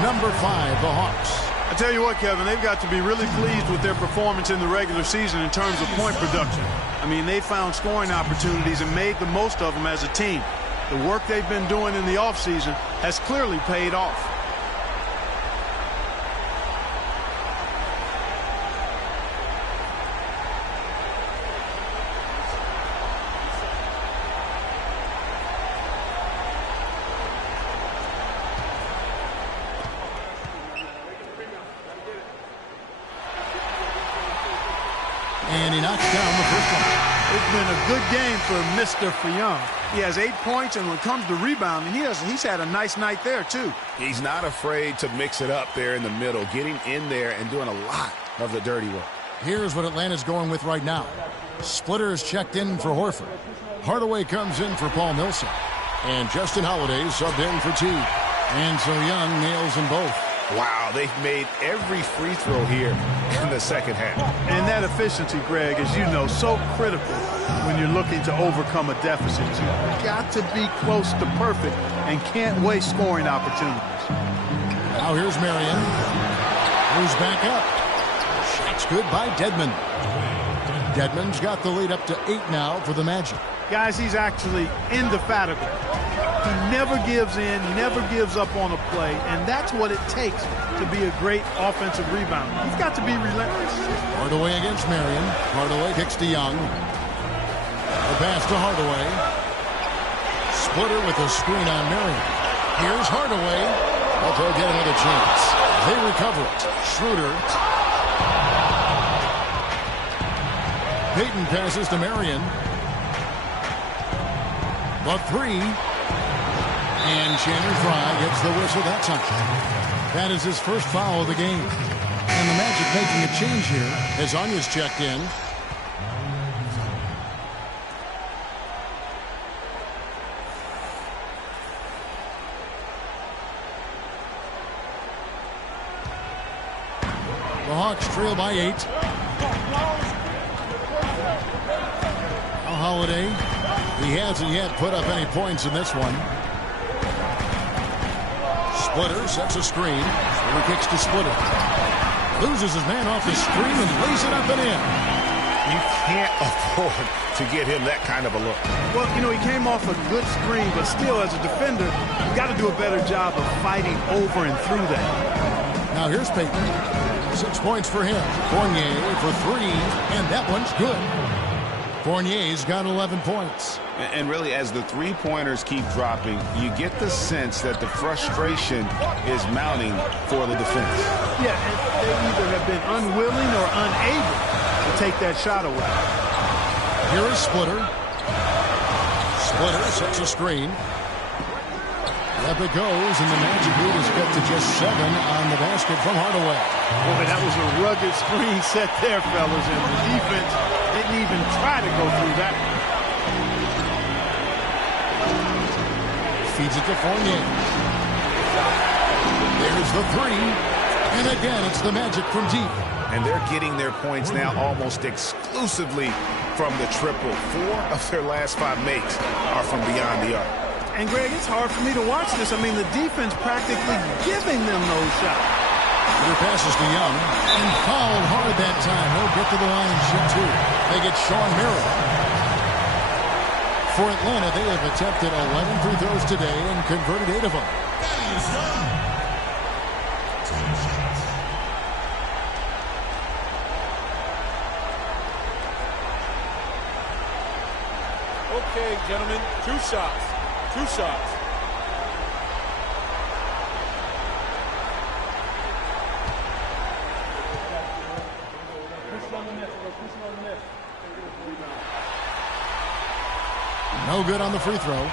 Number 5, the Hawks. I tell you what, Kevin, they've got to be really pleased with their performance in the regular season in terms of point production. I mean, they found scoring opportunities and made the most of them as a team. The work they've been doing in the offseason has clearly paid off. And he knocks down the first one. It's been a good game for Mr. Fayum. He has 8 points, and when it comes to rebounding, he's had a nice night there, too. He's not afraid to mix it up there in the middle, getting in there and doing a lot of the dirty work. Here's what Atlanta's going with right now. Splitter is checked in for Horford. Hardaway comes in for Paul Millsap. And Justin Holiday subbed in for Teague. And so Young nails them both. Wow, they've made every free throw here in the second half. And that efficiency, Greg, as you know, so critical when you're looking to overcome a deficit. You've got to be close to perfect and can't waste scoring opportunities. Now here's Marion. Who's back up? Shot's good by Dedmon. Dedmon's got the lead up to 8 now for the Magic. Guys, he's actually indefatigable. He never gives in, never gives up on a play, and that's what it takes to be a great offensive rebounder. He's got to be relentless. Hardaway against Marion. Hardaway kicks to Young. The pass to Hardaway. Splitter with a screen on Marion. Here's Hardaway. But they'll get another chance. They recover it. Schroeder. Payton passes to Marion. The 3. And Channing Frye gets the whistle that time. That is his first foul of the game. And the Magic making a change here as Anya's checked in. The Hawks trail by 8. Now Holiday. He hasn't yet put up any points in this one. Splitter sets a screen. Splitter kicks to Splitter. Loses his man off the screen and lays it up and in. You can't afford to give him that kind of a look. Well, you know, he came off a good screen, but still, as a defender, you got to do a better job of fighting over and through that. Now here's Payton. 6 points for him. Fournier for 3, and that one's good. Fournier's got 11 points. And really, as the three-pointers keep dropping, you get the sense that the frustration is mounting for the defense. Yeah, and they either have been unwilling or unable to take that shot away. Here is Splitter. Splitter sets a screen. Up it goes, and the Magic lead is cut to just 7 on the basket from Hardaway. Boy, that was a rugged screen set there, fellas, and the defense didn't even try to go through that. Feeds it to Fournier. There's the 3. And again, it's the Magic from deep. And they're getting their points now almost exclusively from the triple. 4 of their last 5 makes are from beyond the arc. And, Greg, it's hard for me to watch this. I mean, the defense practically giving them those shots. Their passes to Young. And fouled hard that time. He'll get to the line and shoot 2. They get Sean Merrill. For Atlanta, they have attempted 11 free throws today and converted 8 of them. Okay, gentlemen, 2 shots. 2 shots. No good on the free throw.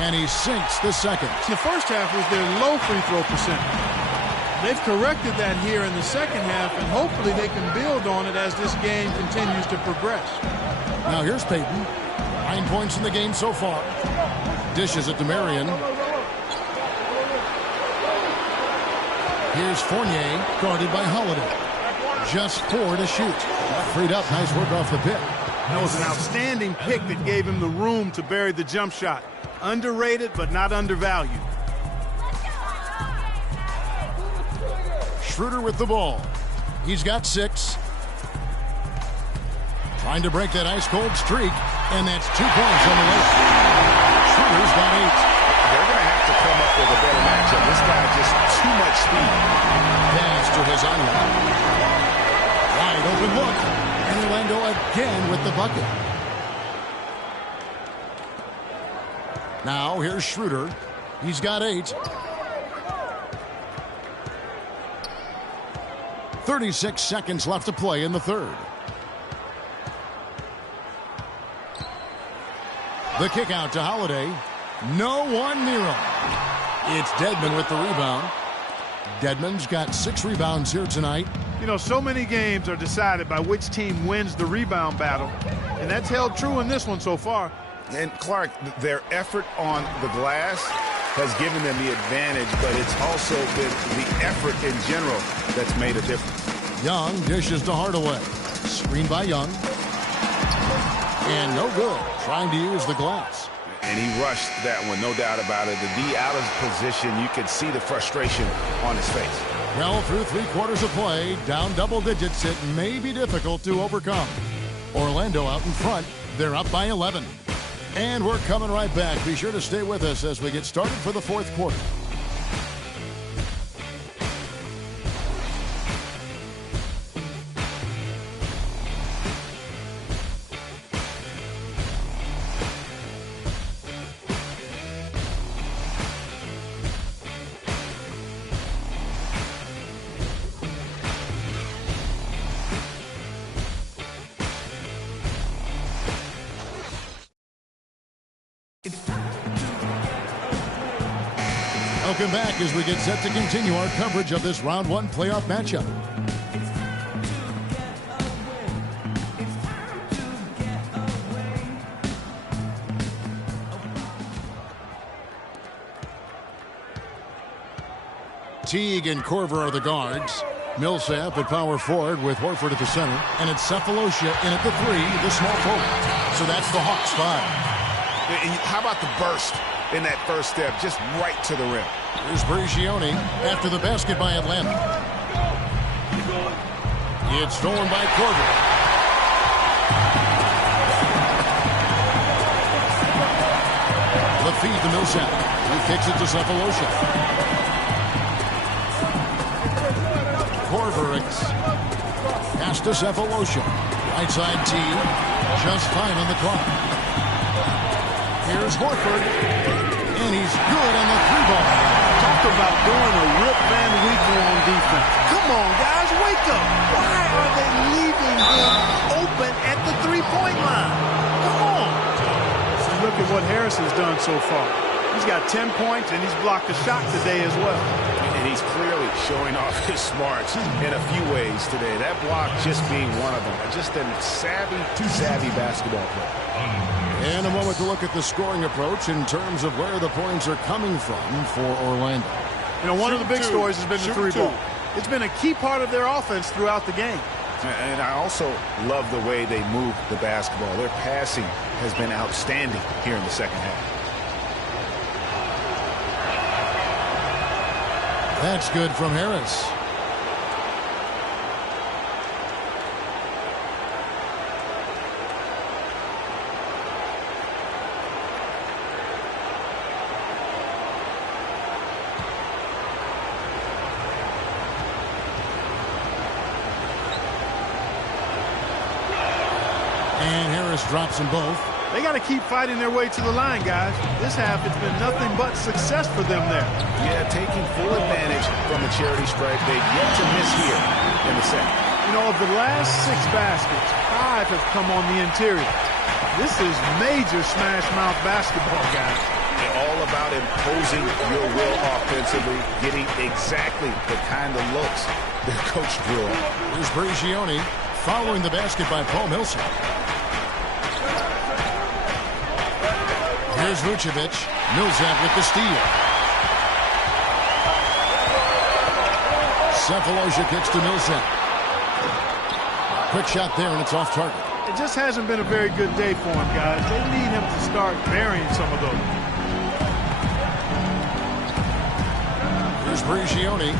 And he sinks the second. The first half was their low free throw percentage. They've corrected that here in the second half, and hopefully they can build on it as this game continues to progress. Now here's Payton. 9 points in the game so far. Dishes it to Marion. Here's Fournier, guarded by Holiday. Just 4 to shoot. Freed up. Nice work off the pick. That was an outstanding pick that gave him the room to bury the jump shot. Underrated, but not undervalued. Schroeder with the ball. He's got 6. Trying to break that ice-cold streak, and that's 2 points on the way. Schroeder's got 8. They're going to have to come up with a better matchup. This guy just too much speed. Pass to Hezonja. Wide open look, and Orlando again with the bucket. Now here's Schroeder. He's got 8. 36 seconds left to play in the third. The kick out to Holiday. No one near him. It's Dedmon with the rebound. Dedmon's got 6 rebounds here tonight. You know, so many games are decided by which team wins the rebound battle, and that's held true in this one so far. And Clark, their effort on the glass has given them the advantage, but it's also been the effort in general that's made a difference. Young dishes to Hardaway. Screen by Young. And no good. Trying to use the glass. And he rushed that one, no doubt about it. The D out of position, you could see the frustration on his face. Well, through 3 quarters of play, down double digits, it may be difficult to overcome. Orlando out in front. They're up by 11. And we're coming right back. Be sure to stay with us as we get started for the 4th quarter. Welcome back as we get set to continue our coverage of this round 1 playoff matchup. Teague and Korver are the guards. Millsap at power forward with Horford at the center. And it's Cephalosha in at the 3, the small forward. So that's the Hawks 5. How about the burst in that first step, just right to the rim? Here's Prigioni after the basket by Atlanta. It's stolen by Korver. The feed to Millsap. He kicks it to Cephalosha. Korver pass to Cephalosha. Right side T. Just 5 on the clock. Here's Horford. And he's good on the 3-ball. Talk about doing a Rip Van Winkle on defense. Come on, guys, wake up. Why are they leaving him open at the 3-point line? Come on. Look at what Harris has done so far. He's got 10 points, and he's blocked a shot today as well. And he's clearly showing off his smarts in a few ways today. That block just being one of them. Just a savvy basketball player. And a moment to look at the scoring approach in terms of where the points are coming from for Orlando. You know, one of the big stories has been the 3-ball. It's been a key part of their offense throughout the game. And I also love the way they move the basketball. Their passing has been outstanding here in the second half. That's good from Harris. And Harris drops them both. They got to keep fighting their way to the line, guys. This half, it's been nothing but success for them there. Yeah, taking full advantage from the charity stripe. They've yet to miss here in the second. You know, of the last 6 baskets, 5 have come on the interior. This is major smash mouth basketball, guys. all about imposing your will offensively, getting exactly the kind of looks their coach drew on. Here's Prigioni following the basket by Paul Millsap. Here's Vucevic. Millsap with the steal. Sefolosha kicks to Millsap. Quick shot there, and it's off target. It just hasn't been a very good day for him, guys. They need him to start burying some of those. Here's Prigioni.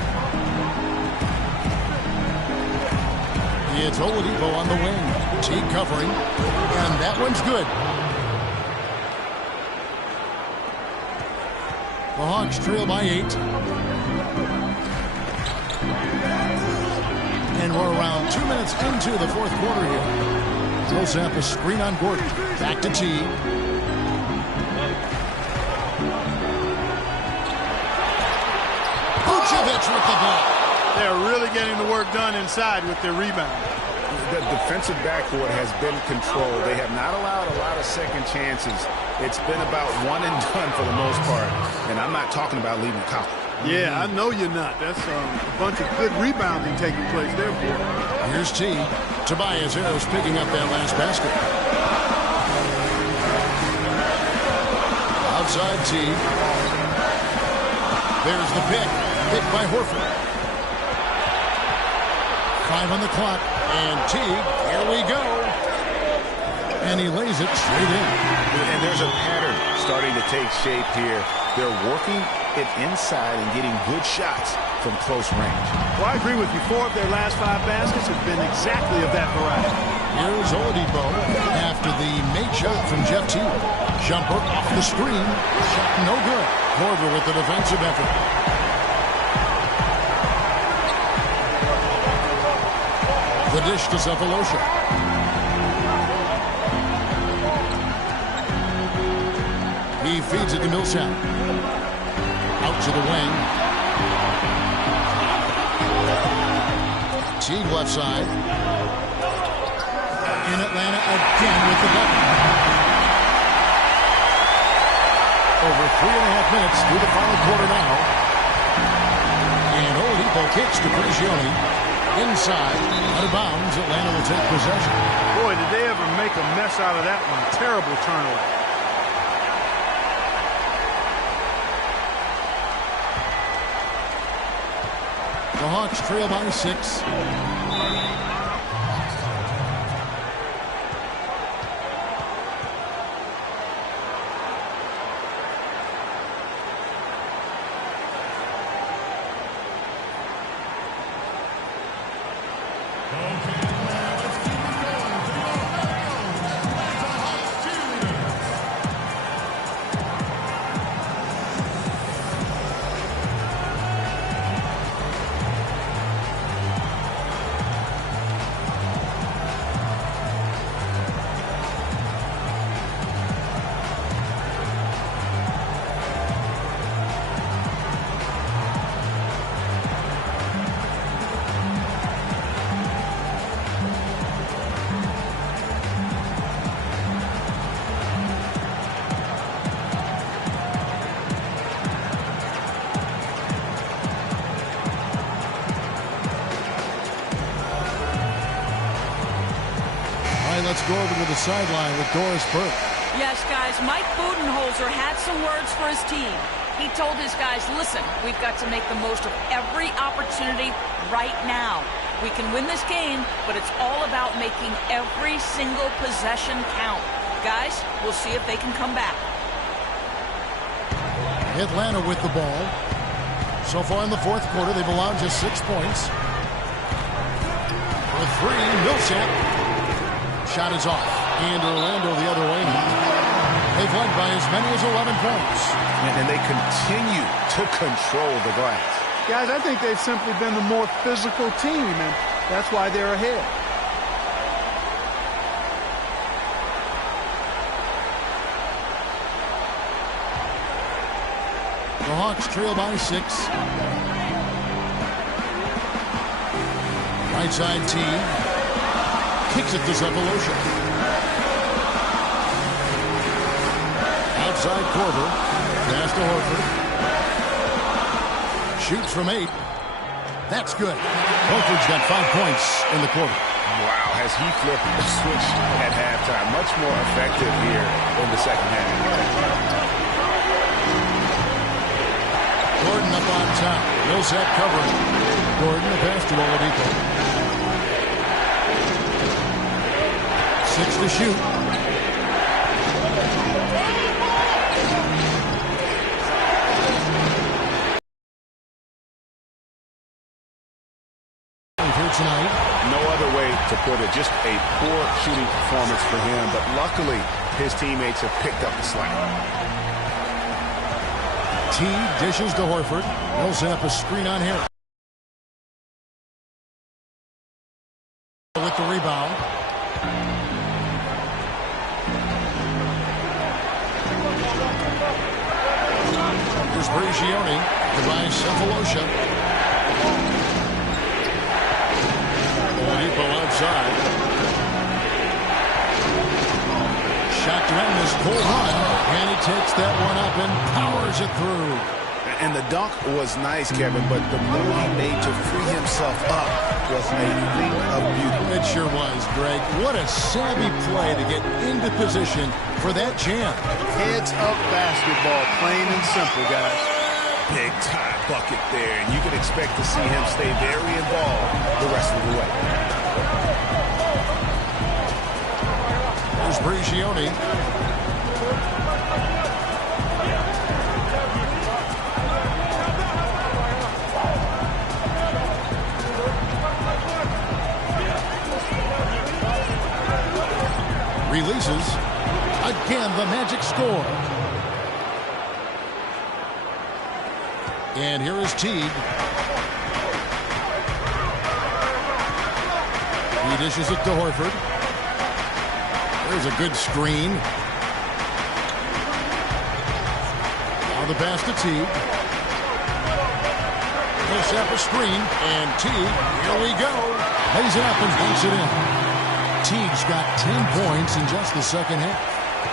It's Oladipo on the wing. Teague covering, and that one's good. The Hawks trail by 8. And we're around 2 minutes into the fourth quarter here. Millsap a screen on Gordon. Back to Teague. Vucevic with the ball. They're really getting the work done inside with their rebound. The defensive backcourt has been controlled. They have not allowed a lot of second chances. It's been about one and done for the most part. And I'm not talking about leaving Collins. Yeah, I know you're not. That's a bunch of good rebounding taking place there, boy. Here's T. Tobias Harris picking up that last basket. Outside T. There's the pick. Pick by Horford. 5 on the clock. And Teague, here we go. And he lays it straight in. And there's a pattern starting to take shape here. They're working it inside and getting good shots from close range. Well, I agree with you. 4 of their last 5 baskets have been exactly of that variety. Here's Oladipo after the make shot from Jeff Teague. Jumper off the screen. Shot no good. Korver with the defensive effort. The dish to Sefolosha. He feeds it to Millsap. Out to the wing. Teague left side. In Atlanta again with the bucket. Over 3.5 minutes through the final quarter now. And Oladipo kicks to Prigioni. Inside, out of bounds, Atlanta will take possession. Boy, did they ever make a mess out of that one. Terrible turnover. The Hawks trail by 6. Let's go over to the sideline with Doris Burke. Yes, guys, Mike Budenholzer had some words for his team. He told his guys, listen, we've got to make the most of every opportunity right now. We can win this game, but it's all about making every single possession count. Guys, we'll see if they can come back. Atlanta with the ball. So far in the fourth quarter, they've allowed just 6 points. For 3, Millsap. Shot is off. And Orlando the other way. They've led by as many as 11 points. And they continue to control the glass. Guys, I think they've simply been the more physical team, and that's why they're ahead. The Hawks trail by 6. Right side T. Kicks it to Sefolosha. Outside Korver. Pass to Horford. Shoots from 8. That's good. Horford's got 5 points in the quarter. Wow, has he flipped the switch at halftime. Much more effective here in the second half. Gordon up on top. Millsap covering. Gordon, the pass to Oladipo. 6 to shoot. Here tonight. No other way to put it. Just a poor shooting performance for him. But luckily, his teammates have picked up the slack. T dishes to Horford. Millsap a screen on Harris. With the rebound. Here's Brigioni. Goodbye, Cephalosha. Oladipo outside. Shot to end this full run. And he takes that one up and powers it through. And the dunk was nice, Kevin, but the move he made to free himself up was a thing of beauty. It sure was, Greg. What a savvy play to get into position for that jam. Heads up basketball, plain and simple, guys. Big time bucket there, and you can expect to see him stay very involved the rest of the way. There's Brigioni. Releases. Again, the Magic score. And here is Teague. He dishes it to Horford. There's a good screen. Now the pass to Teague. Millsap a screen. And Teague, here we go. Lays it up and bunks it in. Teague's got 10 points in just the second half.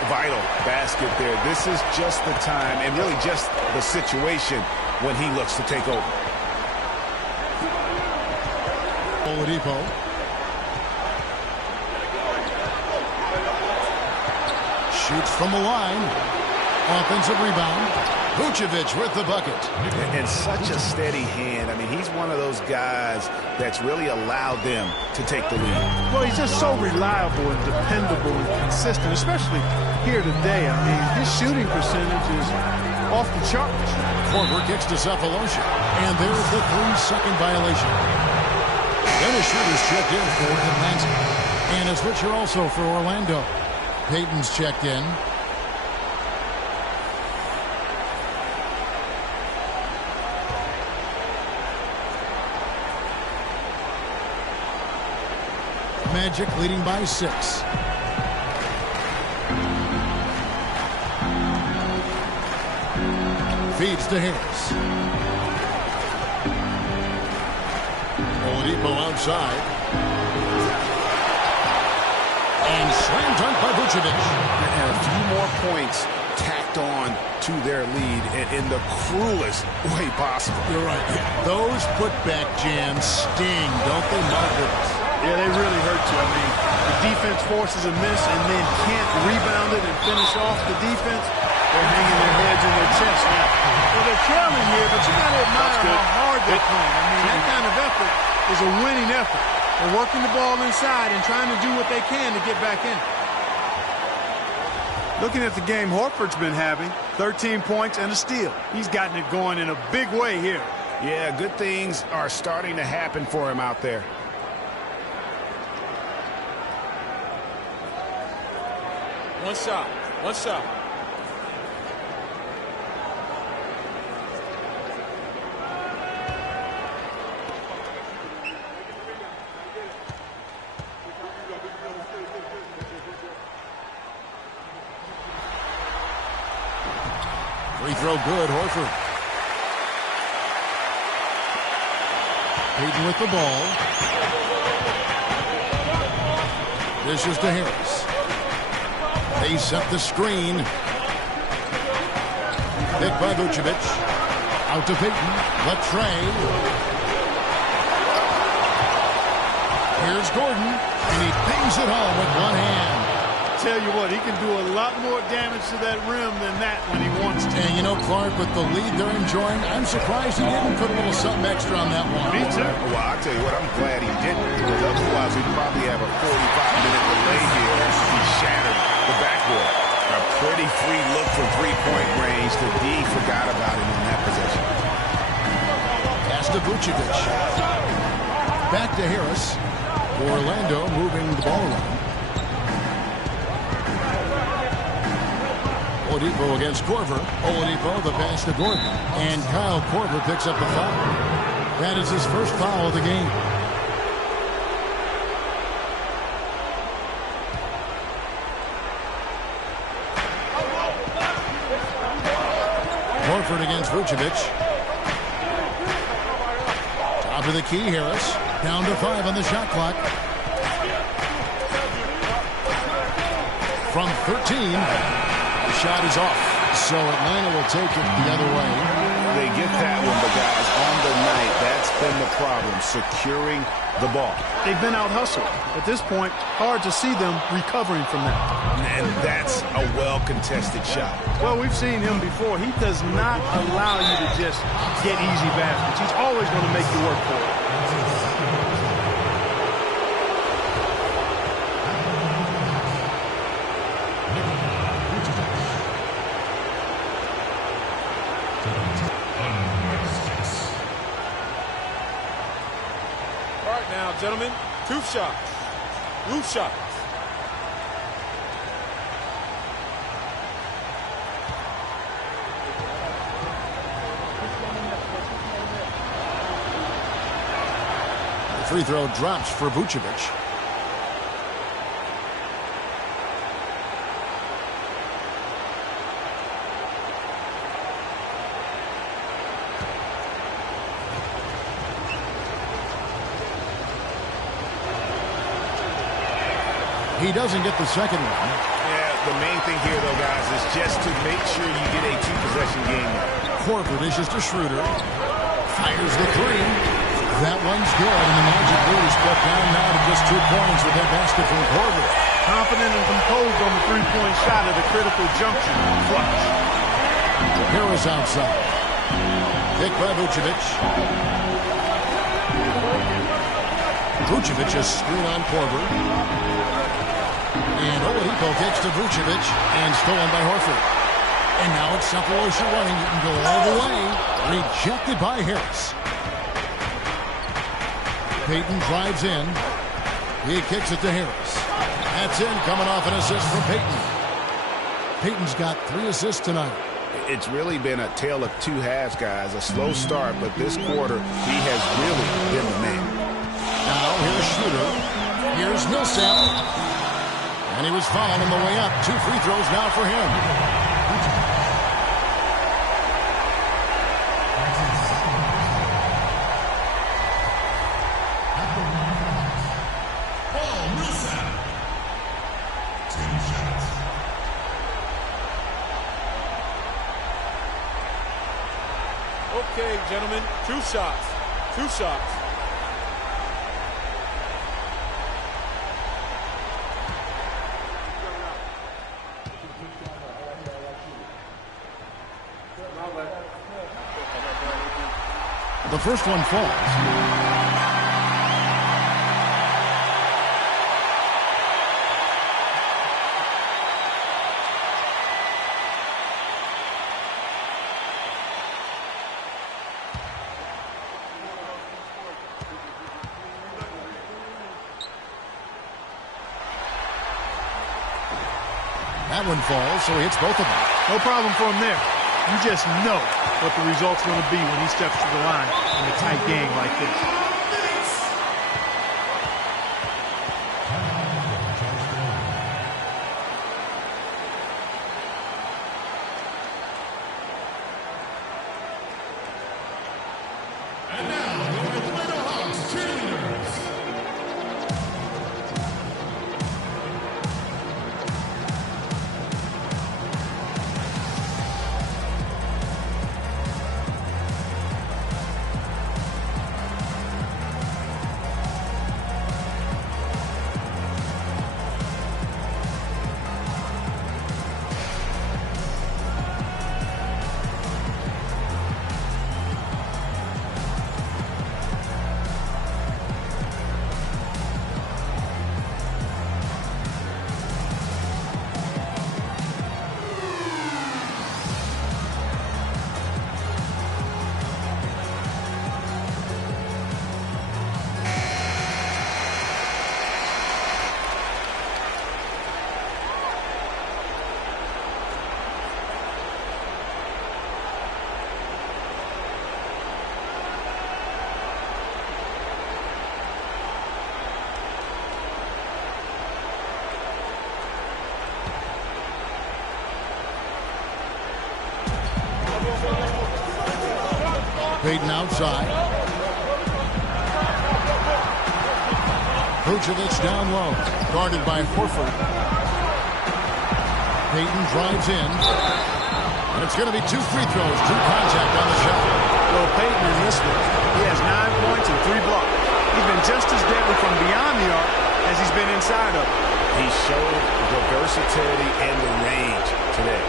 Vital basket there. This is just the time and really just the situation when he looks to take over. Oladipo. Shoots from the line. Offensive rebound. Vucevic with the bucket. And such a steady hand. I mean, he's one of those guys that's really allowed them to take the lead. Well, he's just so reliable and dependable and consistent, especially here today. I mean, his shooting percentage is off the charts. Korver kicks to Cephalosha. And there's the 3-second violation. Dennis Schroeder's checked in for Atlanta. And a switcher also for Orlando. Payton's checked in. Magic leading by 6. Feeds to Harris. Oladipo outside. And slam dunk by Vucevic. And a few more points tacked on to their lead in the cruelest way possible. You're right. Those putback jams sting, don't they, Marcus? Yeah, they really hurt you. I mean, the defense forces a miss and then can't rebound it and finish off the defense. They're hanging their heads in their chest now. Well, they're trailing here, but you got to admire how hard they're playing. I mean, that kind of effort is a winning effort. They're working the ball inside and trying to do what they can to get back in. Looking at the game Horford's been having, 13 points and a steal. He's gotten it going in a big way here. Yeah, good things are starting to happen for him out there. One shot. One shot. Free throw good, Horford. Payton with the ball. Dishes to Harris. They set the screen. Pick by Vucevic. Out to Payton. Latrey. Here's Gordon, and he pings it home with one hand. Tell you what, he can do a lot more damage to that rim than that when he wants to. And you know, Clark, with the lead they're enjoying, I'm surprised he didn't put a little something extra on that one. Me too. Well, I'll tell you what, I'm glad he didn't, because otherwise he'd probably have a 45-minute delay here as he shattered the backboard. A pretty free look from three-point range. The D forgot about him on that possession. Pass to Vucevic. Back to Harris. Orlando moving the ball around. Oladipo against Korver. Oladipo, the pass to Gordon. And Kyle Korver picks up the foul. That is his first foul of the game. Horford against Vucevic. Top of the key, Harris. Down to 5 on the shot clock. From 13, the shot is off. So Atlanta will take it the other way. They get that one, but guys, on the night, that's been the problem, securing the ball. They've been out-hustled. At this point, hard to see them recovering from that. And that's a well-contested shot. Well, we've seen him before. He does not allow you to just get easy baskets. He's always going to make you work for it. All right now, gentlemen, 2 shots. Loose shots. The free throw drops for Vucevic. He doesn't get the second one. Yeah, the main thing here, though, guys, is just to make sure you get a 2-possession game. Korver dishes to Schroeder. Fires the 3. That one's good, and the Magic lead is cut down now to just 2 points with that basket from Korver. Confident and composed on the three-point shot at a critical junction. Clutch. Harris outside. Pick by Vucevic. Vucevic a screen on Korver. And Oladipo kicks to Vucevic and stolen by Horford. And now it's Separation running. You can go all the way. Rejected by Harris. Payton drives in. He kicks it to Harris. That's in, coming off an assist from Payton. Payton's got 3 assists tonight. It's really been a tale of 2 halves, guys. A slow start, but this quarter, he has really been the man. Now here's Schroeder. Here's Millsap. And he was fouled on the way up. 2 free throws now for him. Okay, gentlemen, 2 shots. 2 shots. The first one falls. That one falls, so he hits both of them. No problem for him there. You just know what the result's going to be when he steps to the line in a tight game like this. And now, your Atlanta Hawks cheerleaders. Payton outside. Vucevic down low. Guarded by Horford. Payton drives in. And it's going to be 2 free throws. True contact on the shot. Well, Payton in this one, he has 9 points and 3 blocks. He's been just as deadly from beyond the arc as he's been inside of it. He showed the versatility and the range today.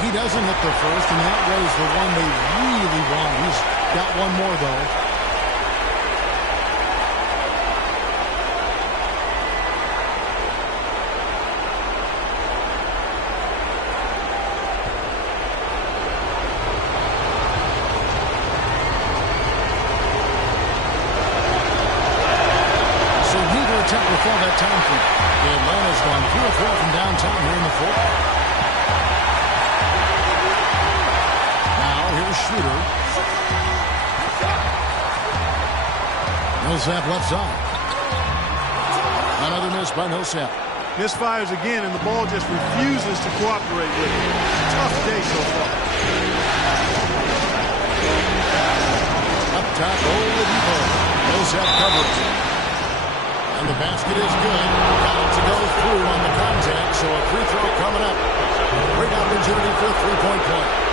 He doesn't hit the first, and that was the one they really want. He's got one more, though. So neither attempt will fall that time frame. Atlanta's gone 3 or 4 from downtown here in the fourth. Shooter. Millsap left side. Another miss by Millsap. Misfires again, and the ball just refuses to cooperate with him. Tough day so far. Up top, Oladipo. Millsap covers. And the basket is good. Got to go through on the contact, so a free throw coming up. Great opportunity for a three-point play.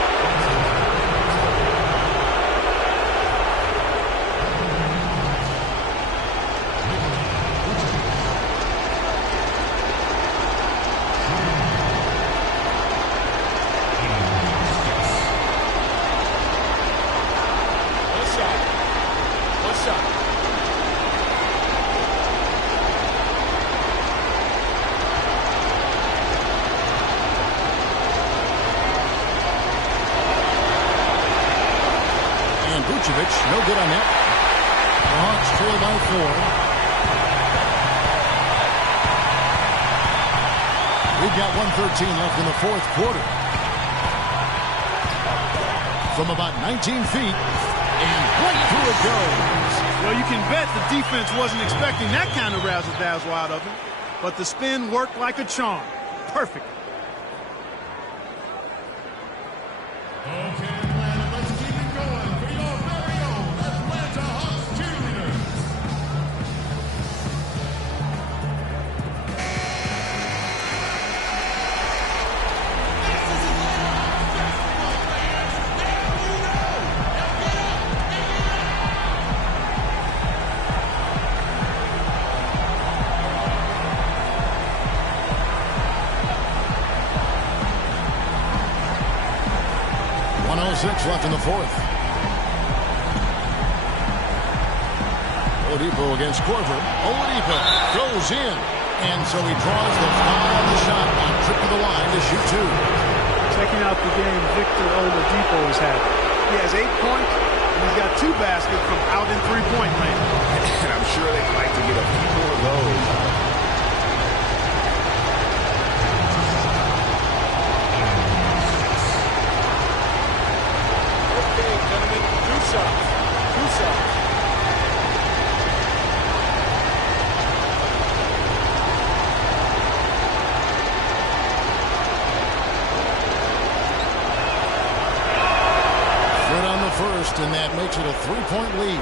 Vucevic, no good on that. The Hawks trail by 4. We've got 1:13 left in the fourth quarter. From about 19 feet, and right through it goes. Well, you can bet the defense wasn't expecting that kind of razzle-dazzle out of him, but the spin worked like a charm. Perfect. Okay, Atlanta, let's keep it going for your very own Atlanta Hawks cheerleaders. Left in the fourth. Oladipo against Korver. Oladipo goes in, and so he draws the foul on the shot on trip to the line to shoot 2. Checking out the game Victor Oladipo has had. He has 8 points, and he's got 2 baskets from out in three-point land. And I'm sure they'd like to get a few more of those. And that makes it a 3-point lead.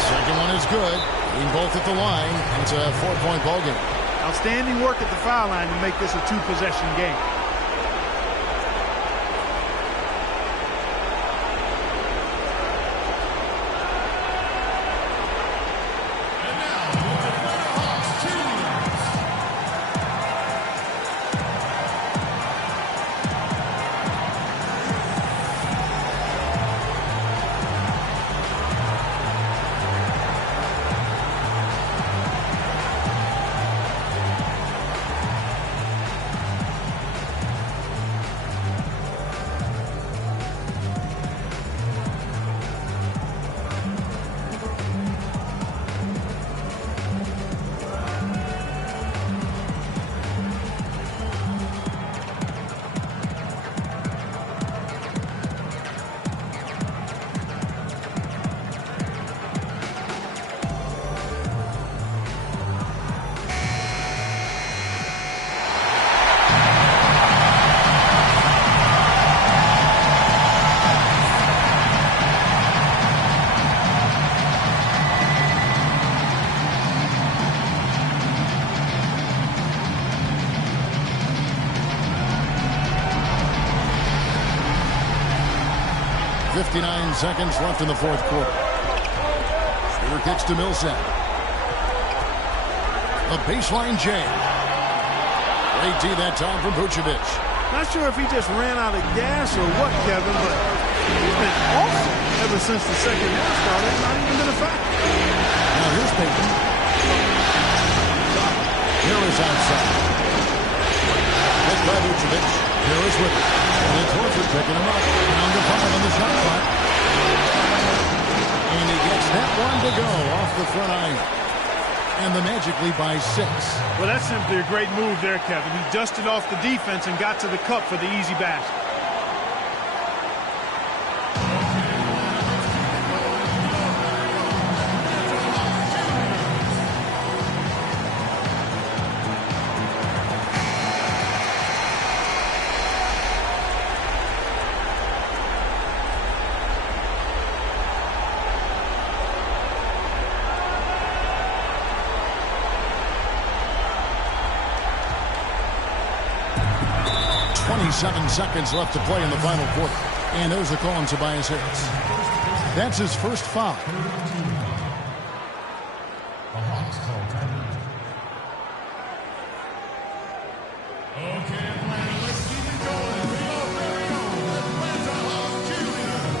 Second one is good. Being both at the line. It's a 4-point ball game. Outstanding work at the foul line to make this a 2-possession game. 59 seconds left in the fourth quarter. Schroeder kicks to Millsap. A baseline jam. Great D that time from Vucevic. Not sure if he just ran out of gas or what, Kevin, but he's been awesome ever since the second half started. It's not even been a fact. Now here's Payton. Harris outside. Hit by Vucevic. Harris with it. And it's Horford picking him up. Down to 5 on the shot clock. And he gets that one to go off the front iron. And the Magic lead by 6. Well, that's simply a great move there, Kevin. He dusted off the defense and got to the cup for the easy basket. Seconds left to play in the final quarter. And there's the call on Tobias Harris. That's his first foul. The Hawks call timeout. Okay, Atlanta, let's keep it going. We are very own Atlanta Hawks cheerleaders.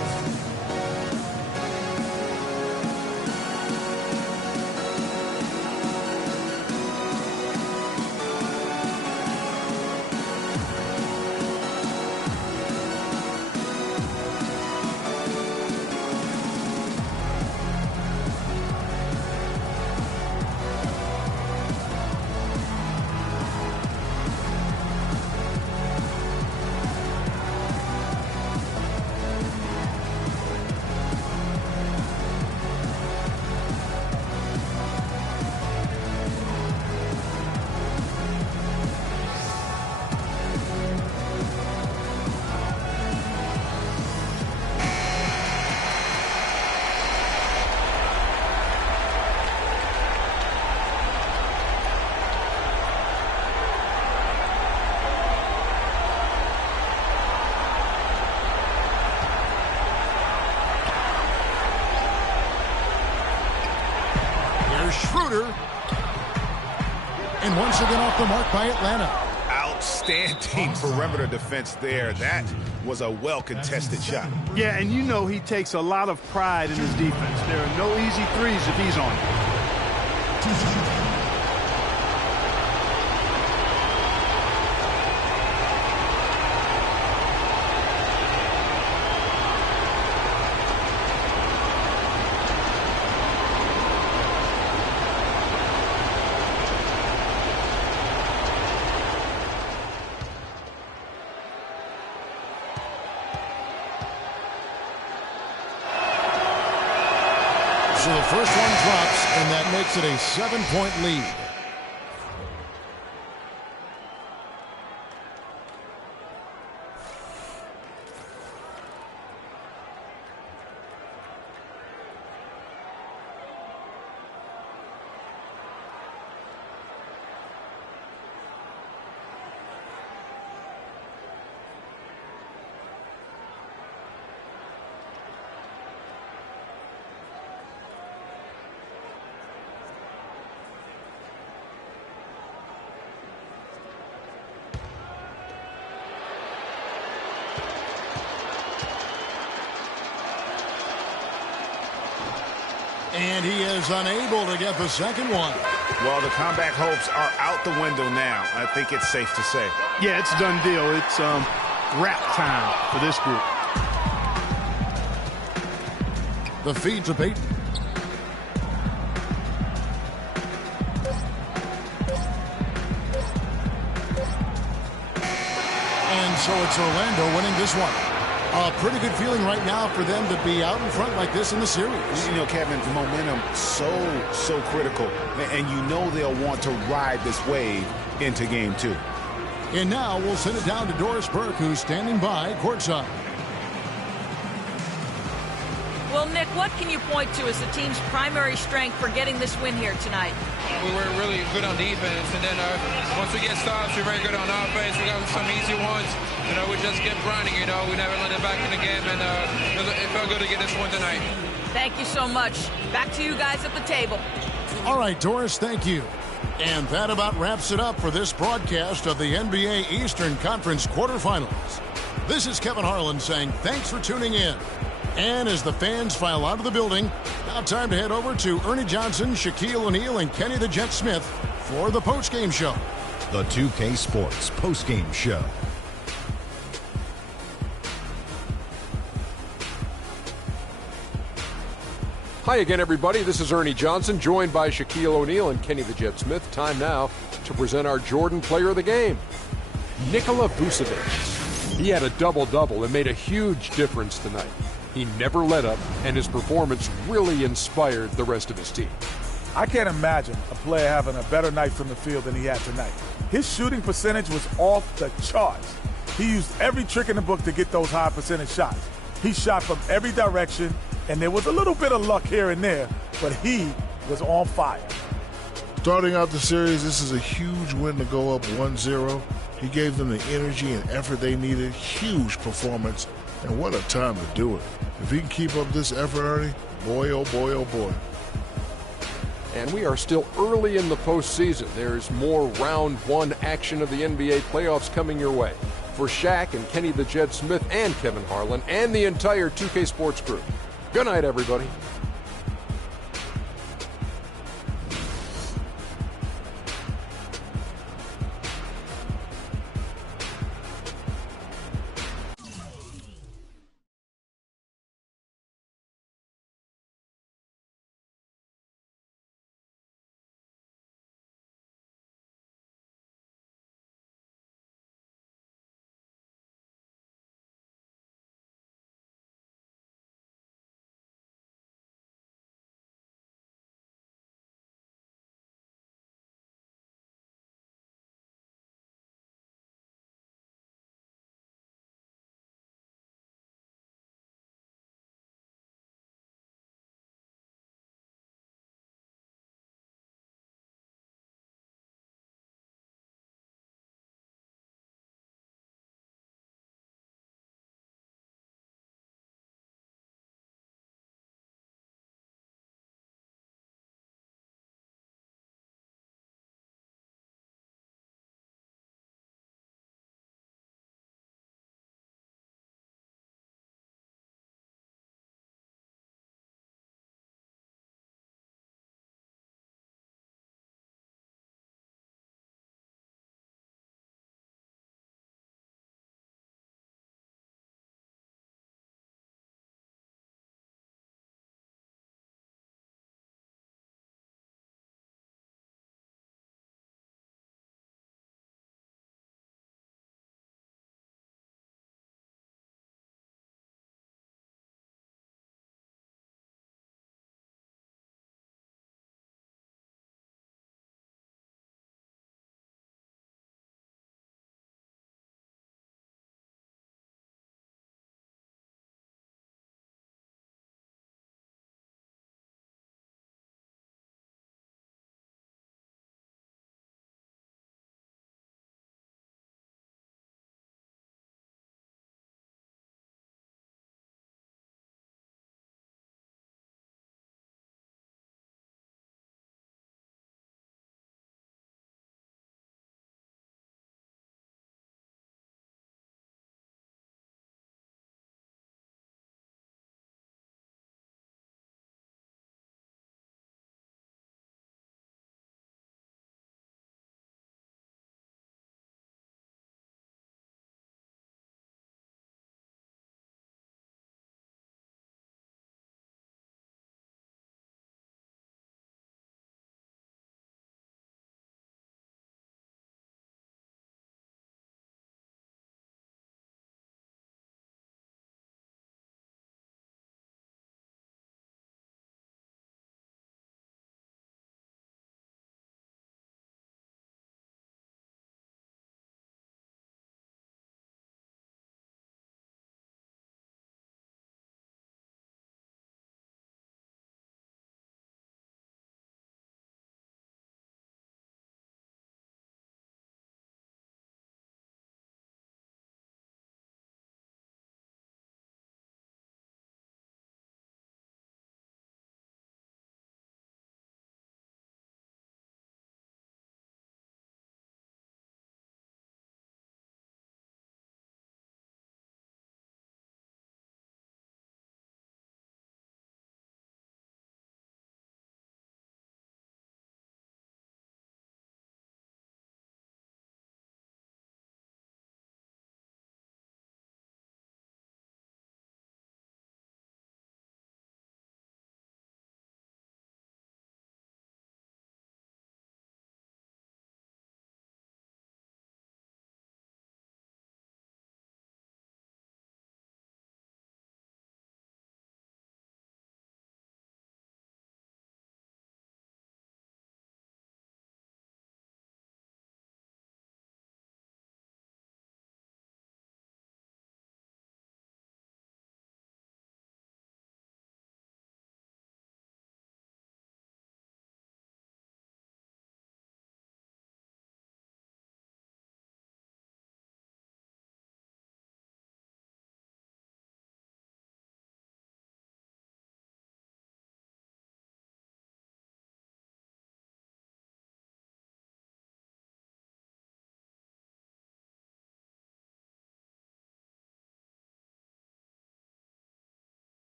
Schroeder. And once again off the mark by Atlanta. Outstanding perimeter defense there. That was a well-contested shot. Yeah, and you know he takes a lot of pride in his defense. There are no easy threes if he's on it. So the first one drops, and that makes it a 7-point lead. And he is unable to get the second one. Well, the comeback hopes are out the window now. I think it's safe to say. Yeah, it's a done deal. It's wrap time for this group. The feed to Payton. And so it's Orlando winning this one. A pretty good feeling right now for them to be out in front like this in the series. You know, Kevin, momentum so critical. And you know they'll want to ride this wave into game 2. And now we'll send it down to Doris Burke, who's standing by courtside. Well, Nick, what can you point to as the team's primary strength for getting this win here tonight? We were really good on defense, and then once we get stops, we're very good on offense. We got some easy ones. we just kept grinding, we never let it back in the game, and it felt good to get this one tonight. Thank you so much. Back to you guys at the table. All right, Doris, thank you. And that about wraps it up for this broadcast of the NBA Eastern Conference quarterfinals. This is Kevin Harlan saying thanks for tuning in. And as the fans file out of the building, now time to head over to Ernie Johnson, Shaquille O'Neal, and Kenny the Jet Smith for the postgame show. The 2K Sports postgame show. Hi again, everybody. This is Ernie Johnson, joined by Shaquille O'Neal and Kenny the Jet Smith. Time now to present our Jordan Player of the Game, Nikola Vucevic. He had a double-double and made a huge difference tonight. He never let up, and his performance really inspired the rest of his team. I can't imagine a player having a better night from the field than he had tonight. His shooting percentage was off the charts. He used every trick in the book to get those high percentage shots. He shot from every direction, and there was a little bit of luck here and there, but he was on fire. Starting out the series, this is a huge win to go up 1-0. He gave them the energy and effort they needed. Huge performance, and what a time to do it. If he can keep up this effort, Ernie, boy, oh boy, oh boy. And we are still early in the postseason. There's more round one action of the NBA playoffs coming your way. For Shaq and Kenny the Jet Smith and Kevin Harlan and the entire 2K Sports crew, good night, everybody.